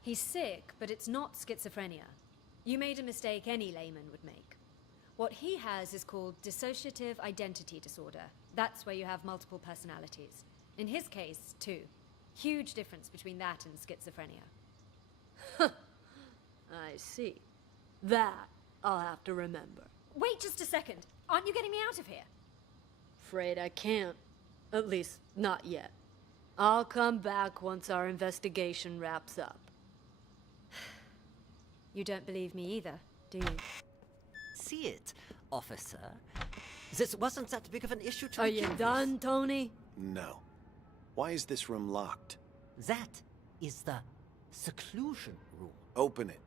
He's sick, but it's not schizophrenia. You made a mistake any layman would make. What he has is called dissociative identity disorder. That's where you have multiple personalities. In his case, too. Huge difference between that and schizophrenia. I see. That I'll have to remember. Wait just a second. Aren't you getting me out of here? Afraid I can't. At least, not yet. I'll come back once our investigation wraps up. You don't believe me either, do you? See it, officer. This wasn't that big of an issue to Are you done, Tony? No. Why is this room locked? That is the seclusion room. Open it.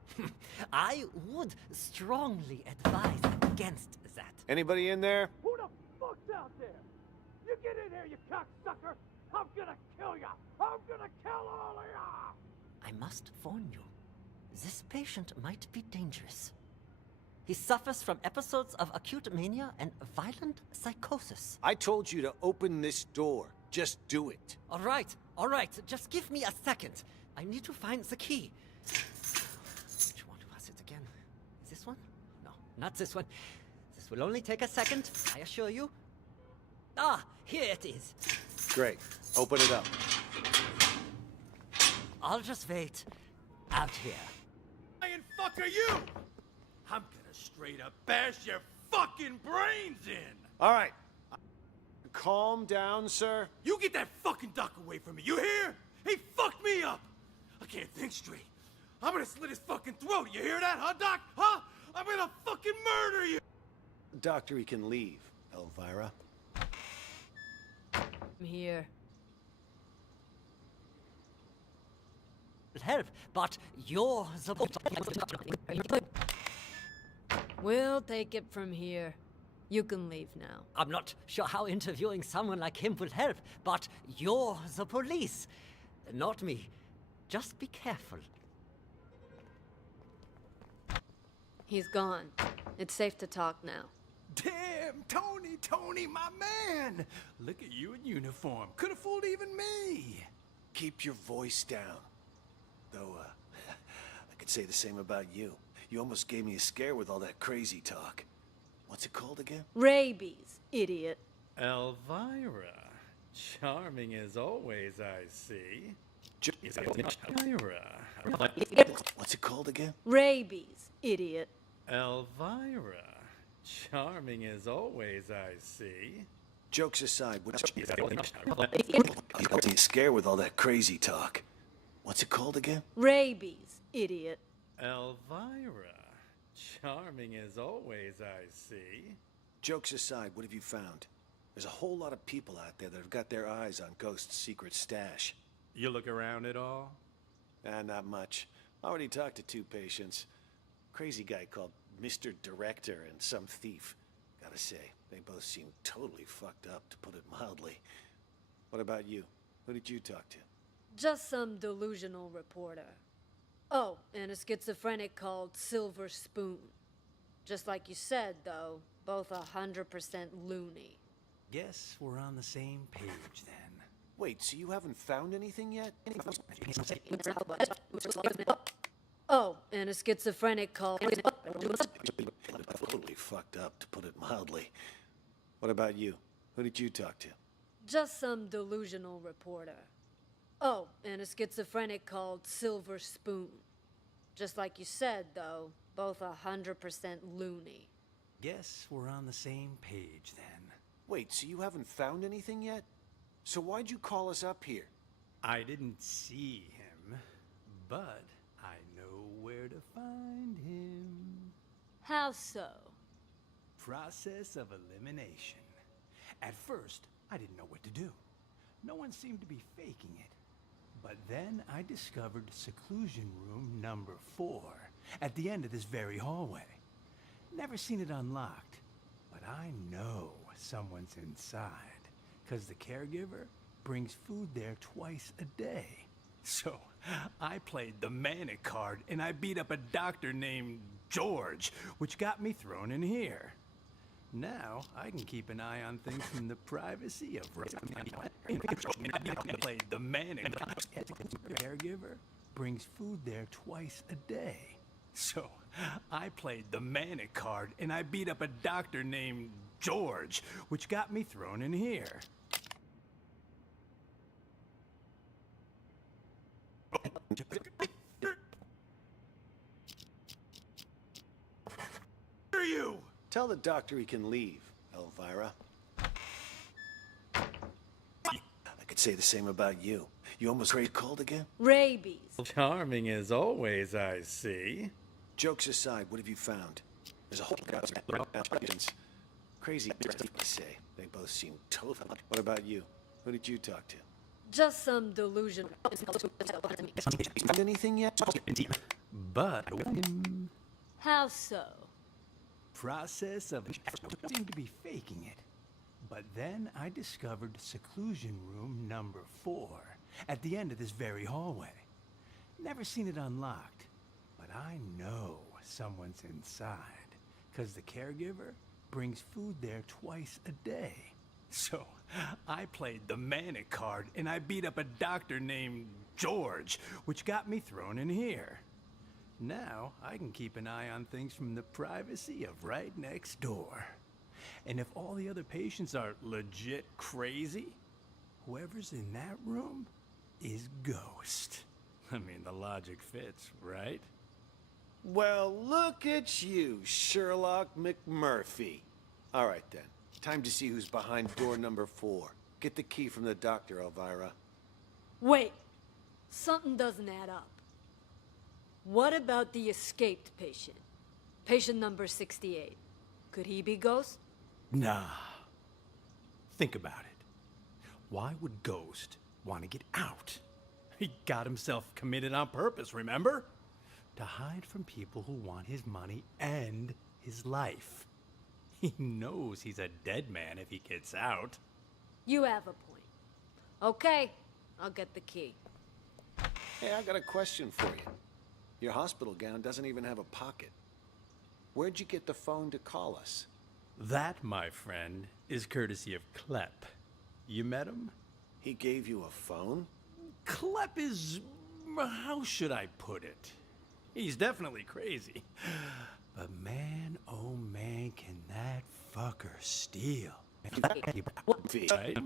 I would strongly advise against that. Anybody in there? Who the fuck's out there? You get in here, you cocksucker! I'm gonna kill ya! I'm gonna kill all of ya! I must warn you, this patient might be dangerous. He suffers from episodes of acute mania and violent psychosis. I told you to open this door. Just do it. All right. Just give me a second. I need to find the key. Which one was it again? Is this one? No, not this one. This will only take a second, I assure you. Ah, here it is. Great. Open it up. I'll just wait out here. And fuck are you? I'm gonna straight up bash your fucking brains in. All right. Calm down, sir. You get that fucking doc away from me, you hear? He fucked me up. I can't think straight. I'm gonna slit his fucking throat. You hear that, huh, Doc? Huh? I'm gonna fucking murder you. Doctor, he can leave, Elvira. I'm here. Help, but you're the... We'll take it from here. You can leave now. I'm not sure how interviewing someone like him will help, but you're the police, not me. Just be careful. He's gone. It's safe to talk now. Tim! Tony, my man! Look at you in uniform. Could have fooled even me. Keep your voice down. Though, I could say the same about you. You almost gave me a scare with all that crazy talk. What's it called again? Rabies, idiot. Elvira. Charming as always, I see. Elvira. What's it called again? Rabies, idiot. Elvira. Charming as always, I see. Jokes aside, what's you got me a scare with all that crazy talk. What's it called again? Rabies, idiot. Elvira. Charming as always, I see. Jokes aside, what have you found? There's a whole lot of people out there that have got their eyes on Ghost's secret stash. You look around at all? Not much. Already talked to 2 patients. Crazy guy called Mr. Director and some thief. Gotta say, they both seem totally fucked up, to put it mildly. What about you? Who did you talk to? Just some delusional reporter. Oh, and a schizophrenic called Silver Spoon. Just like you said, though, both 100% loony. Guess we're on the same page then. Wait, so you haven't found anything yet? Oh, and a schizophrenic called... Totally fucked up, to put it mildly. What about you? Who did you talk to? Just some delusional reporter. Oh, and a schizophrenic called Silver Spoon. Just like you said, though, both 100% loony. Guess we're on the same page then. Wait, so you haven't found anything yet? So why'd you call us up here? I didn't see him, but I know where to find him. How so? Process of elimination. At first, I didn't know what to do. No one seemed to be faking it. But then I discovered seclusion room number 4 at the end of this very hallway. Never seen it unlocked, but I know someone's inside, because the caregiver brings food there twice a day. So I played the manic card and I beat up a doctor named George, which got me thrown in here. Now I can keep an eye on things from the privacy of played the manic caregiver brings food there twice a day. So I played the manic card and I beat up a doctor named George, which got me thrown in here. Who are you? Tell the doctor he can leave, Elvira. I could say the same about you. You almost called again? Rabies. Charming as always, I see. Jokes aside, what have you found? There's a whole crazy I say. They both seem totally. What about you? Who did you talk to? Just some delusion. Anything yet? But How so? process of seemed to be faking it. But then I discovered seclusion room number 4 at the end of this very hallway. Never seen it unlocked, but I know someone's inside, because the caregiver brings food there twice a day. So I played the manic card and I beat up a doctor named George, which got me thrown in here. Now I can keep an eye on things from the privacy of right next door. And if all the other patients are legit crazy, whoever's in that room is Ghost. I mean, the logic fits, right? Well, look at you, Sherlock McMurphy. All right, then. Time to see who's behind door number 4. Get the key from the doctor, Elvira. Wait. Something doesn't add up. What about the escaped patient? Patient number 68. Could he be Ghost? Nah. Think about it. Why would Ghost want to get out? He got himself committed on purpose, remember? To hide from people who want his money and his life. He knows he's a dead man if he gets out. You have a point. Okay, I'll get the key. Hey, I got a question for you. Your hospital gown doesn't even have a pocket. Where'd you get the phone to call us? That, my friend, is courtesy of Klepp. You met him? He gave you a phone? Klepp is... how should I put it? He's definitely crazy. But man, oh man, can that fucker steal. Right?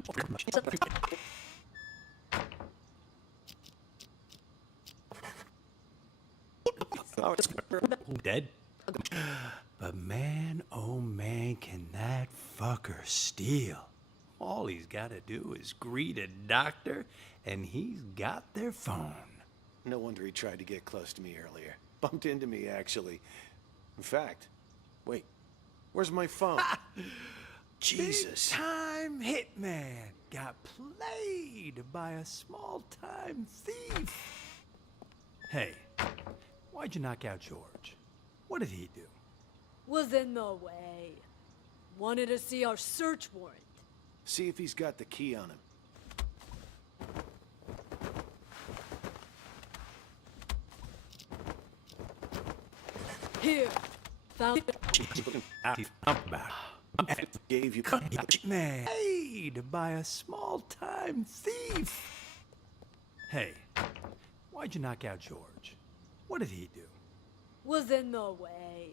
Dead? But man, oh man, can that fucker steal. All he's gotta do is greet a doctor, and he's got their phone. No wonder he tried to get close to me earlier. Bumped into me, actually. In fact, wait, where's my phone? Jesus. Big time hitman got played by a small-time thief. Hey, why'd you knock out George? What did he do? Was in the way. Wanted to see our search warrant. See if he's got the key on him. Here. Found Gave you man played by a small-time thief. Hey, why'd you knock out George? What did he do? Was in the way.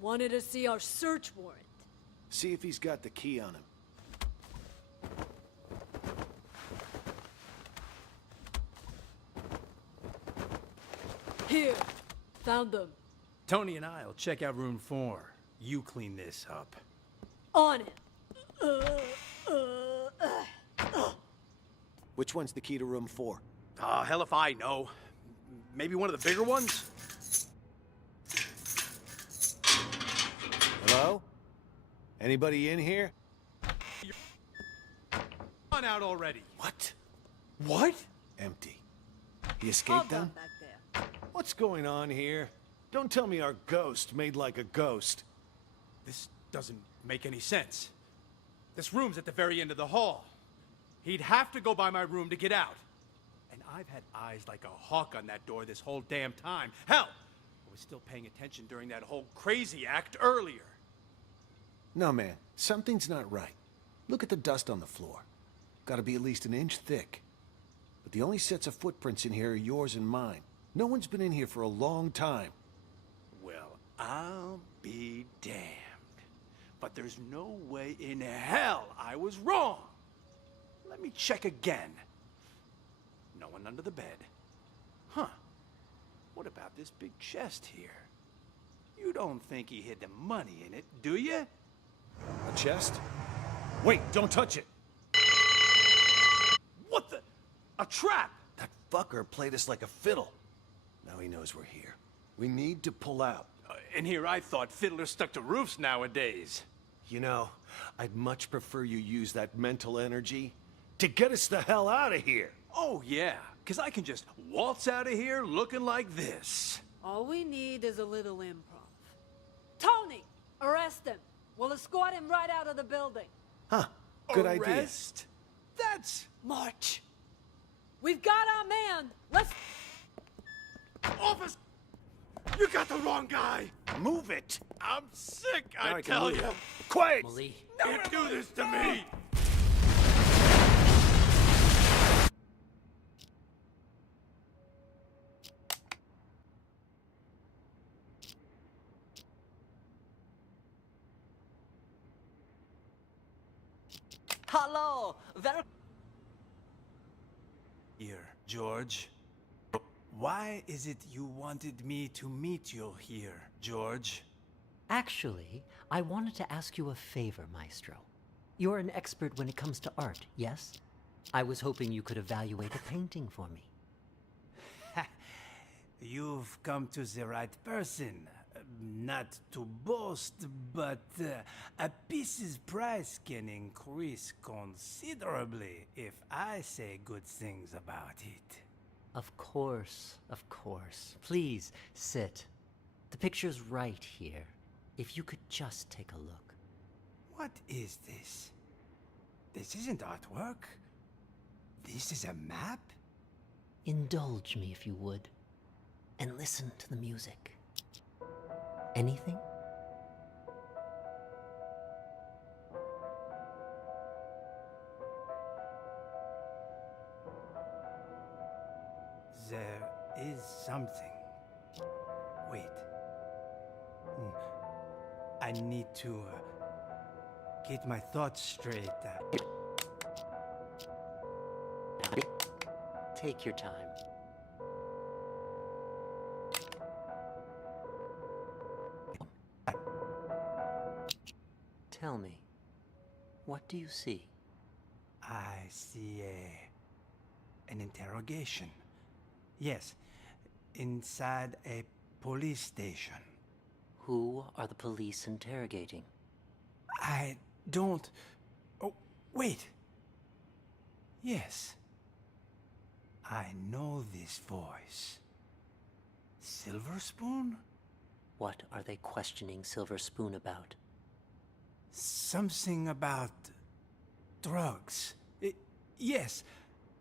Wanted to see our search warrant. See if he's got the key on him. Here. Found them. Tony and I'll check out room 4. You clean this up. On it. Which one's the key to room 4? Hell if I know. Maybe one of the bigger ones? Hello? Anybody in here? On out already. What? What? Empty. He escaped them? Back there. What's going on here? Don't tell me our ghost made like a ghost. This doesn't make any sense. This room's at the very end of the hall. He'd have to go by my room to get out. And I've had eyes like a hawk on that door this whole damn time. Hell, I was still paying attention during that whole crazy act earlier. No, man. Something's not right. Look at the dust on the floor. Gotta be at least an inch thick. But the only sets of footprints in here are yours and mine. No one's been in here for a long time. Well, I'll be damned. But there's no way in hell I was wrong. Let me check again. No one under the bed. Huh. What about this big chest here? You don't think he hid the money in it, do you? A chest? Wait, don't touch it! What the? A trap! That fucker played us like a fiddle. Now he knows we're here. We need to pull out. And here I thought fiddlers stuck to roofs nowadays. You know, I'd much prefer you use that mental energy to get us the hell out of here. Oh, yeah, because I can just waltz out of here looking like this. All we need is a little improv. Tony! Arrest him! We'll escort him right out of the building. Huh, good idea. Arrest? That's much. We've got our man! Let's... Office! You got the wrong guy! Move it! I'm sick, Now I can tell move you! it. Quiet! Emily. Can't do this to me! Hello! Here, George. Why is it you wanted me to meet you here, George? Actually, I wanted to ask you a favor, Maestro. You're an expert when it comes to art, yes? I was hoping you could evaluate a painting for me. You've come to the right person. Not to boast, but a piece's price can increase considerably if I say good things about it. Of course, of course. Please, sit. The picture's right here. If you could just take a look. What is this? This isn't artwork. This is a map? Indulge me if you would. And listen to the music. Anything? There is something. Wait. I need to get my thoughts straight. Take your time. Tell me, what do you see? I see an interrogation. Yes, inside a police station. Who are the police interrogating? I don't... Oh, wait. Yes. I know this voice. Silver Spoon? What are they questioning Silver Spoon about? Something about drugs. Yes,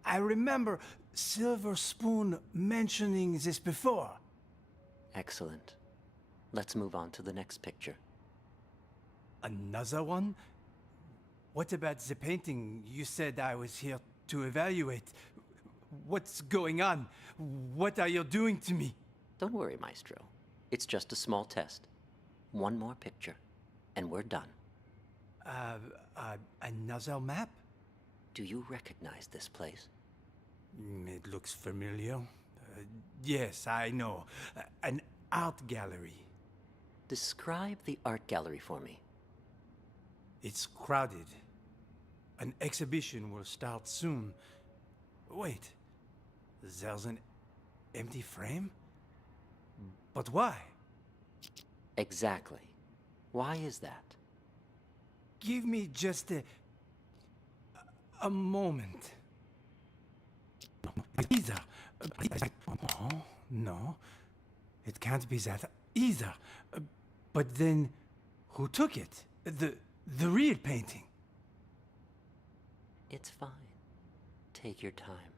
I remember Silver Spoon mentioning this before. Excellent. Let's move on to the next picture. Another one? What about the painting you said I was here to evaluate? What's going on? What are you doing to me? Don't worry, Maestro. It's just a small test. One more picture, and we're done. Another map? Do you recognize this place? It looks familiar. Yes, I know. An art gallery. Describe the art gallery for me. It's crowded. An exhibition will start soon. Wait, there's an empty frame? But why? Exactly. Why is that? Give me just a moment. Either. No, it can't be that either. But then, who took it? The real painting? It's fine. Take your time.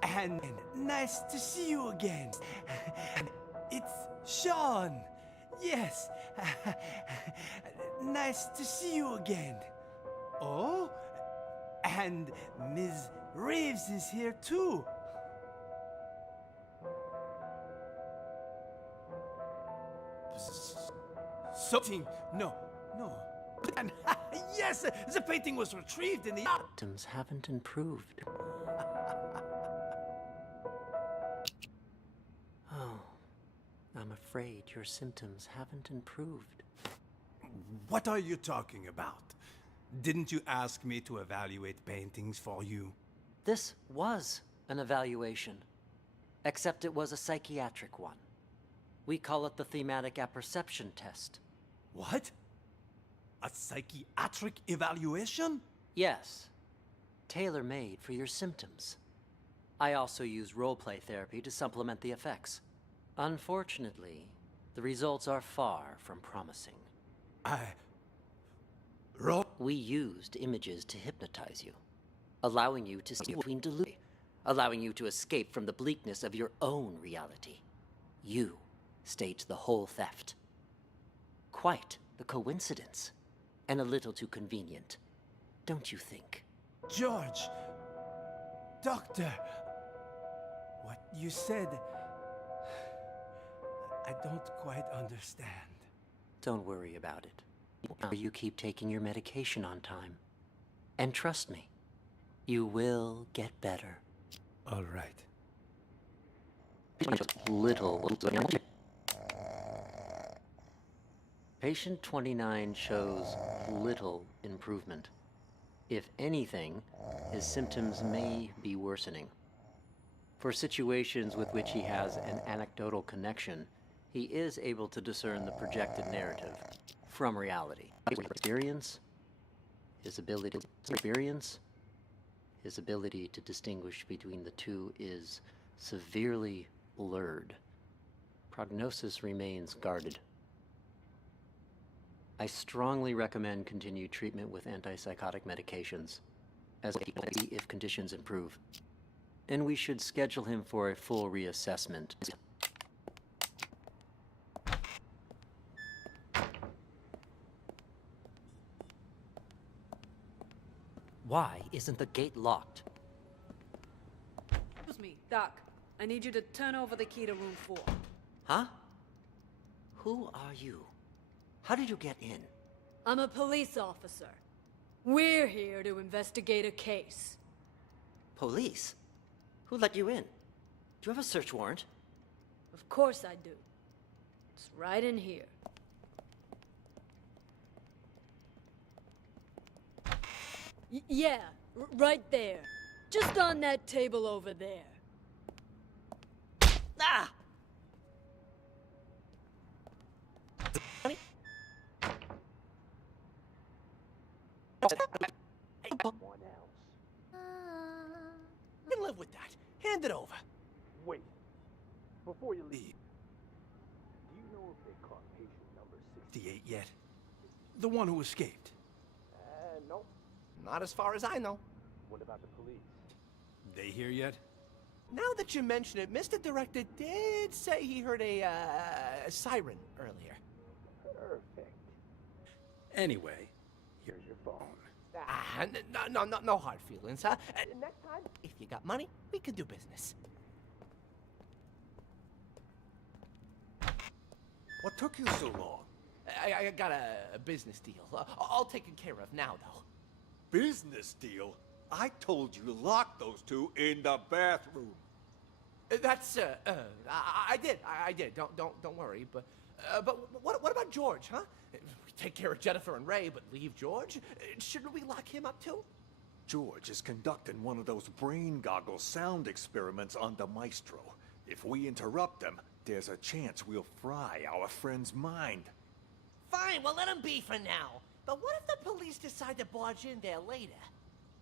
And nice to see you again. It's Sean. Yes. Nice to see you again. Oh? And Ms. Reeves is here too. Something. No. And yes, the painting was retrieved in the... Symptoms haven't improved. Oh, I'm afraid your symptoms haven't improved. What are you talking about? Didn't you ask me to evaluate paintings for you? This was an evaluation, except it was a psychiatric one. We call it the thematic apperception test. What? A psychiatric evaluation? Yes. Tailor-made for your symptoms. I also use role-play therapy to supplement the effects. Unfortunately, the results are far from promising. We used images to hypnotize you, allowing you to see between delusions, allowing you to escape from the bleakness of your own reality. You staged the whole theft. Quite the coincidence, and a little too convenient, don't you think? George! Doctor! What you said... I don't quite understand. Don't worry about it. You keep taking your medication on time. And trust me, you will get better. All right. Little. Patient 29 shows little improvement. If anything, his symptoms may be worsening. For situations with which he has an anecdotal connection, he is able to discern the projected narrative from reality. His ability to distinguish between the two is severely blurred. Prognosis remains guarded. I strongly recommend continued treatment with antipsychotic medications, as if conditions improve. And we should schedule him for a full reassessment. Why isn't the gate locked? Excuse me, Doc. I need you to turn over the key to room 4. Huh? Who are you? How did you get in? I'm a police officer. We're here to investigate a case. Police? Who let you in? Do you have a search warrant? Of course I do. It's right in here. Yeah, right there. Just on that table over there. Ah! Someone else. You can live with that. Hand it over. Wait. Before you leave, do you know if they caught patient number 68 yet? The one who escaped. No. Not as far as I know. What about the police? They here yet? Now that you mention it, Mr. Director did say he heard a siren earlier. Perfect. Anyway, here's your phone. No hard feelings, huh? Next time, if you got money, we can do business. What took you so long? I got a business deal. All taken care of now, though. Business deal? I told you to lock those two in the bathroom. That's I did. Don't worry. But what about George, huh? We take care of Jennifer and Ray, but leave George? Shouldn't we lock him up too? George is conducting one of those brain goggle sound experiments on the Maestro. If we interrupt them, there's a chance we'll fry our friend's mind. Fine, we'll let him be for now. But what if the police decide to barge in there later?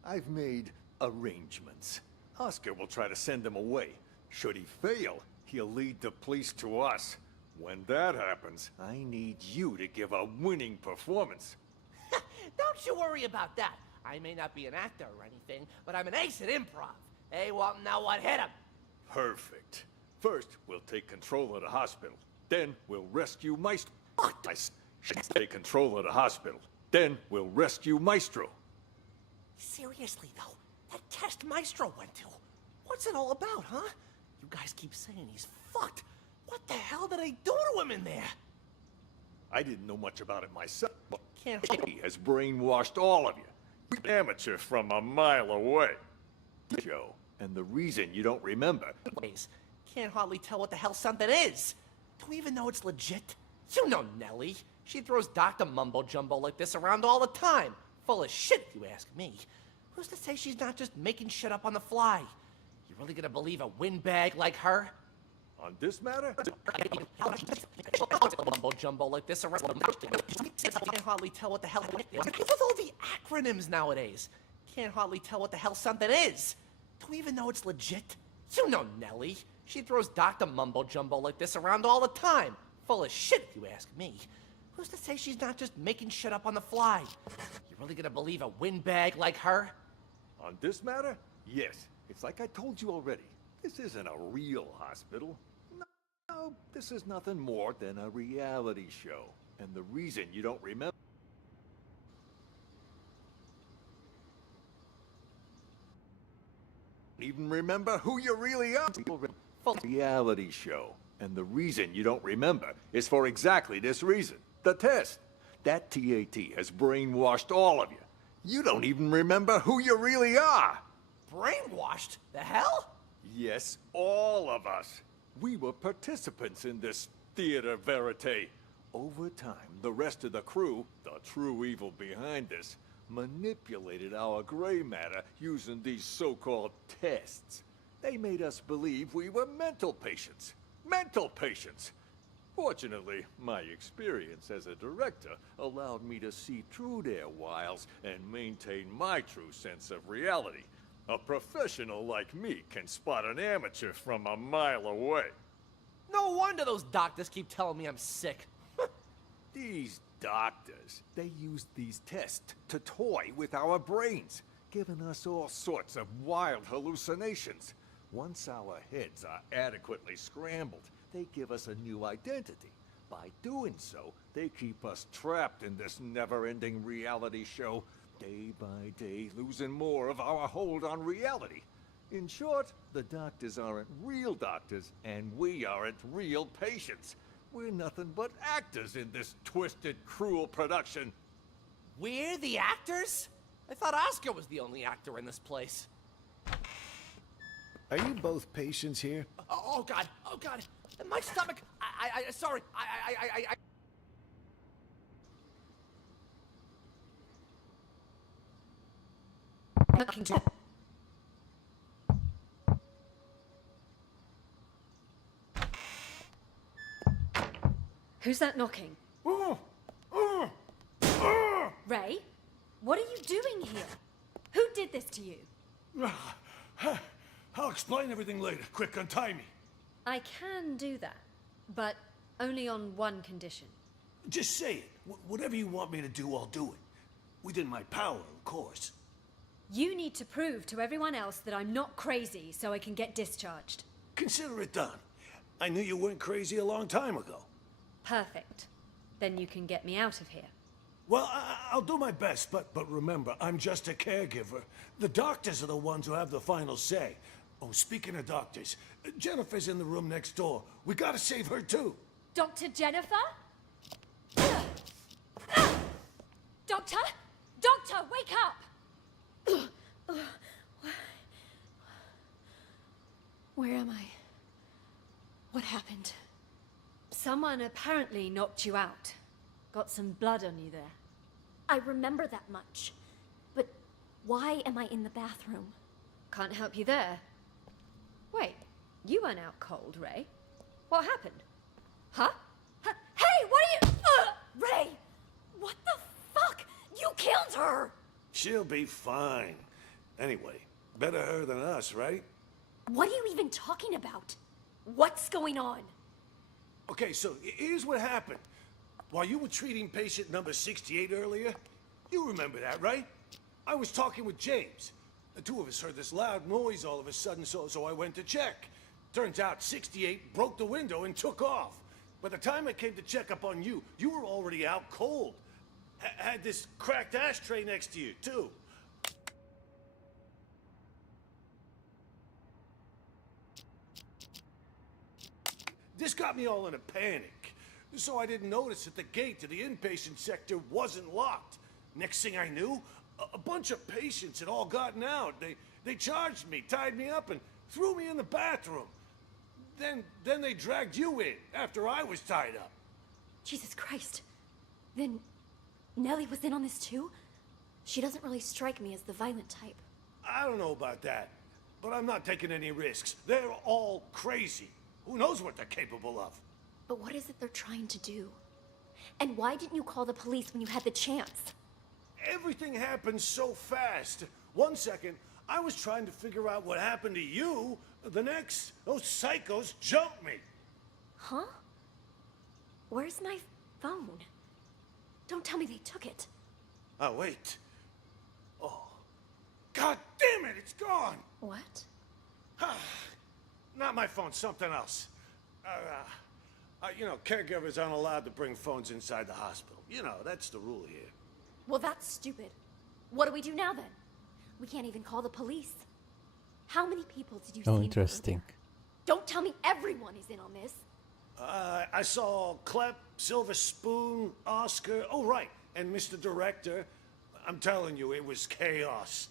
I've made arrangements. Oscar will try to send him away. Should he fail, he'll lead the police to us. When that happens, I need you to give a winning performance. Don't you worry about that. I may not be an actor or anything, but I'm an ace at improv. Hey, well, now what? Hit him! Perfect. First, we'll take control of the hospital. Then, we'll rescue Maestro. Take control of the hospital. Then, we'll rescue Maestro. Seriously, though, that test Maestro went to. What's it all about, huh? You guys keep saying he's fucked. What the hell did they do to him in there? I didn't know much about it myself, but he has brainwashed all of you. Amateur from a mile away. Joe, and the reason you don't remember... Can't hardly tell what the hell something is. Do we even know it's legit? You know Nellie. She throws Dr. Mumbo-Jumbo like this around all the time. Full of shit, if you ask me. Who's to say she's not just making shit up on the fly? You really gonna believe a windbag like her? On this matter? Mumbo-Jumbo like this around... Can't hardly tell what the hell... What's with all the acronyms nowadays? Can't hardly tell what the hell something is. Do we even know it's legit? You know Nellie. She throws Dr. Mumbo-Jumbo like this around all the time. Full of shit, if you ask me. Who's to say she's not just making shit up on the fly? You really gonna believe a windbag like her? On this matter? Yes. It's like I told you already. This isn't a real hospital. No, this is nothing more than a reality show. And the reason you don't remember... even remember who you really are. Reality show. And the reason you don't remember is for exactly this reason. The test. That TAT has brainwashed all of you. You don't even remember who you really are. Brainwashed? The hell? Yes, all of us. We were participants in this theater verite. Over time, the rest of the crew, the true evil behind this, manipulated our gray matter using these so-called tests. They made us believe we were mental patients. Mental patients! Fortunately, my experience as a director allowed me to see through their wiles and maintain my true sense of reality. A professional like me can spot an amateur from a mile away. No wonder those doctors keep telling me I'm sick. These doctors, they use these tests to toy with our brains, giving us all sorts of wild hallucinations. Once our heads are adequately scrambled, they give us a new identity. By doing so, they keep us trapped in this never-ending reality show, day by day losing more of our hold on reality. In short, the doctors aren't real doctors, and we aren't real patients. We're nothing but actors in this twisted, cruel production. We're the actors? I thought Oscar was the only actor in this place. Are you both patients here? Oh God, oh God. My stomach, sorry, Who's that knocking? Ray? What are you doing here? Who did this to you? I'll explain everything later. Quick, untie me. I can do that, but only on one condition. Just say it. Whatever you want me to do, I'll do it. Within my power, of course. You need to prove to everyone else that I'm not crazy so I can get discharged. Consider it done. I knew you weren't crazy a long time ago. Perfect. Then you can get me out of here. Well, I'll do my best, but remember, I'm just a caregiver. The doctors are the ones who have the final say. Oh, speaking of doctors, Jennifer's in the room next door. We gotta save her too. Dr. Jennifer? Doctor? Doctor, wake up! Where am I? What happened? Someone apparently knocked you out. Got some blood on you there. I remember that much. But why am I in the bathroom? Can't help you there. Wait, you weren't out cold, Ray. What happened? Huh? Hey, what are you... Ray! What the fuck? You killed her! She'll be fine. Anyway, better her than us, right? What are you even talking about? What's going on? Okay, so here's what happened. While you were treating patient number 68 earlier, you remember that, right? I was talking with James. The two of us heard this loud noise all of a sudden, so I went to check. Turns out 68 broke the window and took off. By the time I came to check up on you, you were already out cold. Had this cracked ashtray next to you, too. This got me all in a panic. So I didn't notice that the gate to the inpatient sector wasn't locked. Next thing I knew, a bunch of patients had all gotten out. They charged me, tied me up, and threw me in the bathroom. Then they dragged you in after I was tied up. Jesus Christ. Then Nellie was in on this too? She doesn't really strike me as the violent type. I don't know about that, but I'm not taking any risks. They're all crazy. Who knows what they're capable of? But what is it they're trying to do? And why didn't you call the police when you had the chance? Everything happened so fast. 1 second, I was trying to figure out what happened to you. The next, those psychos jumped me. Huh? Where's my phone? Don't tell me they took it. Oh, wait. Oh. God damn it, it's gone! What? Not my phone, something else. You know, caregivers aren't allowed to bring phones inside the hospital. You know, that's the rule here. Well, that's stupid. What do we do now, then? We can't even call the police. How many people did you see? Oh, interesting. Don't tell me everyone is in on this. I saw Clep, Silver Spoon, Oscar, oh right, and Mr. Director. I'm telling you, it was chaos.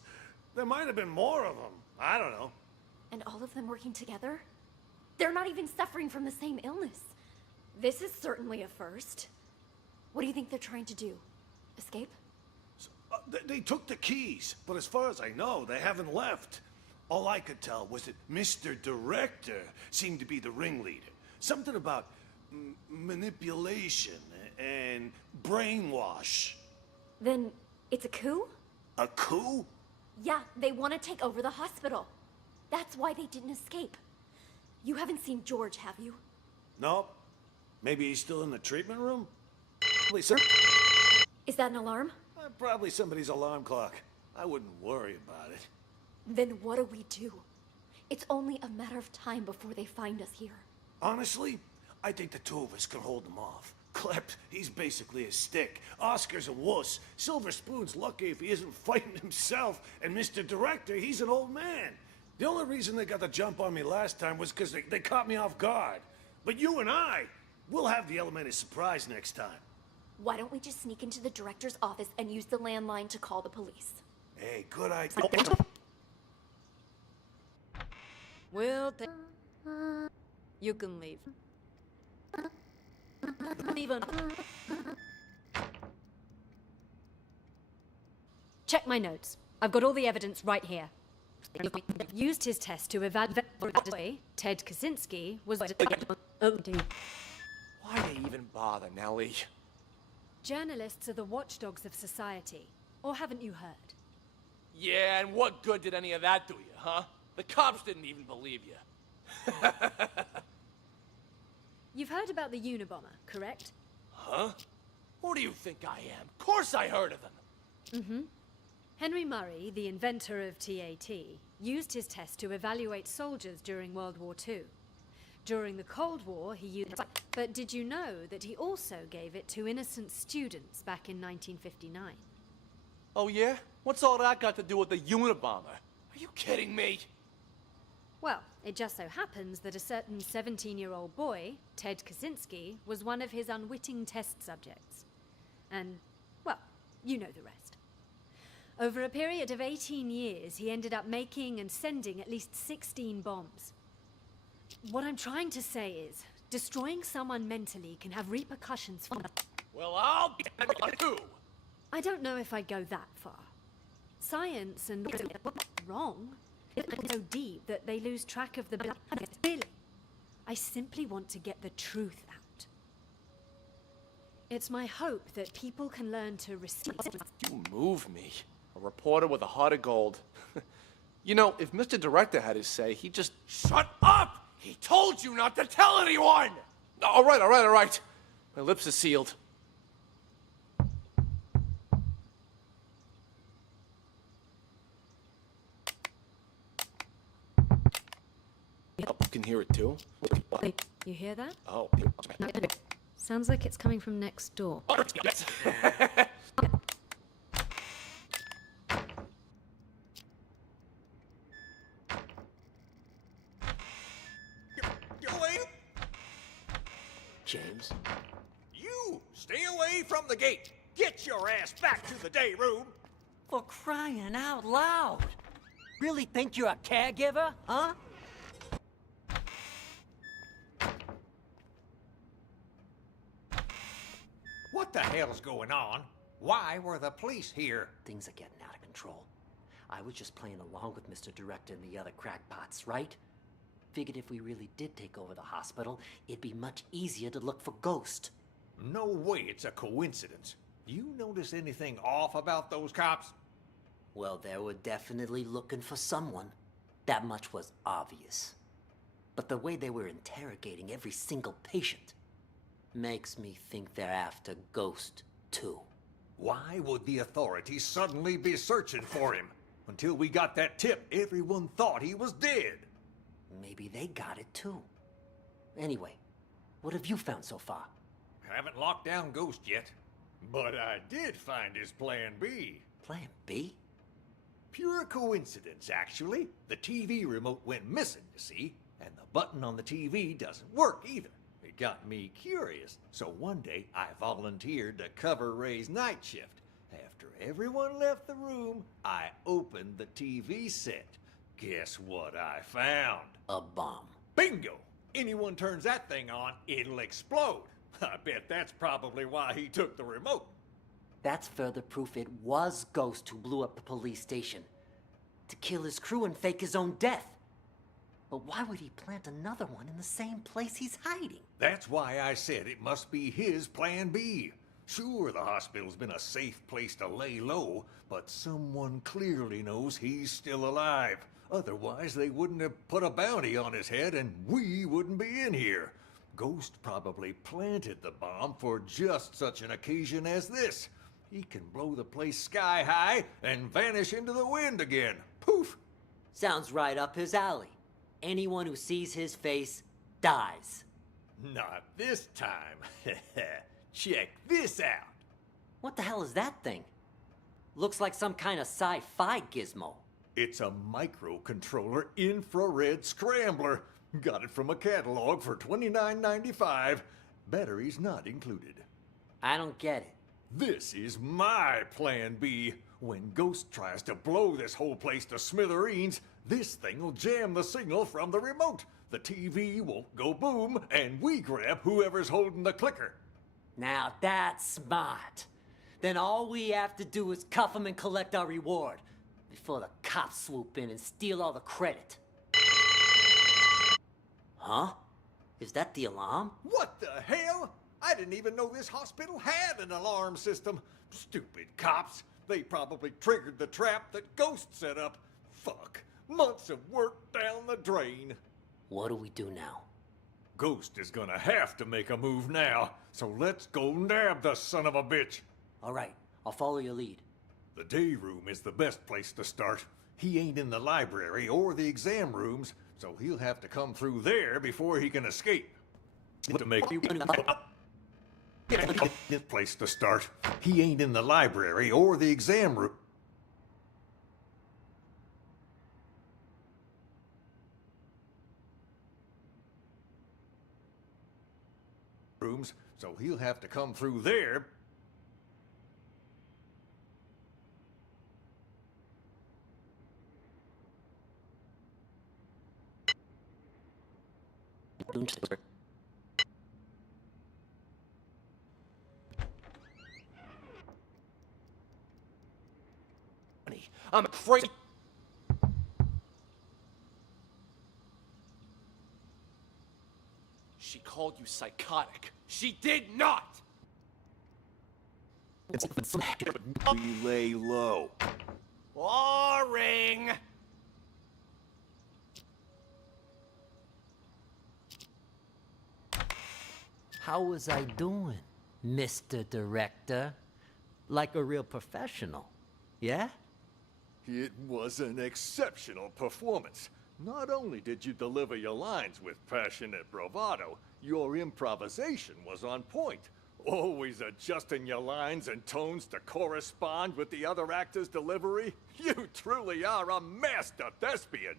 There might have been more of them. I don't know. And all of them working together? They're not even suffering from the same illness. This is certainly a first. What do you think they're trying to do? Escape? They took the keys, but as far as I know, they haven't left. All I could tell was that Mr. Director seemed to be the ringleader. Something about manipulation and brainwash. Then it's a coup? A coup? Yeah, they want to take over the hospital. That's why they didn't escape. You haven't seen George, have you? Nope. Maybe he's still in the treatment room? Please, sir. Is that an alarm? Probably somebody's alarm clock. I wouldn't worry about it. Then what do we do? It's only a matter of time before they find us here. Honestly, I think the two of us can hold them off. Clep, he's basically a stick. Oscar's a wuss. Silver Spoon's lucky if he isn't fighting himself. And Mr. Director, he's an old man. The only reason they got the jump on me last time was because they caught me off guard. But you and we'll have the element of surprise next time. Why don't we just sneak into the director's office and use the landline to call the police? Hey, good idea. We'll take... You can leave. Even. Check my notes. I've got all the evidence right here. Used his test to evaluate Ted Kaczynski was... Why they even bother, Nellie? Journalists are the watchdogs of society. Or haven't you heard? Yeah, and what good did any of that do you, huh? The cops didn't even believe you. You've heard about the Unabomber, correct? Huh? Who do you think I am? Of course I heard of them. Mm-hmm. Henry Murray, the inventor of TAT, used his test to evaluate soldiers during World War II. During the Cold War, he used it. But did you know that he also gave it to innocent students back in 1959? Oh yeah? What's all that got to do with the Unabomber? Are you kidding me? Well, it just so happens that a certain 17-year-old boy, Ted Kaczynski, was one of his unwitting test subjects. And, well, you know the rest. Over a period of 18 years, he ended up making and sending at least 16 bombs. What I'm trying to say is, destroying someone mentally can have repercussions for... Well, I'll be too. I don't know if I'd go that far. Science and wrong is so deep that they lose track of the... Really, I simply want to get the truth out. It's my hope that people can learn to receive... You move me. A reporter with a heart of gold. You know, if Mr. Director had his say, he'd just... Shut up! He told you not to tell anyone! All right. My lips are sealed. You can hear it too? You hear that? Oh. Sounds like it's coming from next door. James? You! Stay away from the gate! Get your ass back to the day room! For crying out loud! Really think you're a caregiver, huh? What the hell's going on? Why were the police here? Things are getting out of control. I was just playing along with Mr. Director and the other crackpots, right? Figured if we really did take over the hospital, it'd be much easier to look for Ghost. No way it's a coincidence. You notice anything off about those cops? Well, they were definitely looking for someone. That much was obvious. But the way they were interrogating every single patient makes me think they're after Ghost, too. Why would the authorities suddenly be searching for him? Until we got that tip, everyone thought he was dead. Maybe they got it, too. Anyway, what have you found so far? Haven't locked down Ghost yet. But I did find his Plan B. Plan B? Pure coincidence, actually. The TV remote went missing, you see, and the button on the TV doesn't work either. It got me curious, so one day I volunteered to cover Ray's night shift. After everyone left the room, I opened the TV set. Guess what I found? A bomb. Bingo! Anyone turns that thing on, it'll explode. I bet that's probably why he took the remote. That's further proof it was Ghost who blew up the police station. To kill his crew and fake his own death. But why would he plant another one in the same place he's hiding? That's why I said it must be his Plan B. Sure, the hospital's been a safe place to lay low, but someone clearly knows he's still alive. Otherwise, they wouldn't have put a bounty on his head and we wouldn't be in here. Ghost probably planted the bomb for just such an occasion as this. He can blow the place sky high and vanish into the wind again. Poof! Sounds right up his alley. Anyone who sees his face dies. Not this time. Check this out. What the hell is that thing? Looks like some kind of sci-fi gizmo. It's a microcontroller infrared scrambler. Got it from a catalog for $29.95. Batteries not included. I don't get it. This is my plan B. When Ghost tries to blow this whole place to smithereens, this thing will jam the signal from the remote. The TV won't go boom, and we grab whoever's holding the clicker. Now that's smart. Then all we have to do is cuff him and collect our reward before the cops swoop in and steal all the credit. Huh? Is that the alarm? What the hell? I didn't even know this hospital had an alarm system. Stupid cops. They probably triggered the trap that Ghost set up. Fuck. Months of work down the drain. What do we do now? Ghost is gonna have to make a move now, so let's go nab the son of a bitch. All right, I'll follow your lead. The day room is the best place to start. He ain't in the library or the exam rooms, so he'll have to come through there before he can escape. To make this place to start. He ain't in the library or the exam room. So he'll have to come through there. I'm crazy. She called you psychotic. She did not! We lay low. Boring! How was I doing, Mr. Director? Like a real professional, yeah? It was an exceptional performance. Not only did you deliver your lines with passionate bravado, your improvisation was on point. Always adjusting your lines and tones to correspond with the other actor's delivery. You truly are a master thespian.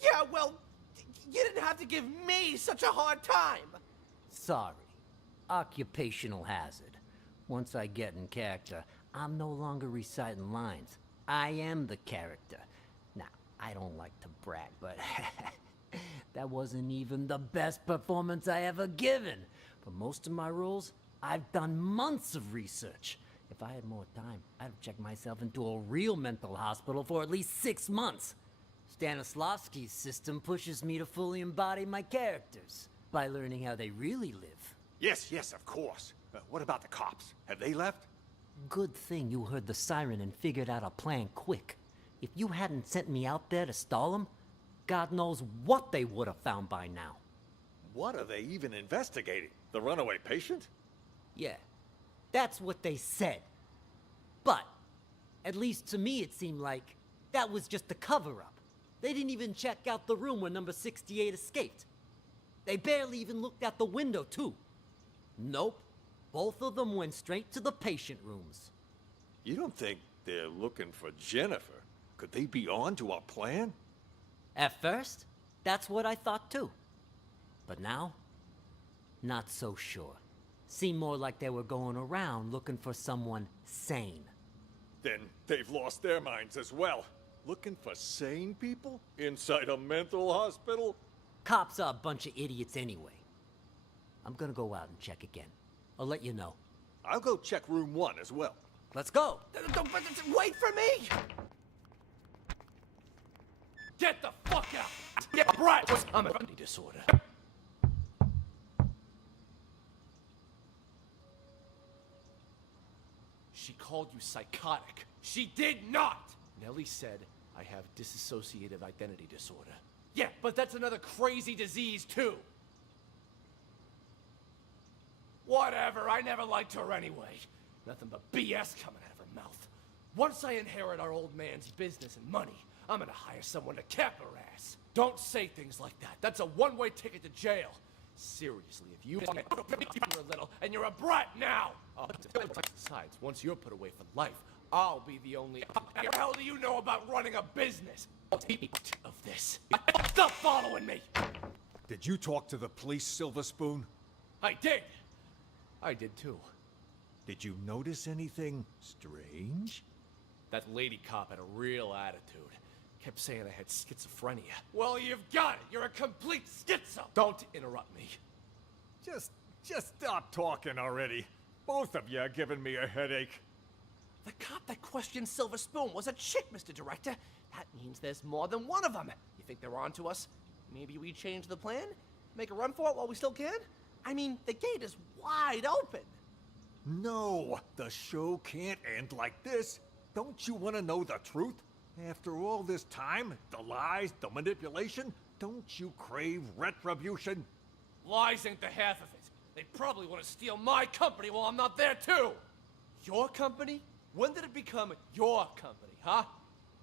Yeah, well, you didn't have to give me such a hard time. Sorry. Occupational hazard. Once I get in character, I'm no longer reciting lines. I am the character. Now, I don't like to brag, but that wasn't even the best performance I ever given. For most of my roles, I've done months of research. If I had more time, I'd have checked myself into a real mental hospital for at least 6 months. Stanislavski's system pushes me to fully embody my characters by learning how they really live. Yes, of course. What about the cops? Have they left? Good thing you heard the siren and figured out a plan quick. If you hadn't sent me out there to stall them, God knows what they would have found by now. What are they even investigating? The runaway patient? Yeah, that's what they said. But, at least to me it seemed like that was just a cover-up. They didn't even check out the room where number 68 escaped. They barely even looked out the window, too. Nope. Both of them went straight to the patient rooms. You don't think they're looking for Jennifer? Could they be on to our plan? At first, that's what I thought too. But now, not so sure. Seemed more like they were going around looking for someone sane. Then they've lost their minds as well. Looking for sane people? Inside a mental hospital? Cops are a bunch of idiots anyway. I'm gonna go out and check again. I'll let you know. I'll go check room 1 as well. Let's go! Wait for me! Get the fuck out! Yeah, right! I'm a identity disorder. She called you psychotic. She did not! Nellie said I have dissociative identity disorder. Yeah, but that's another crazy disease, too. Whatever, I never liked her anyway. Nothing but BS coming out of her mouth. Once I inherit our old man's business and money, I'm gonna hire someone to cap her ass. Don't say things like that. That's a one-way ticket to jail. Seriously, if you were little and you're a brat now. Besides, once you're put away for life, I'll be the only. What the hell do you know about running a business? Of this. Stop following me. Did you talk to the police, Silver Spoon? I did. I did too. Did you notice anything strange? That lady cop had a real attitude. Kept saying I had schizophrenia. Well, you've got it. You're a complete schizo. Don't interrupt me. Just stop talking already. Both of you are giving me a headache. The cop that questioned Silver Spoon was a chick, Mr. Director. That means there's more than one of them. You think they're on to us? Maybe we change the plan? Make a run for it while we still can? I mean, the gate is wide open. No, the show can't end like this. Don't you want to know the truth? After all this time, the lies, the manipulation, don't you crave retribution? Lies ain't the half of it. They probably want to steal my company while I'm not there, too. Your company? When did it become your company, huh?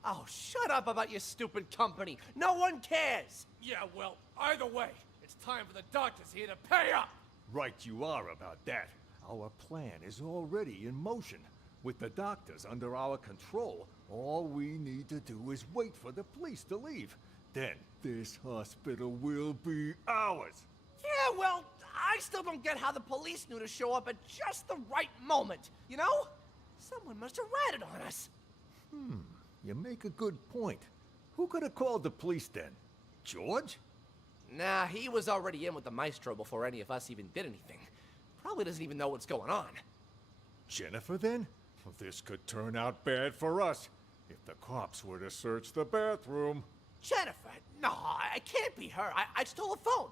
Oh, shut up about your stupid company. No one cares. Yeah, well, either way, it's time for the doctors here to pay up. Right you are about that. Our plan is already in motion. With the doctors under our control, all we need to do is wait for the police to leave. Then this hospital will be ours. Yeah, well, I still don't get how the police knew to show up at just the right moment, you know? Someone must have ratted on us. You make a good point. Who could have called the police then? George? Nah, he was already in with the maestro before any of us even did anything. Probably doesn't even know what's going on. Jennifer then? Well, this could turn out bad for us if the cops were to search the bathroom. Jennifer? No, it can't be her. I stole a phone.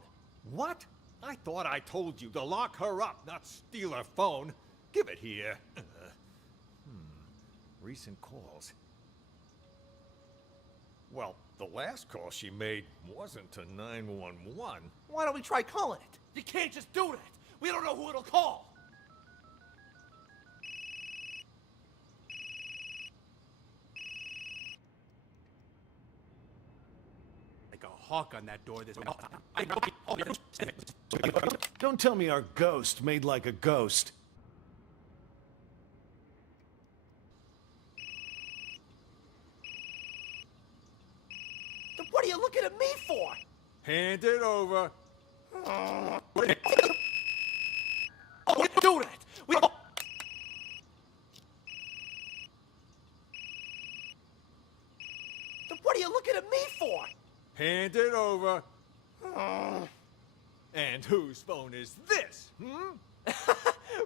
What? I thought I told you to lock her up, not steal her phone. Give it here. Recent calls. Well, the last call she made wasn't to 911. Why don't we try calling it? You can't just do that. We don't know who it'll call. Like a hawk on that door. Don't tell me our ghost made like a ghost. Then what are you looking at me for? Hand it over. Do that. Then what are you looking at me for? Hand it over. And whose phone is this?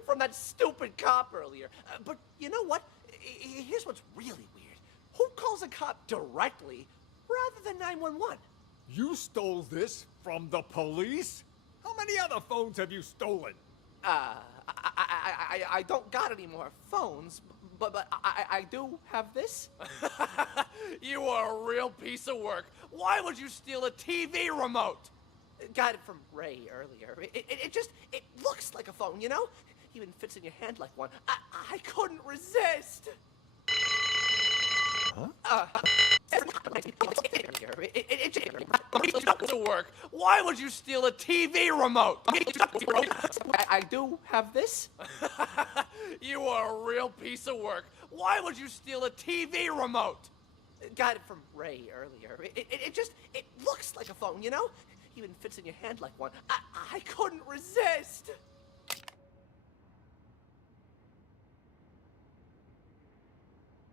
From that stupid cop earlier. But you know what? Here's what's really weird. Who calls a cop directly rather than 911? You stole this from the police? How many other phones have you stolen? I don't got any more phones, but I do have this. You are a real piece of work. Why would you steal a TV remote? Got it from Ray earlier. It looks like a phone, you know? Even fits in your hand like one. I couldn't resist. Huh? To work. Why would you steal a TV remote? I do have this. You are a real piece of work. Why would you steal a TV remote? Got it from Ray earlier. It looks like a phone, you know? Even fits in your hand like one. I couldn't resist.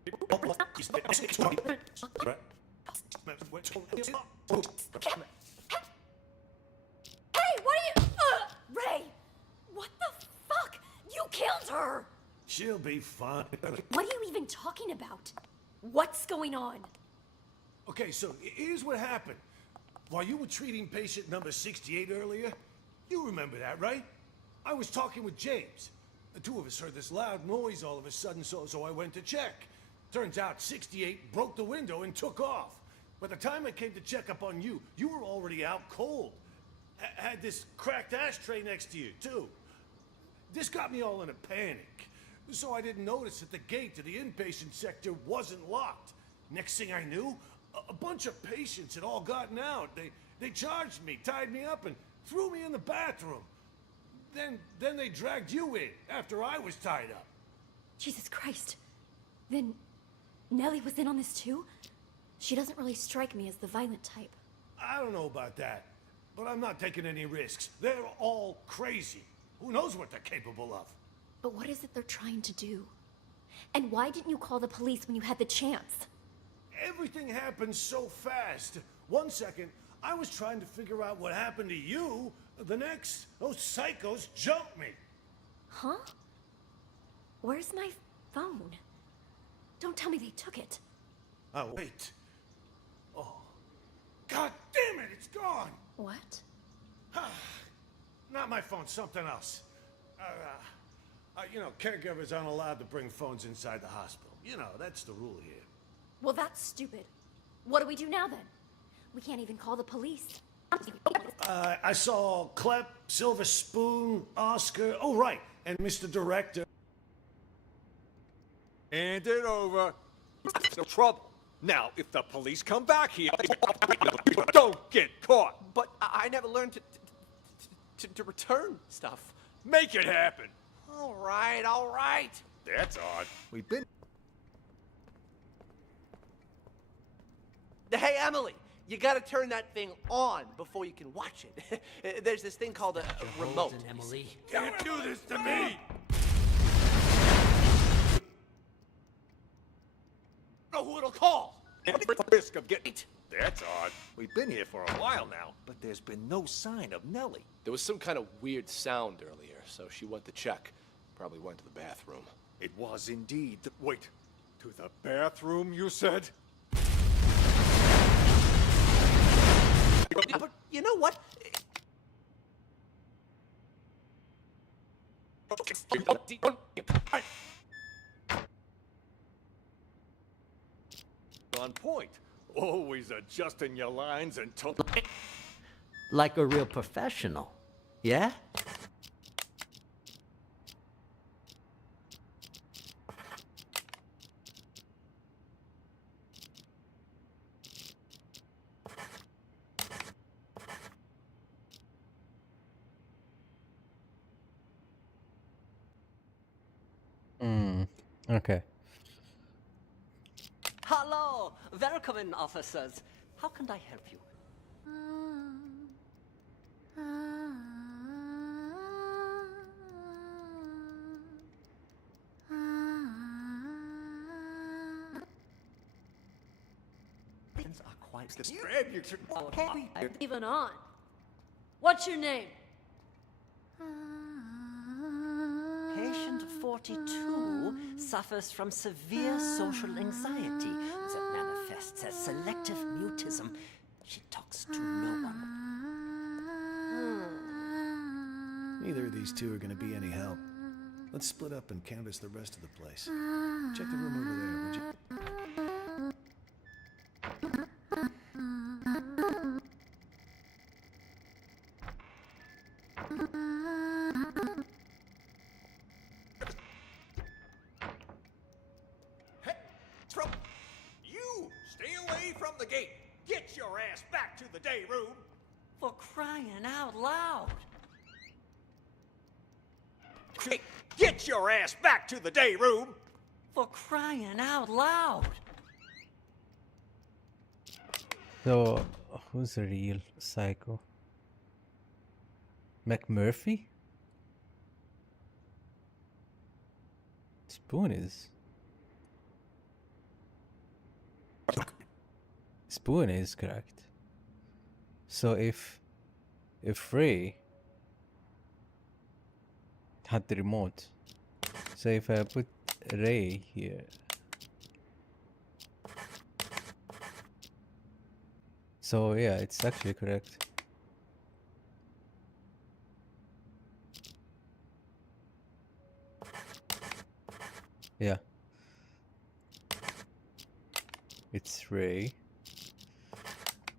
Hey, what are you... Ray! What the fuck? You killed her! She'll be fine. What are you even talking about? What's going on? Okay, so here's what happened. While you were treating patient number 68 earlier, you remember that, right? I was talking with James. The two of us heard this loud noise all of a sudden, so I went to check. Turns out 68 broke the window and took off. By the time I came to check up on you, you were already out cold. Had this cracked ashtray next to you, too. This got me all in a panic. So I didn't notice that the gate to the inpatient sector wasn't locked. Next thing I knew, a bunch of patients had all gotten out. They charged me, tied me up, and Threw me in the bathroom. Then they dragged you in after I was tied up. Jesus Christ. Then Nellie was in on this too? She doesn't really strike me as the violent type. I don't know about that, but I'm not taking any risks. They're all crazy. Who knows what they're capable of? But what is it they're trying to do? And why didn't you call the police when you had the chance? Everything happened so fast. 1 second, I was trying to figure out what happened to you. The next, those psychos jumped me. Huh? Where's my phone? Don't tell me they took it. Oh, wait. Oh. God damn it, it's gone! What? Not my phone, something else. You know, caregivers aren't allowed to bring phones inside the hospital. You know, that's the rule here. Well, that's stupid. What do we do now then? We can't even call the police. I saw Clep, Silver Spoon, Oscar, oh right, and Mr. Director. Hand it over. No trouble. Now, if the police come back here, don't get caught. But I never learned to return stuff. Make it happen. All right, all right. That's odd. We've been... Hey, Emily, you gotta turn that thing on before you can watch it. There's this thing called a remote. Emily. Can't do this to me! Know who it'll call. Risk of getting... That's odd. We've been here for a while now, but there's been no sign of Nellie. There was some kind of weird sound earlier, so she went to check. Probably went to the bathroom. It was indeed... Wait, to the bathroom, you said? But you know what? On point. Always adjusting your lines and Like a real professional, yeah? Okay. Hello, welcome in, officers. How can I help you? Things are quite Even on. What's your name? Patient 42 suffers from severe social anxiety that manifests as selective mutism. She talks to no one. Neither of these two are going to be any help. Let's split up and canvass the rest of the place. Check the room over there, would you? You! Stay away from the gate! Get your ass back to the day room! For crying out loud! Get your ass back to the day room! For crying out loud! So, who's the real psycho? McMurphy? Spoon is. Spoon is correct. So if Ray had the remote, so if I put Ray here, so yeah, it's actually correct. Yeah, it's Ray.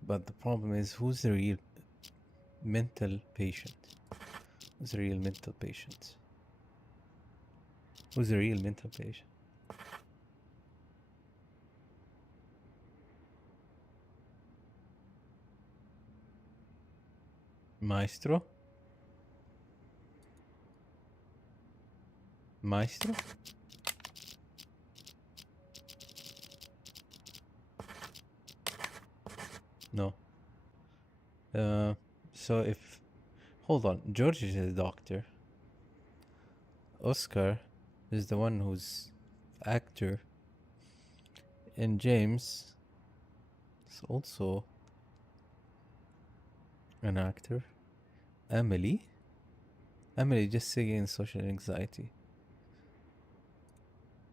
But the problem is, who's the real mental patient? Who's the real mental patient? Who's the real mental patient? Maestro? Maestro? No. So if... Hold on. George is a doctor. Oscar is the one who's actor. And James is also an actor. Emily? Emily just singing social anxiety.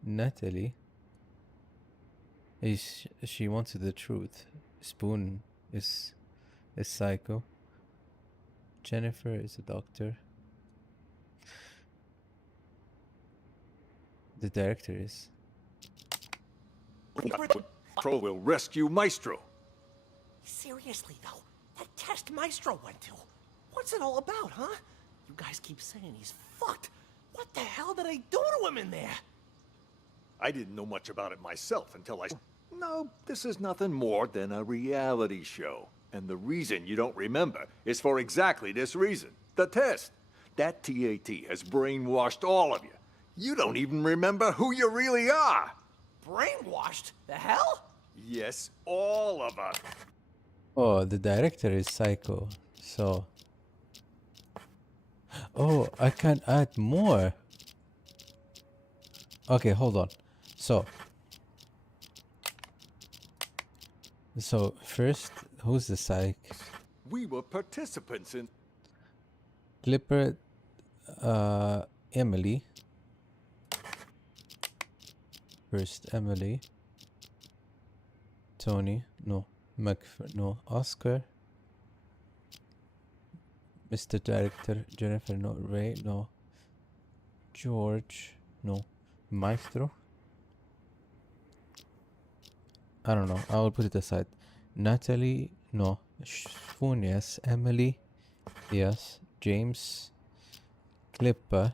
Natalie is she wanted the truth. Spoon is psycho. Jennifer is a doctor. The director is. Pro will rescue Maestro. Seriously, though, that test Maestro went to, what's it all about, huh? You guys keep saying he's fucked. What the hell did I do to him in there? I didn't know much about it myself until I... No, this is nothing more than a reality show. And the reason you don't remember is for exactly this reason. The test. That TAT has brainwashed all of you. You don't even remember who you really are. Brainwashed? The hell? Yes, all of us. Oh, the director is psycho. So... Oh, I can add more. Okay, hold on. So first, who's the psych? We were participants in... Clipper, Emily. First, Emily. Tony, no. No. Oscar. Mr. Director, Jennifer, no. Ray, no. George, no. Maestro. I don't know. I will put it aside. Natalie, no. Spoon, yes. Emily, yes. James, Clipper,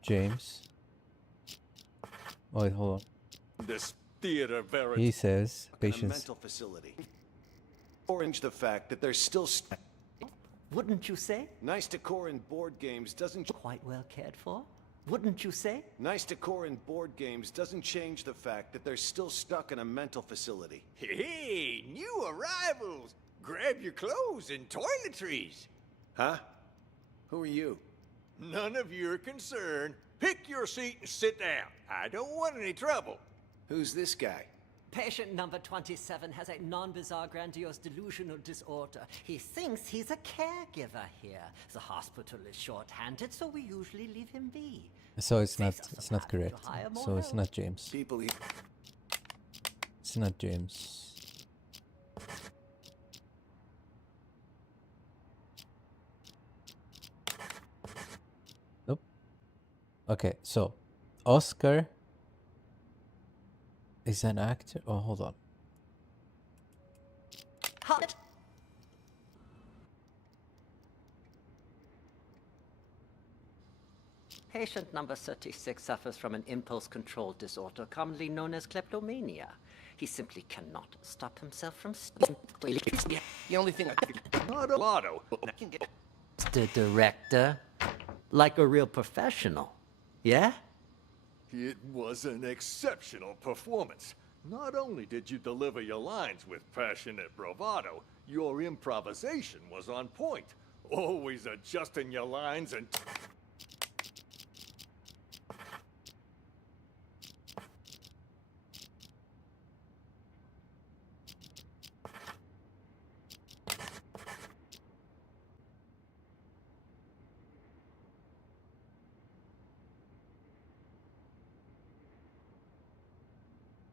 James. Oh, wait, hold on. This theater very... He says in a patients. mental facility. Orange the fact that there's still... Wouldn't you say? Nice decor in board games doesn't... Quite well cared for? Wouldn't you say? Nice decor in board games doesn't change the fact that they're still stuck in a mental facility. Hey, new arrivals! Grab your clothes and toiletries. Huh? Who are you? None of your concern. Pick your seat and sit down. I don't want any trouble. Who's this guy? Patient number 27 has a non-bizarre grandiose delusional disorder. He thinks he's a caregiver here. The hospital is short-handed, so we usually leave him be. So it's not correct. So it's not James. People he... It's not James. Nope. Okay, so Oscar is an actor. Oh, hold on. Patient number 36 suffers from an impulse control disorder commonly known as kleptomania. He simply cannot stop himself from The only thing Lotto. The director, like a real professional, yeah? It was an exceptional performance. Not only did you deliver your lines with passionate bravado, your improvisation was on point. Always adjusting your lines and...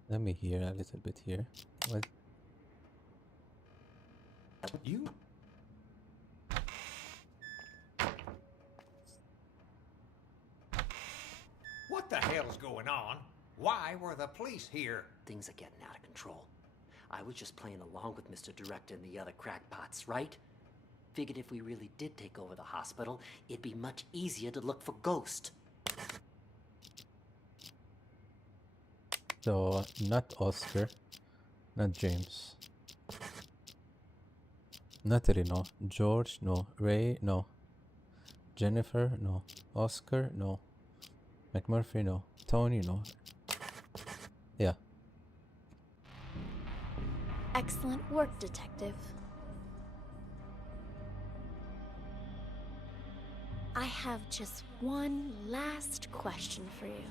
Let me hear a little bit here. What? You? What the hell's going on? Why were the police here? Things are getting out of control. I was just playing along with Mr. Director and the other crackpots, right? Figured if we really did take over the hospital, it'd be much easier to look for Ghost. So not Oscar, not James. Natalie, no. George, no. Ray, no. Jennifer, no. Oscar, no. McMurphy, no. Tony, no. Yeah. Excellent work, Detective. I have just one last question for you.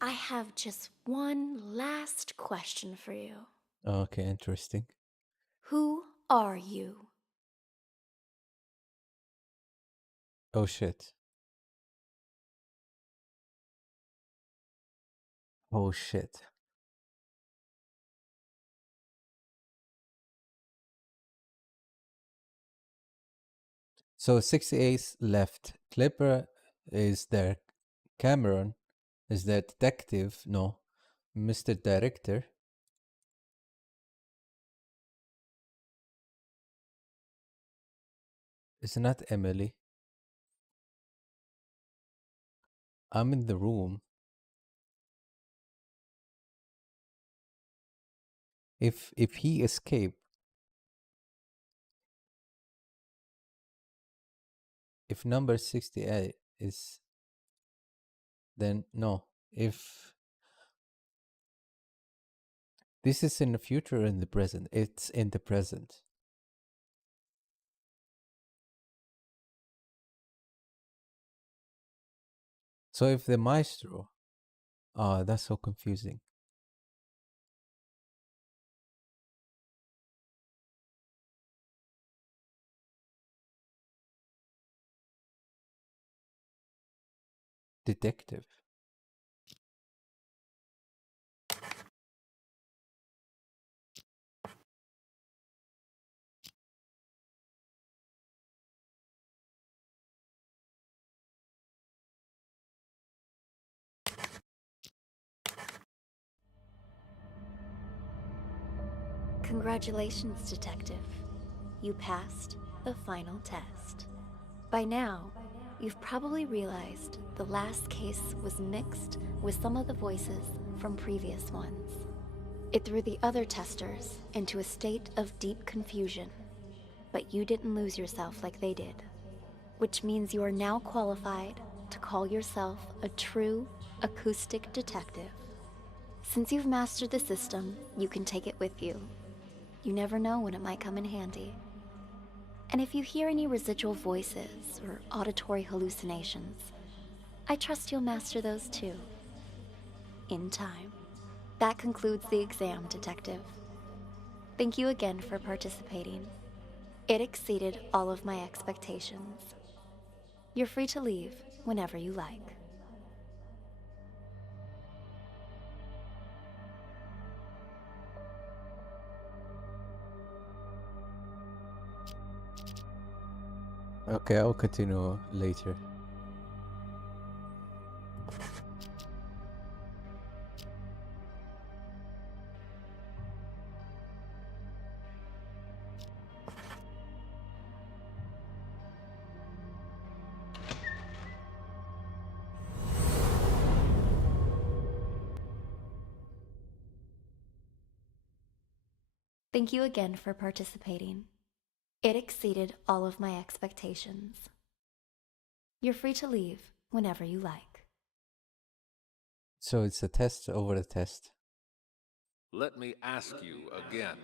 I have just one last question for you. Okay, interesting. Who are you? Oh shit. Oh shit. So 68 left. Clipper is there. Cameron is there. Detective, no. Mr. Director. It's not Emily. I'm in the room. If he escaped, if number 68 is, then no. If this is in the future or in the present, it's in the present. So if the maestro, that's so confusing. Detective. Congratulations, Detective. You passed the final test. By now, you've probably realized the last case was mixed with some of the voices from previous ones. It threw the other testers into a state of deep confusion, but you didn't lose yourself like they did, which means you are now qualified to call yourself a true acoustic detective. Since you've mastered the system, you can take it with you. You never know when it might come in handy. And if you hear any residual voices or auditory hallucinations, I trust you'll master those too. In time. That concludes the exam, Detective. Thank you again for participating. It exceeded all of my expectations. You're free to leave whenever you like. Okay, I'll continue later. Thank you again for participating. It exceeded all of my expectations. You're free to leave whenever you like. So it's a test over a test. Let me ask you again.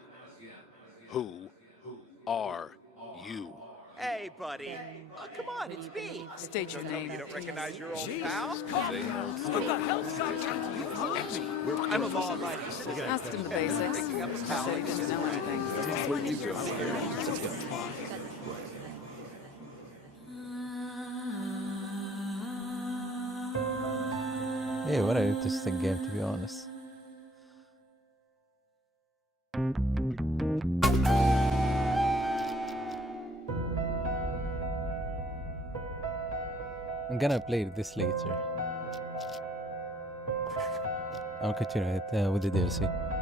Who are you? Hey, buddy. Oh, come on, it's me. State your name. You don't recognize your old Jesus, pal? what the hell's got into you? I'm a law-abiding citizen. Asked him the basics. Picking up a He pal. said he didn't know anything. Hey, what an interesting game, to be honest. I'm gonna play this later. I'll continue it with the DLC.